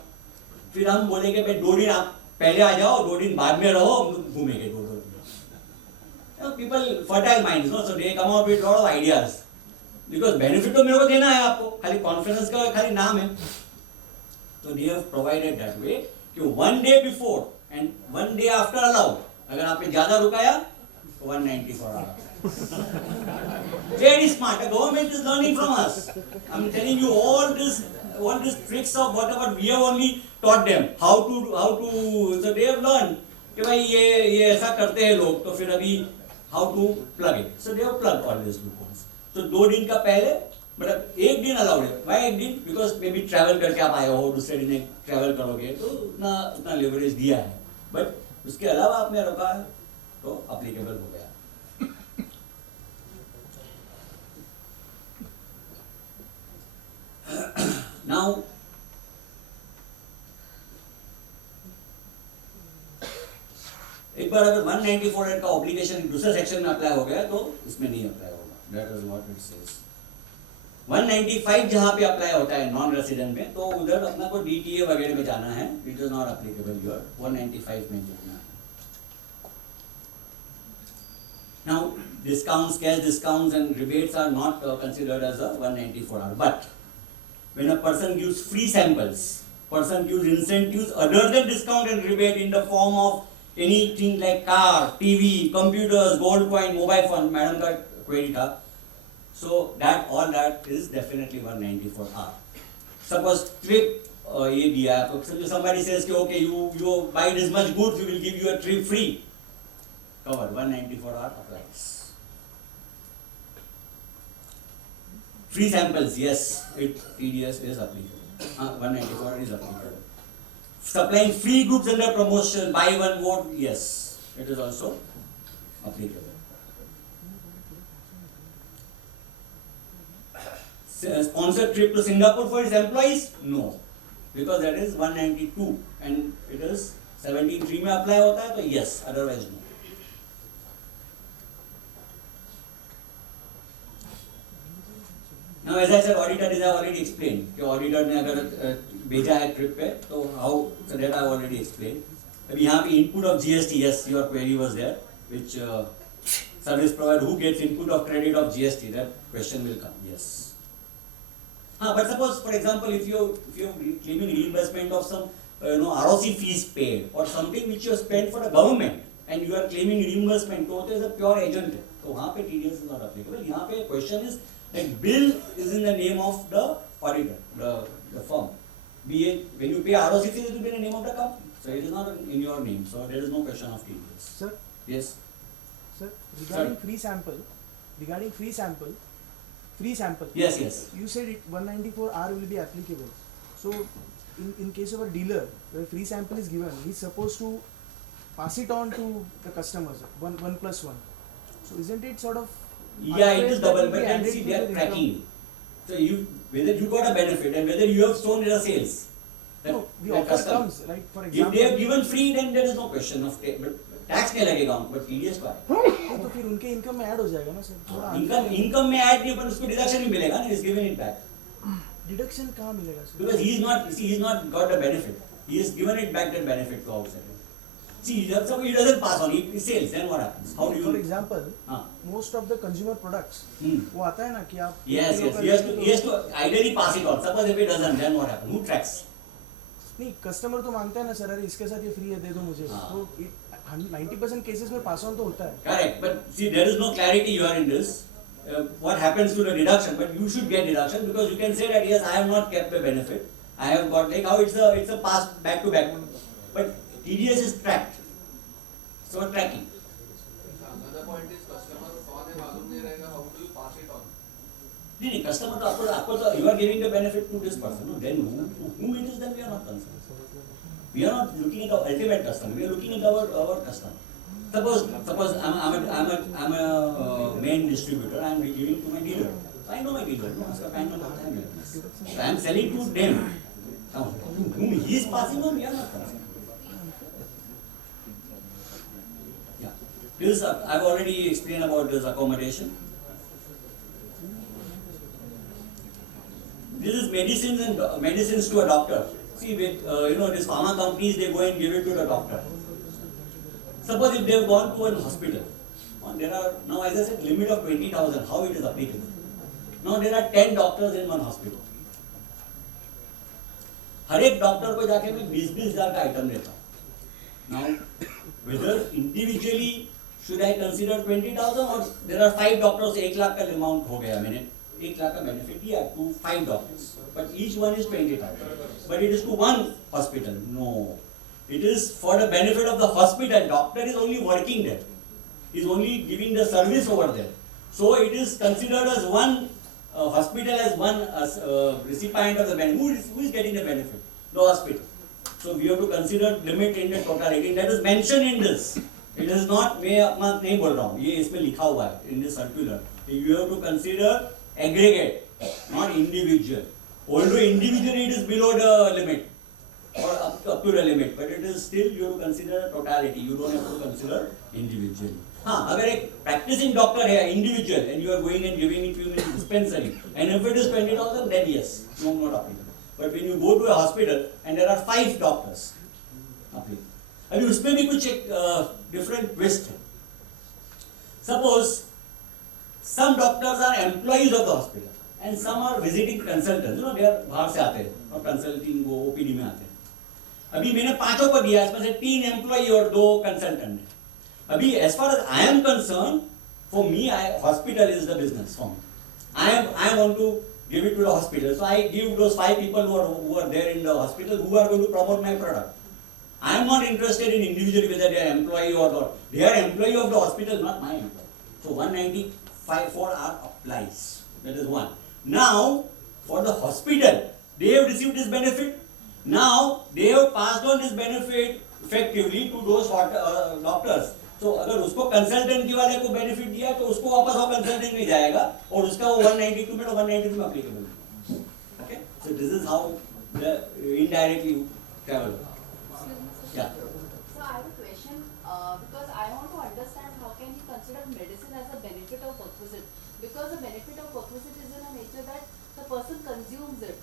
फिर हम बोलेंगे भाई 2 दिन आप पहले आ जाओ, 2 दिन बाद में रहो, हम घूमेंगे 2 दिन. People fertile minds, no? So they come out with lot of ideas. Because benefit तो मेरे को देना है आपको, खाली कॉन्फ्रेंस का खाली नाम है. So they have provided that way कि 1 day before and 1 day after allowed. अगर आपने ज़्यादा रुकाया तो 194 hours. Very smart. The government is learning from us. I'm telling you all these tricks of whatever we have only taught them how to. So they have learned कि भाई ये ऐसा करते हैं लोग, तो फिर अभी how to plug it. So they have plugged all these loopholes. So 2 दिन का पहले, मतलब 1 दिन अलाउड है. Why 1 दिन? Because maybe travel करके आप आए हो, दूसरे दिन ट्रैवल करोगे तो उतना लेवरेज दिया है, बट उसके अलावा आपने रखा है तो अप्लीकेबल हो गया. Now एक बार अगर 194 का ऑब्लिगेशन दूसरे सेक्शन में अप्लाई हो गया तो इसमें नहीं अप्लाई होगा. That is what it says. 195 जहां पे अप्लाई होता है नॉन रेसिडेंट में, तो उधर अपना को DTA वगैरह में जाना है. It is not applicable your 195 में जाना है. Now discounts, cash discounts and rebates are not considered as a 194R, but when a person gives free samples, person gives incentives other than discount and rebate in the form of anything like car, TV, computers, gold coin, mobile phone, madam का query था. So that all that is definitely 194R. Suppose trip ये दिया है, तो somebody says कि okay you buy this much goods, we will give you a trip free. Covered, 194R applies. Free samples, yes, TDS is applicable. 194 is applicable. Supplying free goods under promotion, buy one vote, yes, it is also applicable. Sponsored trip to Singapore for its employees? No, because that is 192 and it is 17(3) में apply होता है, तो yes, otherwise no. Now as I said, auditor is already explained कि auditor ने अगर भेजा है trip पे तो how, so that I already explained. अभी यहाँ पे input of GST, yes, your query was there, which service provider who gets input of credit of GST, that question will come, yes. But suppose for example if you claiming reimbursement of some ROC fees paid or something which you have spent for the government and you are claiming reimbursement, तो it is a pure agent है, तो वहाँ पे TDS is not applicable. यहाँ पे question is that bill is in the name of the auditor, the firm. Be it when you pay ROC fees, it will be in the name of the company. So it is not in your name. So there is no question of TDS. Sir. Yes. Sir, regarding free sample. Yes, yes. You said it 194R will be applicable. So in case of a dealer where free sample is given, he is supposed to pass it on to the customers, 1+1. So isn't it sort of? Yeah, it is double, but and see they are tracking. So whether you got a benefit and whether you have shown in a sales. No, the offer comes, like for example. If they have given free, then there is no question of tax नहीं लगेगा उनको, but TDS का है. तो फिर उनके income में add हो जाएगा ना सर. इनकम में ऐड नहीं, पर उसको डिडक्शन भी मिलेगा ना, is given it back. Deduction कहाँ मिलेगा sir? Because he is not got the benefit. He has given it back, that benefit to outside. See, so he doesn't pass on, he sells, then what happens? How do you? For example, most of the consumer products, वो आता है ना कि आप. Yes, he has to ideally pass it on. Suppose if he doesn't, then what happens? Who tracks? नहीं customer तो मांगता है ना सर, अरे इसके साथ ये फ्री है दे दो मुझे, तो 90% केसेस में पास ऑन तो होता है. Correct, but see there is no clarity here in this. What happens to the deduction? But you should get deduction because you can say that yes, I have not kept the benefit. I have got like how it's a pass back to back. But TDS is tracked. So tracking. Another point is customer को मालूम नहीं रहेगा, how do you pass it on? नहीं customer तो आपको तो you are giving the benefit to this person. No, then whom it is, then we are not concerned. We are not looking at the ultimate customer. We are looking at our customer. Suppose I'm a main distributor. I am giving to my dealer. So I know my dealer. No, उसका PAN number होता है मेरे पास. So I am selling to them. Now, whom he is passing on, we are not concerned. Yeah. This I've already explained about this accommodation. This is medicines to a doctor. See, with these pharma companies, they go and give it to the doctor. Suppose if they have gone to a hospital, there are now, as I said, limit of 20,000. How it is applicable? Now there are 10 doctors in one hospital. हर एक doctor को जाके मैं 20,000 का item देता हूँ. Now, whether individually should I consider 20,000 or there are 5 doctors, 1 lakh का amount हो गया मैंने 1 lakh का benefit दिया to 5 doctors, but each one is 20,000. But it is to one hospital. No, it is for the benefit of the hospital. Doctor is only working there. He is only giving the service over there. So it is considered as one hospital, as one recipient of the benefit. Who is getting the benefit? The hospital. So we have to consider limit in the totality. That is mentioned in this. It is not, मैं अपना नहीं बोल रहा हूँ, ये इसमें लिखा हुआ है in this circular. You have to consider aggregate, not individual. Although individually it is below the limit or up to the limit, but it is still you have to consider totality. You don't have to consider individually. हाँ, अगर एक practicing doctor है individual and you are going and giving it to him dispensary, and if it is 20,000, then yes, no, not applicable. But when you go to a hospital and there are 5 doctors, applicable. अभी उसमें भी कुछ एक different twist है. Suppose some doctors are employees of the hospital and some are visiting consultants. They are बाहर से आते हैं और consulting वो OPD में आते हैं. अभी मैंने 5 को दिया, इसमें से 3 employee और 2 consultant. अभी as far as I am concerned, for me, hospital is the business for me. I want to give it to the hospital, so I give those 5 people who are there in the hospital who are going to promote my product. I am not interested in individually whether they are employee or not. They are employee of the hospital, not my employee. So 195(4) applies. That is one. Now for the hospital, they have received this benefit. Now they have passed on this benefit effectively to those doctors. तो अगर उसको consultant के वाले को benefit दिया तो उसको वापस वो कंसल्टेंट नहीं जाएगा और उसका वो 192 में तो 192 में applicable. Okay, so this is how the indirectly travel. या So I have a question because I want to understand how can you consider medicine as a benefit of perquisite, because the benefit of perquisite is in a nature that the person consumes it,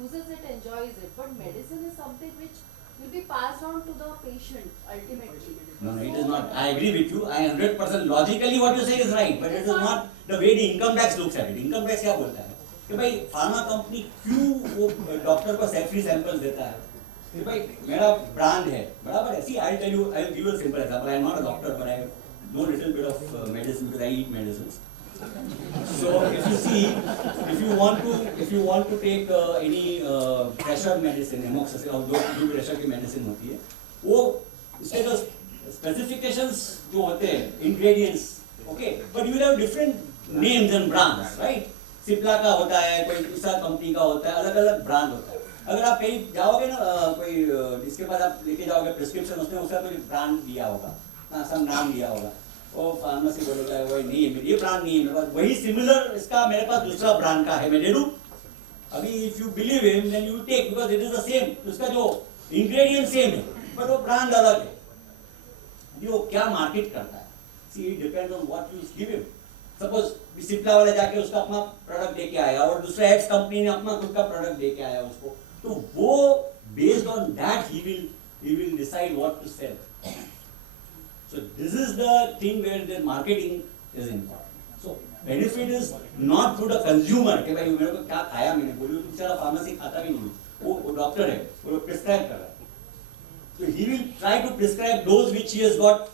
uses it, enjoys it, but medicine is something which will be passed on to the patient ultimately. No, it is not. I agree with you. I 100% logically what you say is right, but it is not the way the income tax looks at it. Income tax क्या बोलता है कि भाई pharma company क्यों वो doctor को free samples देता है कि भाई मेरा ब्रांड है, बराबर है. See, I'll tell you, I'll give you a simple example. I am not a doctor, but I know a little bit of medicine because I eat medicines. So if you see, if you want to take any pressure medicine, amoxicillin और जो pressure की medicine होती है, वो इसके जो specifications जो होते हैं, ingredients, okay, but you will have different names and brands, right? Cipla का होता है, कोई दूसरा कंपनी का होता है, अलग-अलग ब्रांड होता है. अगर आप कहीं जाओगे ना, कोई इसके बाद आप लेके जाओगे प्रिस्क्रिप्शन, उसमें उसका कोई ब्रांड दिया होगा, ना सब नाम दिया होगा. वो फार्मेसी बोलेगा वही नहीं है, ये ब्रांड नहीं है मेरे पास, वही सिमिलर इसका मेरे पास दूसरा ब्रांड का है, मैं दे दूं. अभी if you believe him then you take because it is the same, उसका जो इंग्रेडिएंट सेम है बट वो ब्रांड अलग है. वो क्या मार्केट करता है, see it depends on what you give him. Suppose Cipla वाला जाके उसका अपना प्रोडक्ट लेके आया और दूसरा एक्स कंपनी ने अपना खुद का प्रोडक्ट लेके आया उसको, तो वो based on that he will decide what to sell. So this is the thing where the marketing is important. So benefit is not to the consumer कि भाई मेरे को क्या खाया मैंने, बोलिए दूसरा फार्मेसी खाता भी नहीं, वो डॉक्टर है, वो प्रिस्क्राइब कर रहा है, तो he will try to prescribe those which he has got,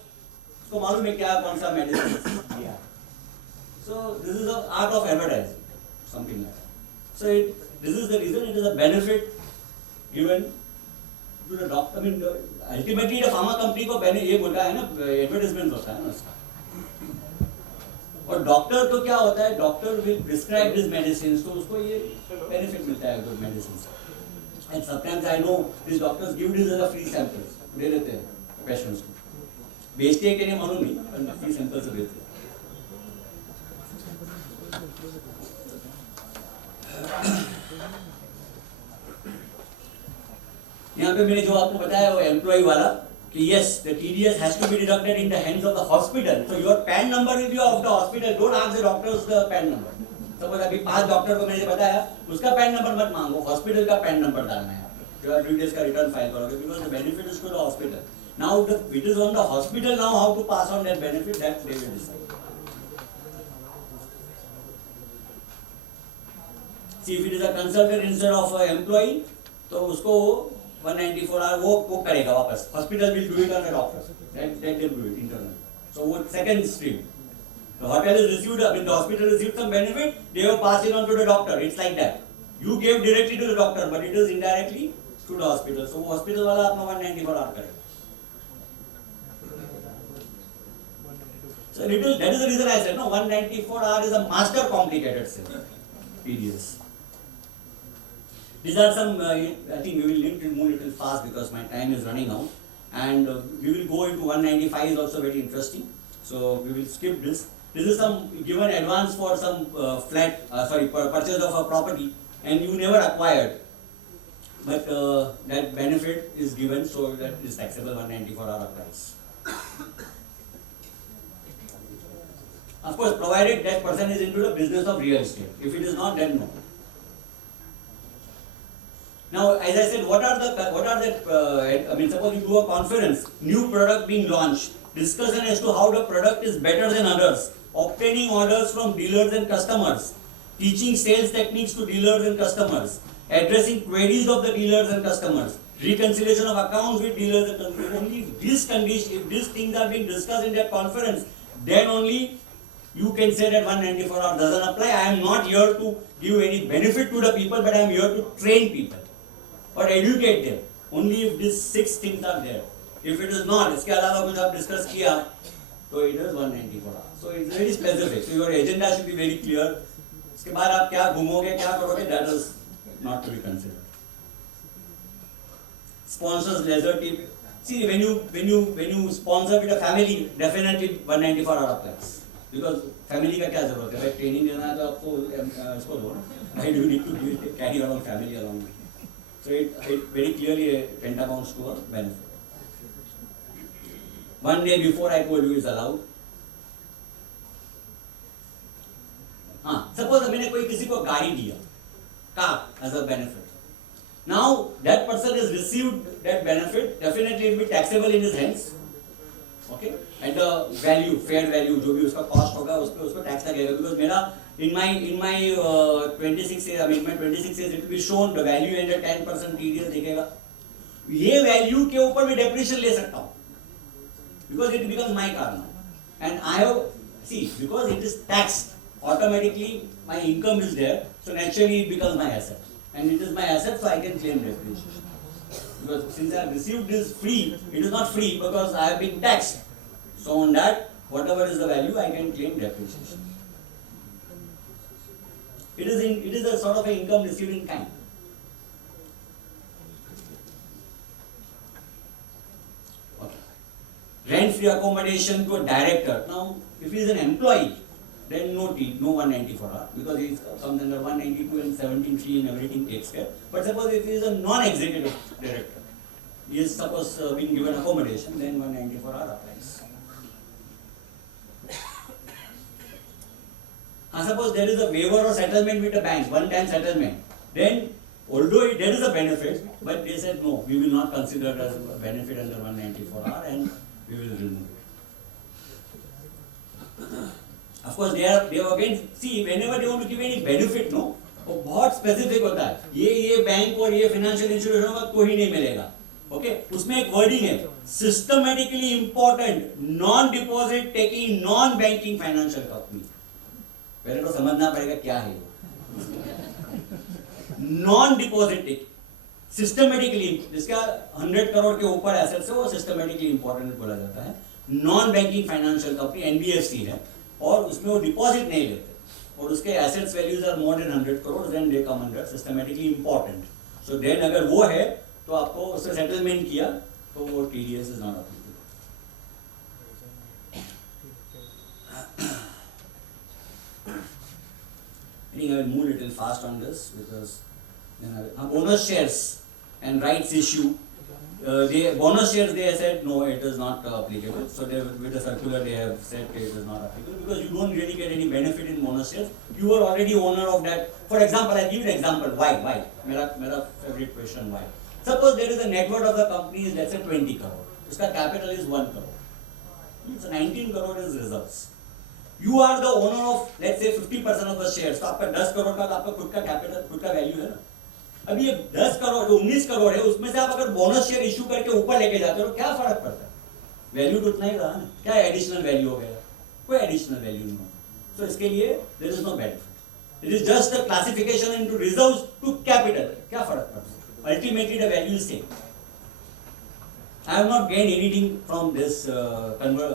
उसको मालूम है क्या कौन सा मेडिसिन दिया है. So this is the art of advertising, something like that. So this is the reason it is a benefit given to the doctor. I mean, ultimately the pharma company को ये बोलता है ना, advertisement होता है ना उसका. और डॉक्टर तो क्या होता है, doctor will prescribe this medicine, तो उसको ये बेनिफिट मिलता है गुड मेडिसिन से. And sometimes I know this doctors give this as a free samples, दे देते हैं पेशेंट्स को, बेचते हैं कि नहीं मालूम नहीं, पर फ्री सैंपल्स देते हैं. यहाँ पे मैंने जो आपको बताया वो एम्प्लॉय वाला कि yes, the TDS has to be deducted in the hands of the hospital. So your PAN number will be of the hospital. Don't ask the doctors the PAN number. Suppose अभी 5 doctor को मैंने बताया, उसका PAN number मत मांगो, hospital का PAN number डालना है. जो आप TDS का रिटर्न फाइल करोगे, because the benefit is to the hospital. Now it is on the hospital now how to pass on that benefit, that they will decide. See, if it is a consultant instead of an employee, तो उसको 194 are वो करेगा वापस. Hospital will do it on the doctor, that will do it internally. So वो second stream. The hotel is received, I mean the hospital received some benefit, they have passed it on to the doctor. It's like that. You gave directly to the doctor, but it is indirectly to the hospital. So वो hospital वाला अपना 194 are करेगा. So little, that is the reason I said no, 194 R is a master complicated cell. TDS. These are some, I think we will need to move a little fast because my time is running out, and we will go into 195 is also very interesting, so we will skip this. This is some given advance for some purchase of a property and you never acquired, but that benefit is given, so that is taxable 194 R price. Of course, provided that person is into the business of real estate. If it is not, then no. Now, as I said, what are the I mean, suppose you do a conference, new product being launched, discussion as to how the product is better than others, obtaining orders from dealers and customers, teaching sales techniques to dealers and customers, addressing queries of the dealers and customers, reconciliation of accounts with dealers and customers. Only if these things are being discussed in that conference, then only you can say that 194 R doesn't apply. I am not here to give any benefit to the people, but I am here to train people or educate them. Only if these 6 things are there. If it is not, इसके अलावा कुछ आप discuss किया, तो it is 194 R. So it is very specific. So your agenda should be very clear. इसके बाद आप क्या घूमोगे, क्या करोगे, that is not to be considered. Sponsors leisure tip. See, when you sponsor with a family, definitely 194 R applies. Because family का क्या जरूरत है? भाई training देना है तो आपको इसको दो ना. Why do you need to carry along family along with you? So it very clearly tantamounts to a benefit. One day before I told you is allowed. Suppose मैंने कोई किसी को गाड़ी दिया, car as a benefit. Now that person has received that benefit, definitely it will be taxable in his hands. Okay, and the value, fair value, जो भी उसका cost होगा उसको tax लगेगा, because मेरा in my 26 years, I mean my 26 years, it will be shown the value and the 10% TDS दिखेगा. ये value के ऊपर मैं depreciation ले सकता हूँ, because it becomes my car now, and I have because it is taxed automatically, my income is there, so naturally it becomes my asset, and it is my asset, so I can claim depreciation. Because since I have received this free, it is not free because I have been taxed. So on that, whatever is the value, I can claim depreciation. It is a sort of an income received in kind. Okay. Rent-free accommodation to a director. Now, if he is an employee, then no 194R, because he comes under 192 and 17(3) and everything takes care. But suppose if he is a non-executive director, he is being given accommodation, then 194R applies. Suppose there is a waiver or settlement with a bank, one-time settlement, then although there is a benefit, but they said no, we will not consider it as a benefit under 194R and we will remove it. Of course, they have again, see, whenever they want to give any benefit, no, वो बहुत specific होता है, ये bank और ये financial institution का कोई नहीं मिलेगा। ओके, उसमें एक वर्डिंग है, systematically important non deposit taking non banking financial company. पहले तो समझना पड़ेगा क्या है नॉन डिपॉजिट टेकिंग, सिस्टमेटिकली, जिसका 100 करोड़ के ऊपर एसेट्स है वो सिस्टमेटिकली इंपॉर्टेंट बोला जाता है। Non banking financial company NBFC है और उसमें वो डिपॉजिट नहीं लेते और उसके assets values are more than 100 crore, then they come under systematically important. So then अगर वो है तो आपको उससे सेटलमेंट किया तो वो TDS is not applicable. I think I will move a little fast on this because bonus shares and rights issue. Bonus shares, they said no, it is not applicable. So they, with the circular they have said it is not applicable because you don't really get any benefit in bonus shares. You are already owner of that. For example, I'll give you an example. Why? Mera favorite question, why? Suppose there is a net worth of the company is let's say 20 crore. Uska capital is 1 crore. So 19 crore is reserves. You are the owner of let's say 50% of the shares. तो आपका 10 करोड़ का तो आपका खुद का capital, खुद का value है ना। अभी ये 10 करोड़ जो 19 करोड़ है उसमें से आप अगर बोनस शेयर इशू करके ऊपर लेके जाते हो तो क्या फर्क पड़ता है? वैल्यू तो उतना ही रहा ना, क्या एडिशनल वैल्यू हो गया? कोई एडिशनल वैल्यू नहीं होता। तो इसके लिए there is no benefit. It is just a classification into reserves to capital. क्या फर्क पड़ता है? Ultimately the value is same. I have not gained anything from this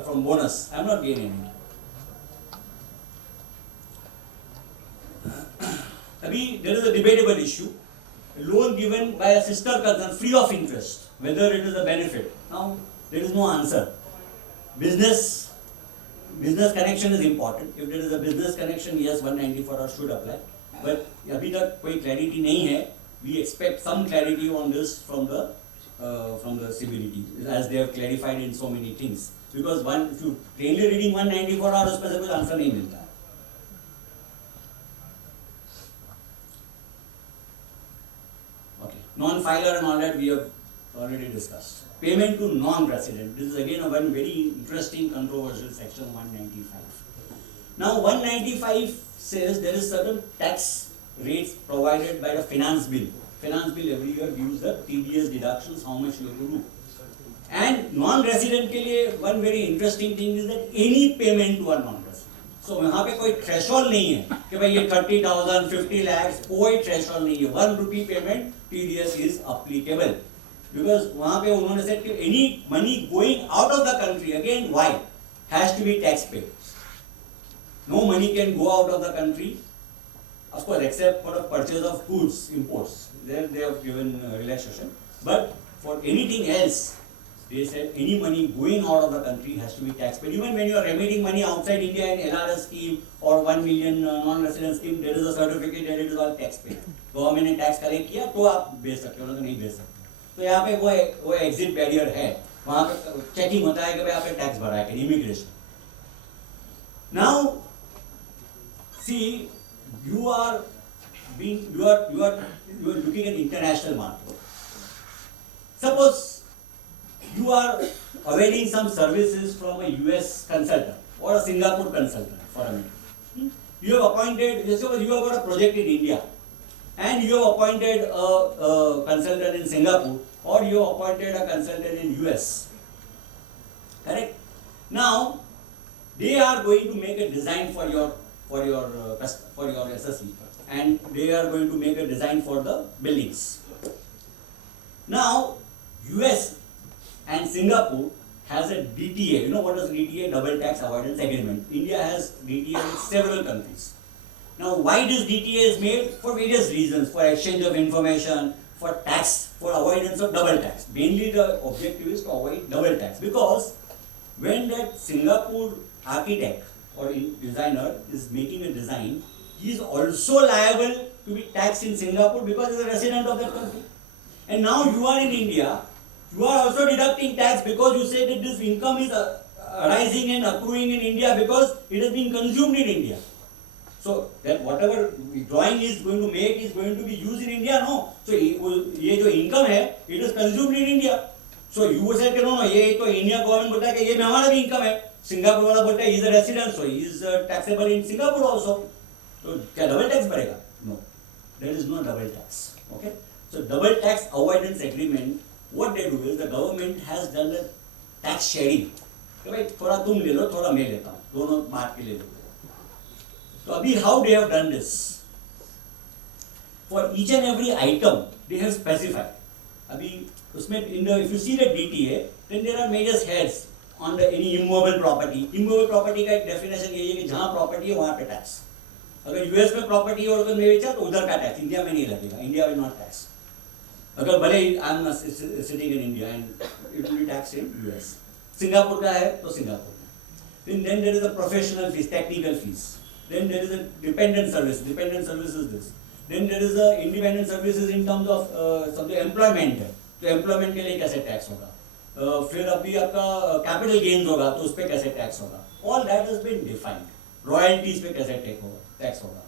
from bonus. I have not gained anything. Abhi there is a debatable issue. A loan given by a sister concern free of interest, whether it is a benefit. Now there is no answer. Business connection is important. If there is a business connection, yes, 194 should apply. But abhi tak koi clarity nahi hai. We expect some clarity on this from the CBDT, as they have clarified in so many things. Because if you plainly reading 194 hours, उसमें से कुछ answer नहीं मिलता है. Okay, non-filer and all that we have already discussed. Payment to non-resident. This is again a one very interesting controversial section 195. Now 195 says there is certain tax rates provided by the finance bill. Finance bill every year gives the TDS deductions, how much you have to do. And non-resident के लिए one very interesting thing is that any payment to a non-resident. So वहाँ पे कोई threshold नहीं है कि भाई ये 30,000, 50 lakhs, कोई threshold नहीं है. 1 rupee payment TDS is applicable. Because वहाँ पे उन्होंने said कि any money going out of the country, again why? Has to be tax paid. No money can go out of the country. Of course, except for the purchase of goods, imports, there they have given relaxation. But for anything else, they said any money going out of the country has to be tax paid. Even when you are remitting money outside India in LRS scheme or 1 million non-resident scheme, there is a certificate that it is all tax paid. Government ने tax collect किया तो आप भेज सकते हो, तो नहीं भेज सकते. तो यहाँ पे वो exit barrier है. वहाँ पे checking होता है कि भाई आपने tax भरा है कि immigration. Now, see. You are looking at international market. Suppose you are availing some services from a US consultant or a Singapore consultant for a minute. You have appointed, suppose you have got a project in India and you have appointed a consultant in Singapore or you have appointed a consultant in US. Correct? Now, they are going to make a design for your SSE, and they are going to make a design for the buildings. Now, US and Singapore has a DTA. You know what is DTA? Double Tax Avoidance Agreement. India has DTA with several countries. Now, why this DTA is made? For various reasons, for exchange of information, for tax, for avoidance of double tax. Mainly the objective is to avoid double tax, because when that Singapore architect or designer is making a design, he is also liable to be taxed in Singapore because he is a resident of that country. And now you are in India, you are also deducting tax because you say that this income is arising and accruing in India because it has been consumed in India. So that whatever drawing is going to make is going to be used in India, no. So ये जो income है, it is consumed in India. So you would say कि no, ये तो India government बोलता है कि ये में हमारा भी income है. Singapore वाला बोलता है he is a resident, so he is taxable in Singapore also. तो क्या double tax पड़ेगा? No. no double tax. Okay? So double tax avoidance agreement, what they do is the government has done a tax sharing. भाई थोड़ा तुम ले लो, थोड़ा मैं लेता हूँ, दोनों बांट के ले लो. तो अभी how they have done this? For each and every item they have specified. अभी उसमें if you see the DTA, then there are various heads on the any immovable property. Immovable property का एक definition यही है कि जहाँ property है वहाँ पे tax. अगर US में property और तो मैं बेचा तो उधर का tax, इंडिया में नहीं लगेगा. India will not tax. अगर भले I am sitting in India and it will be taxed in US. Singapore का है तो सिंगापुर में. Then there is a professional fees, technical fees. Then there is a dependent service. Dependent service is this. Then there is a independent services in terms of something employment है. तो employment के लिए कैसे tax होगा? फिर अभी आपका capital gains होगा तो उस पे कैसे tax होगा? All that has been defined. Royalties पे कैसे tax होगा?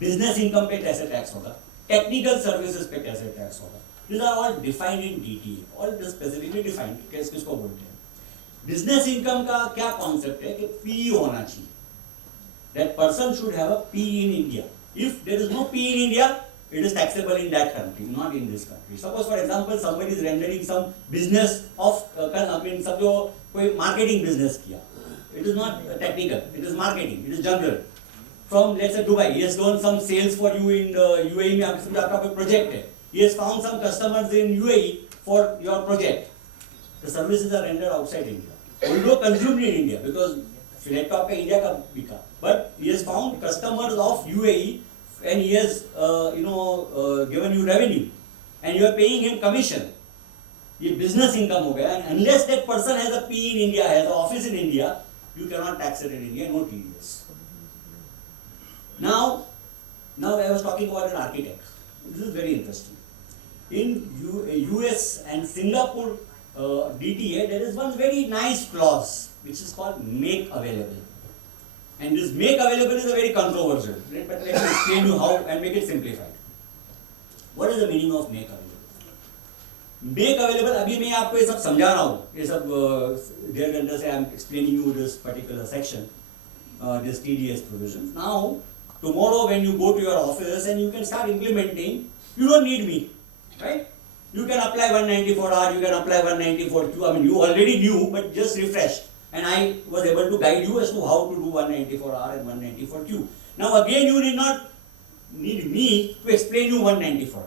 Business income पे कैसे tax होगा? Technical services पे कैसे tax होगा? These are all defined in DTA. All this specifically defined. किसको बोलते हैं? Business income का क्या concept है कि PE होना चाहिए. That person should have a PE in India. If there is no PE in India, it is taxable in that country, not in this country. Suppose, for example, somebody is rendering some business of, समझो कोई marketing business किया. It is not technical. It is marketing. It is general. From let's say Dubai, he has done some sales for you in UAE में आपका कोई project है. He has found some customers in UAE for your project. The services are rendered outside India. Although consumed in India because laptop पे India का बिका. But he has found customers of UAE and he has given you revenue and you are paying him commission. ये business income हो गया, and unless that person has a PE in India, has an office in India, you cannot tax it in India, no TDS. Now I was talking about an architect. This is very interesting. In US and Singapore DTA, there is one very nice clause which is called make available. And this make available is a very controversial. But let me explain you how and make it simplified. What is the meaning of make available? Make available, अभी मैं आपको ये सब समझा रहा हूँ. ये सब dear vendors, I am explaining you this particular section, this TDS provisions. Now, tomorrow when you go to your office and you can start implementing, you don't need me, right? You can apply 194R, you can apply 194Q. I mean, you already knew, but just refreshed. And I was able to guide you as to how to do 194R and 194Q. Now again, you need not need me to explain you 194R.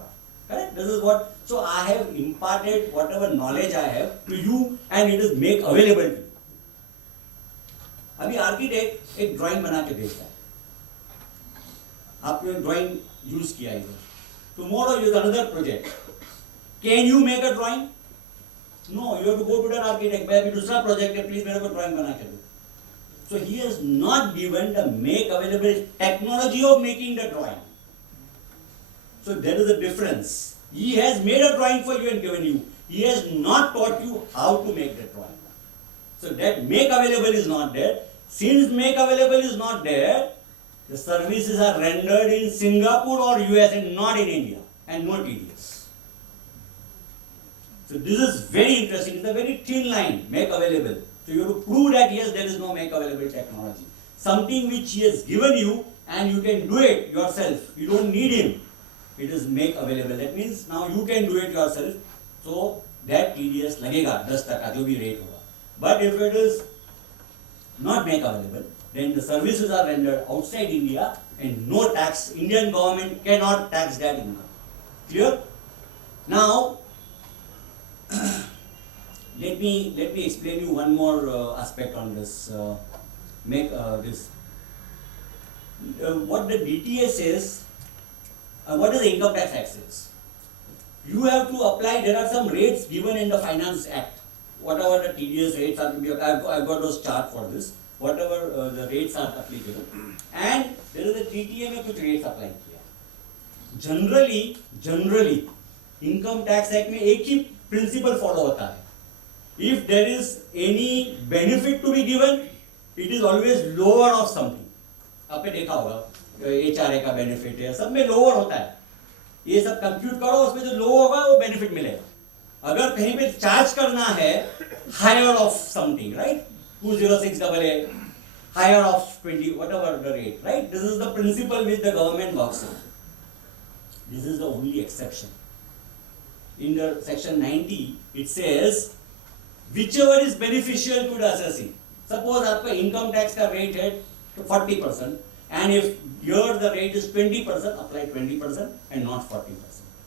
Correct? This is what, so I have imparted whatever knowledge I have to you and it is make available to you. अभी architect एक drawing बना के देता है. आपने drawing use किया इधर. Tomorrow is another project. Can you make a drawing? No, you have to go to that architect. मैं अभी दूसरा project है, please मेरे को drawing बना के दो. So he has not given the make available technology of making the drawing. So there is a difference. He has made a drawing for you and given you. He has not taught you how to make the drawing. So that make available is not there. Since make available is not there, the services are rendered in Singapore or US and not in India and no TDS. So this is very interesting. It's a very thin line, make available. So you have to prove that yes, there is no make available technology. Something which he has given you and you can do it yourself. You don't need him. It is make available. That means now you can do it yourself. So that TDS लगेगा 10% जो भी rate होगा. But if it is not make available, then the services are rendered outside India and no tax. Indian government cannot tax that income. Clear? Now let me explain you one more aspect on this. What the DTA says. What is the income tax act says? You have to apply. There are some rates given in the Finance Act. Whatever the TDS rates are, I've got those chart for this. Whatever the rates are applicable, and there is a TTA में कुछ rates apply किया. Generally, Income Tax Act में एक ही principle follow होता है. If there is any benefit to be given, it is always lower of something. आपने देखा होगा HRA का benefit है, सब में lower होता है. ये सब compute करो, उसमें जो low होगा वो benefit मिलेगा. अगर कहीं पे charge करना है higher of something, right? 206AA, higher of 20, whatever the rate, right? This is the principle which the government works on. This is the only exception. In the section 90, it says, whichever is beneficial to the assessee. Suppose आपका income tax का rate है 40%, and if here the rate is 20%, apply 20% and not 40%.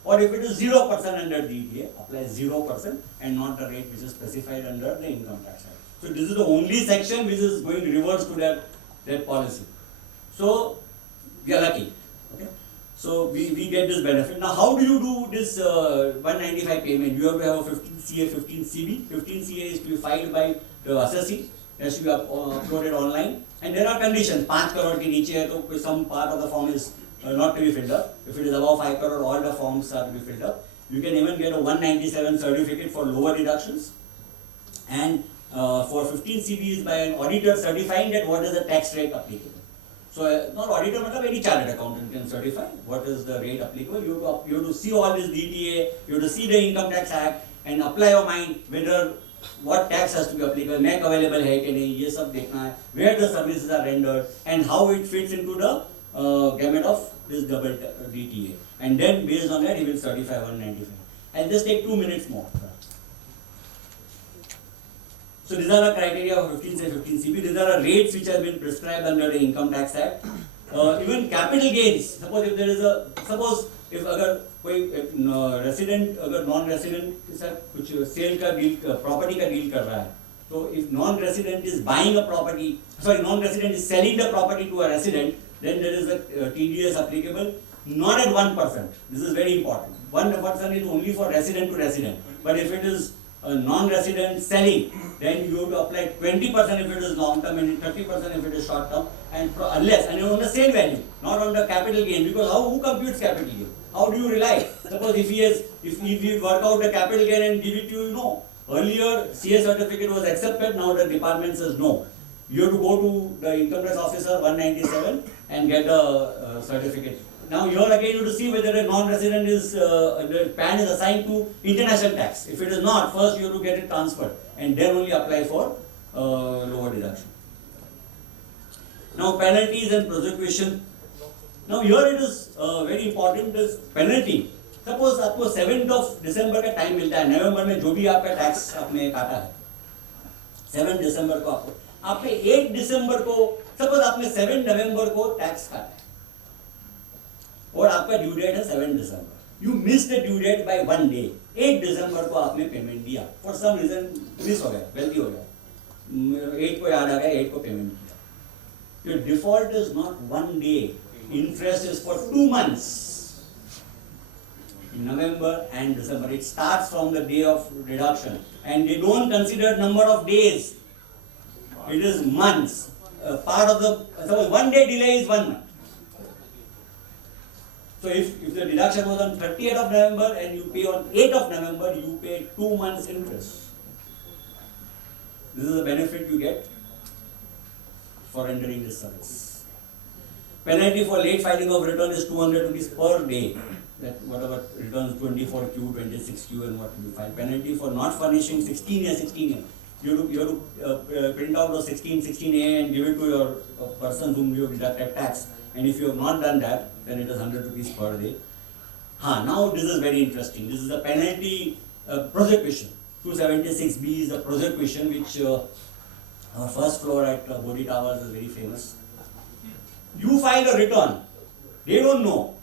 Or if it is 0% under DTA, apply 0% and not the rate which is specified under the income tax act. So this is the only section which is going reverse to that policy. So we are lucky. Okay. So we get this benefit. Now how do you do this 195 payment? You have to have a 15 CA, 15 CB. 15 CA is to be filed by the assessee. It has to be uploaded online. And there are conditions. 5 crore ke niche hai to some part of the form is not to be filled up. If it is above 5 crore, all the forms are to be filled up. You can even get a 197 certificate for lower deductions. And for 15 CB is by an auditor certifying that what is the tax rate applicable. So not auditor, but any chartered accountant can certify what is the rate applicable. You have to see all this DTA, you have to see the Income Tax Act and apply your mind whether what tax has to be applicable, make available hai ke nahi, ye sab dekhna hai, where the services are rendered and how it fits into the gamut of this double DTA. And then based on that he will certify 195. I'll just take 2 minutes more. So these are the criteria of 15 say 15 CB. These are the rates which have been prescribed under the Income Tax Act. Even capital gains. Suppose if there is a if अगर कोई resident अगर non-resident के साथ कुछ sale का deal property का deal कर रहा है, तो if non-resident is buying a property, non-resident is selling the property to a resident, then there is a TDS applicable, not at 1%. This is very important. 1% is only for resident to resident. But if it is a non-resident selling, then you have to apply 20% if it is long term and 30% if it is short term, and unless and on the sale value, not on the capital gain, because who computes capital gain? How do you rely? Suppose if we work out the capital gain and give it to you, no. Earlier CA certificate was accepted, now the department says no. You have to go to the income tax officer 197 and get a certificate. Now here again you have to see whether a non-resident is, the PAN is assigned to international tax. If it is not, first you have to get it transferred and then only apply for lower deduction. Now penalties and prosecution. Now here it is very important, this penalty. Suppose आपको 7th of December का time मिलता है, November में जो भी आपका tax आपने काटा है, 7 December को आपने 8 December को, suppose आपने 7 November को tax काटा है, और आपका due date है 7 December. You missed the due date by 1 day. 8 December को आपने payment दिया. For some reason miss हो गया, गलती हो गया. 8 को याद आ गया, 8 को payment दिया. Your default is not 1 day. Interest is for 2 months. In November and December. It starts from the day of reduction. And they don't consider number of days. It is months. Part of the, suppose 1 day delay is 1 month. So if the deduction was on 30th of November and you pay on 8th of November, you pay 2 months interest. This is the benefit you get for rendering this service. Penalty for late filing of return is 200 rupees per day. That whatever returns 24Q, 26Q and what you file. Penalty for not furnishing 16A. You have to print out the 16A and give it to your person whom you have deducted tax. And if you have not done that, then it is 100 rupees per day. Now this is very interesting. This is the penalty prosecution. 276B is the prosecution which our first floor at Bodhi Towers is very famous. You file a return. They don't know.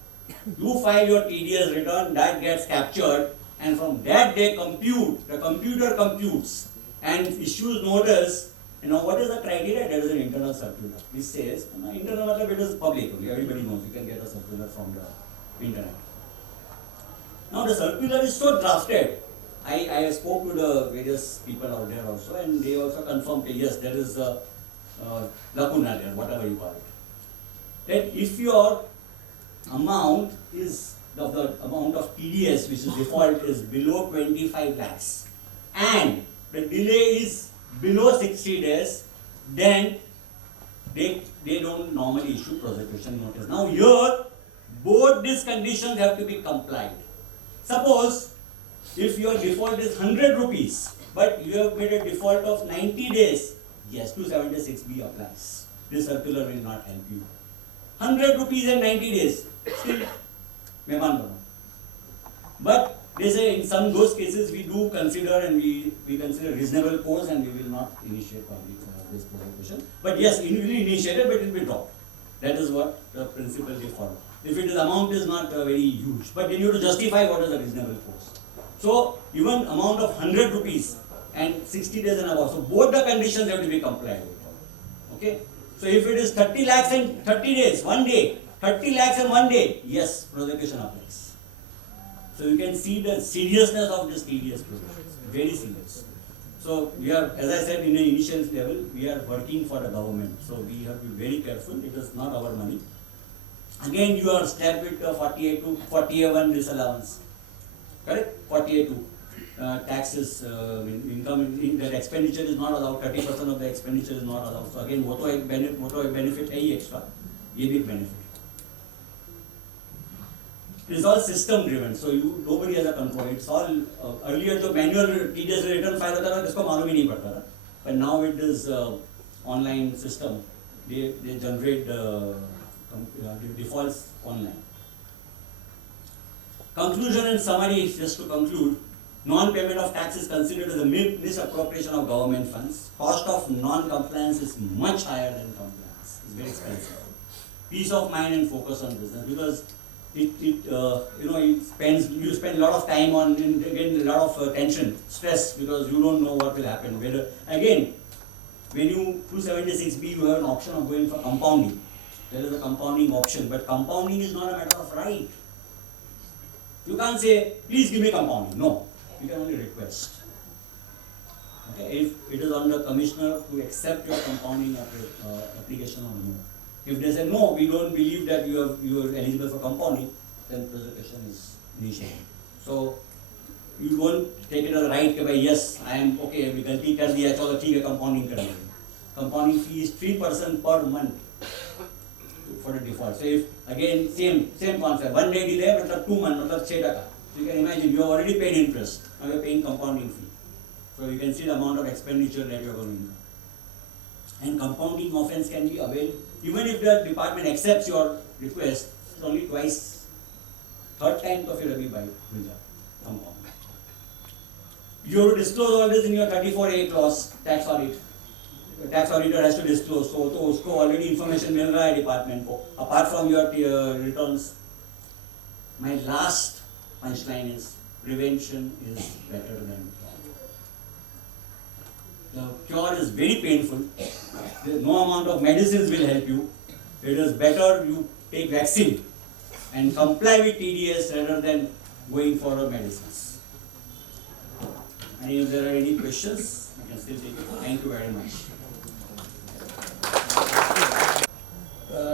You file your TDS return, that gets captured, and from that they compute, the computer computes and issues notice. What is the criteria? There is an internal circular. This says, internal it is public only, everybody knows, you can get a circular from the internet. Now the circular is so drafted. I spoke to the various people out there also, and they also confirmed that yes, there is a lacuna there, whatever you call it. That if your amount is, the amount of TDS which is default is below 25 lakhs and the delay is below 60 days, then they don't normally issue prosecution notice. Now here, both these conditions have to be complied. Suppose if your default is 100 rupees, but you have made a default of 90 days, yes, 276B applies. This circular will not help you. 100 rupees and 90 days, still मेहमान बनो. But they say in some those cases we do consider and we consider reasonable cause and we will not initiate public this prosecution. But yes, it will be initiated but it will be dropped. That is what the principle they follow. If it is amount is not very huge, but then you have to justify what is a reasonable cause. So even amount of 100 rupees and 60 days and above. So both the conditions have to be complied with. Okay. So if it is 30 lakhs and 30 days, 1 day, 30 lakhs in 1 day, yes, prosecution applies. So you can see the seriousness of this TDS provision, very serious. So we are, as I said, in the initial level, we are working for the government. So we have to be very careful. It is not our money. Again, you are slapped with 48 to 41 disallowance. Correct? 48 taxes, income, that expenditure is not allowed. 30% of the expenditure is not allowed. So again, what do I benefit? Extra. Ye big benefit. It is all system driven, so nobody has a control. It's all earlier the manual TDS return file hota tha, jisko malum hi nahi padta tha. But now it is online system. They generate defaults online. Conclusion and summary is just to conclude. Non-payment of tax is considered as a misappropriation of government funds. Cost of non-compliance is much higher than compliance. It's very expensive. Peace of mind and focus on business, because you spend a lot of time on, and again a lot of tension, stress, because you don't know what will happen. Whether again, when you 276B, you have an option of going for compounding. There is a compounding option, but compounding is not a matter of right. You can't say, please give me compounding. No, you can only request. Okay, if it is on the commissioner to accept your compounding application or no. If they say no, we don't believe that you are eligible for compounding, then prosecution is initiated. So you don't take it as a right that yes, I am okay, we galti kar diya, chalo theek hai, compounding kar diya. Compounding fee is 3% per month for the default. So if again same concept, 1 day delay, matlab 2 months, matlab 6%. So you can imagine you have already paid interest, now you are paying compounding fee. So you can see the amount of expenditure that you are going to incur. And compounding offence can be availed. Even if the department accepts your request, it's only twice. Third time to फिर अभी भाई मिल जा compound. You have to disclose all this in your 34A clause, tax audit. The tax auditor has to disclose. So तो उसको already information मिल रहा है department को. Apart from your returns, my last punchline is prevention is better than cure. The cure is very painful. No amount of medicines will help you. It is better you take vaccine and comply with TDS rather than going for medicines. And if there are any questions, you can still take it. Thank you very much.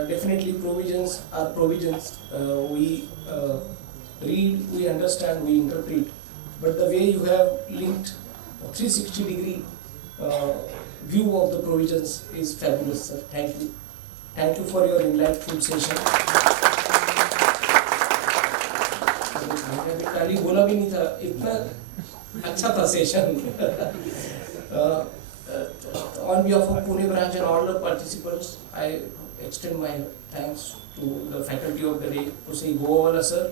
Definitely provisions are provisions. We read, we understand, we interpret. But the way you have linked a 360-degree view of the provisions is fabulous, sir. Thank you. Thank you for your enlightful session. मैंने पहले बोला भी नहीं था, इतना अच्छा था session. On behalf of Pune branch and all the participants, I extend my thanks to the faculty of the day, Kusai Goawala sir,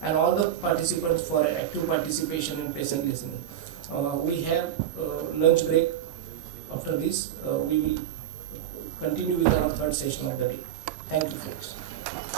and all the participants for active participation and patient listening. We have lunch break. After this, we will continue with our third session of the day. Thank you, folks.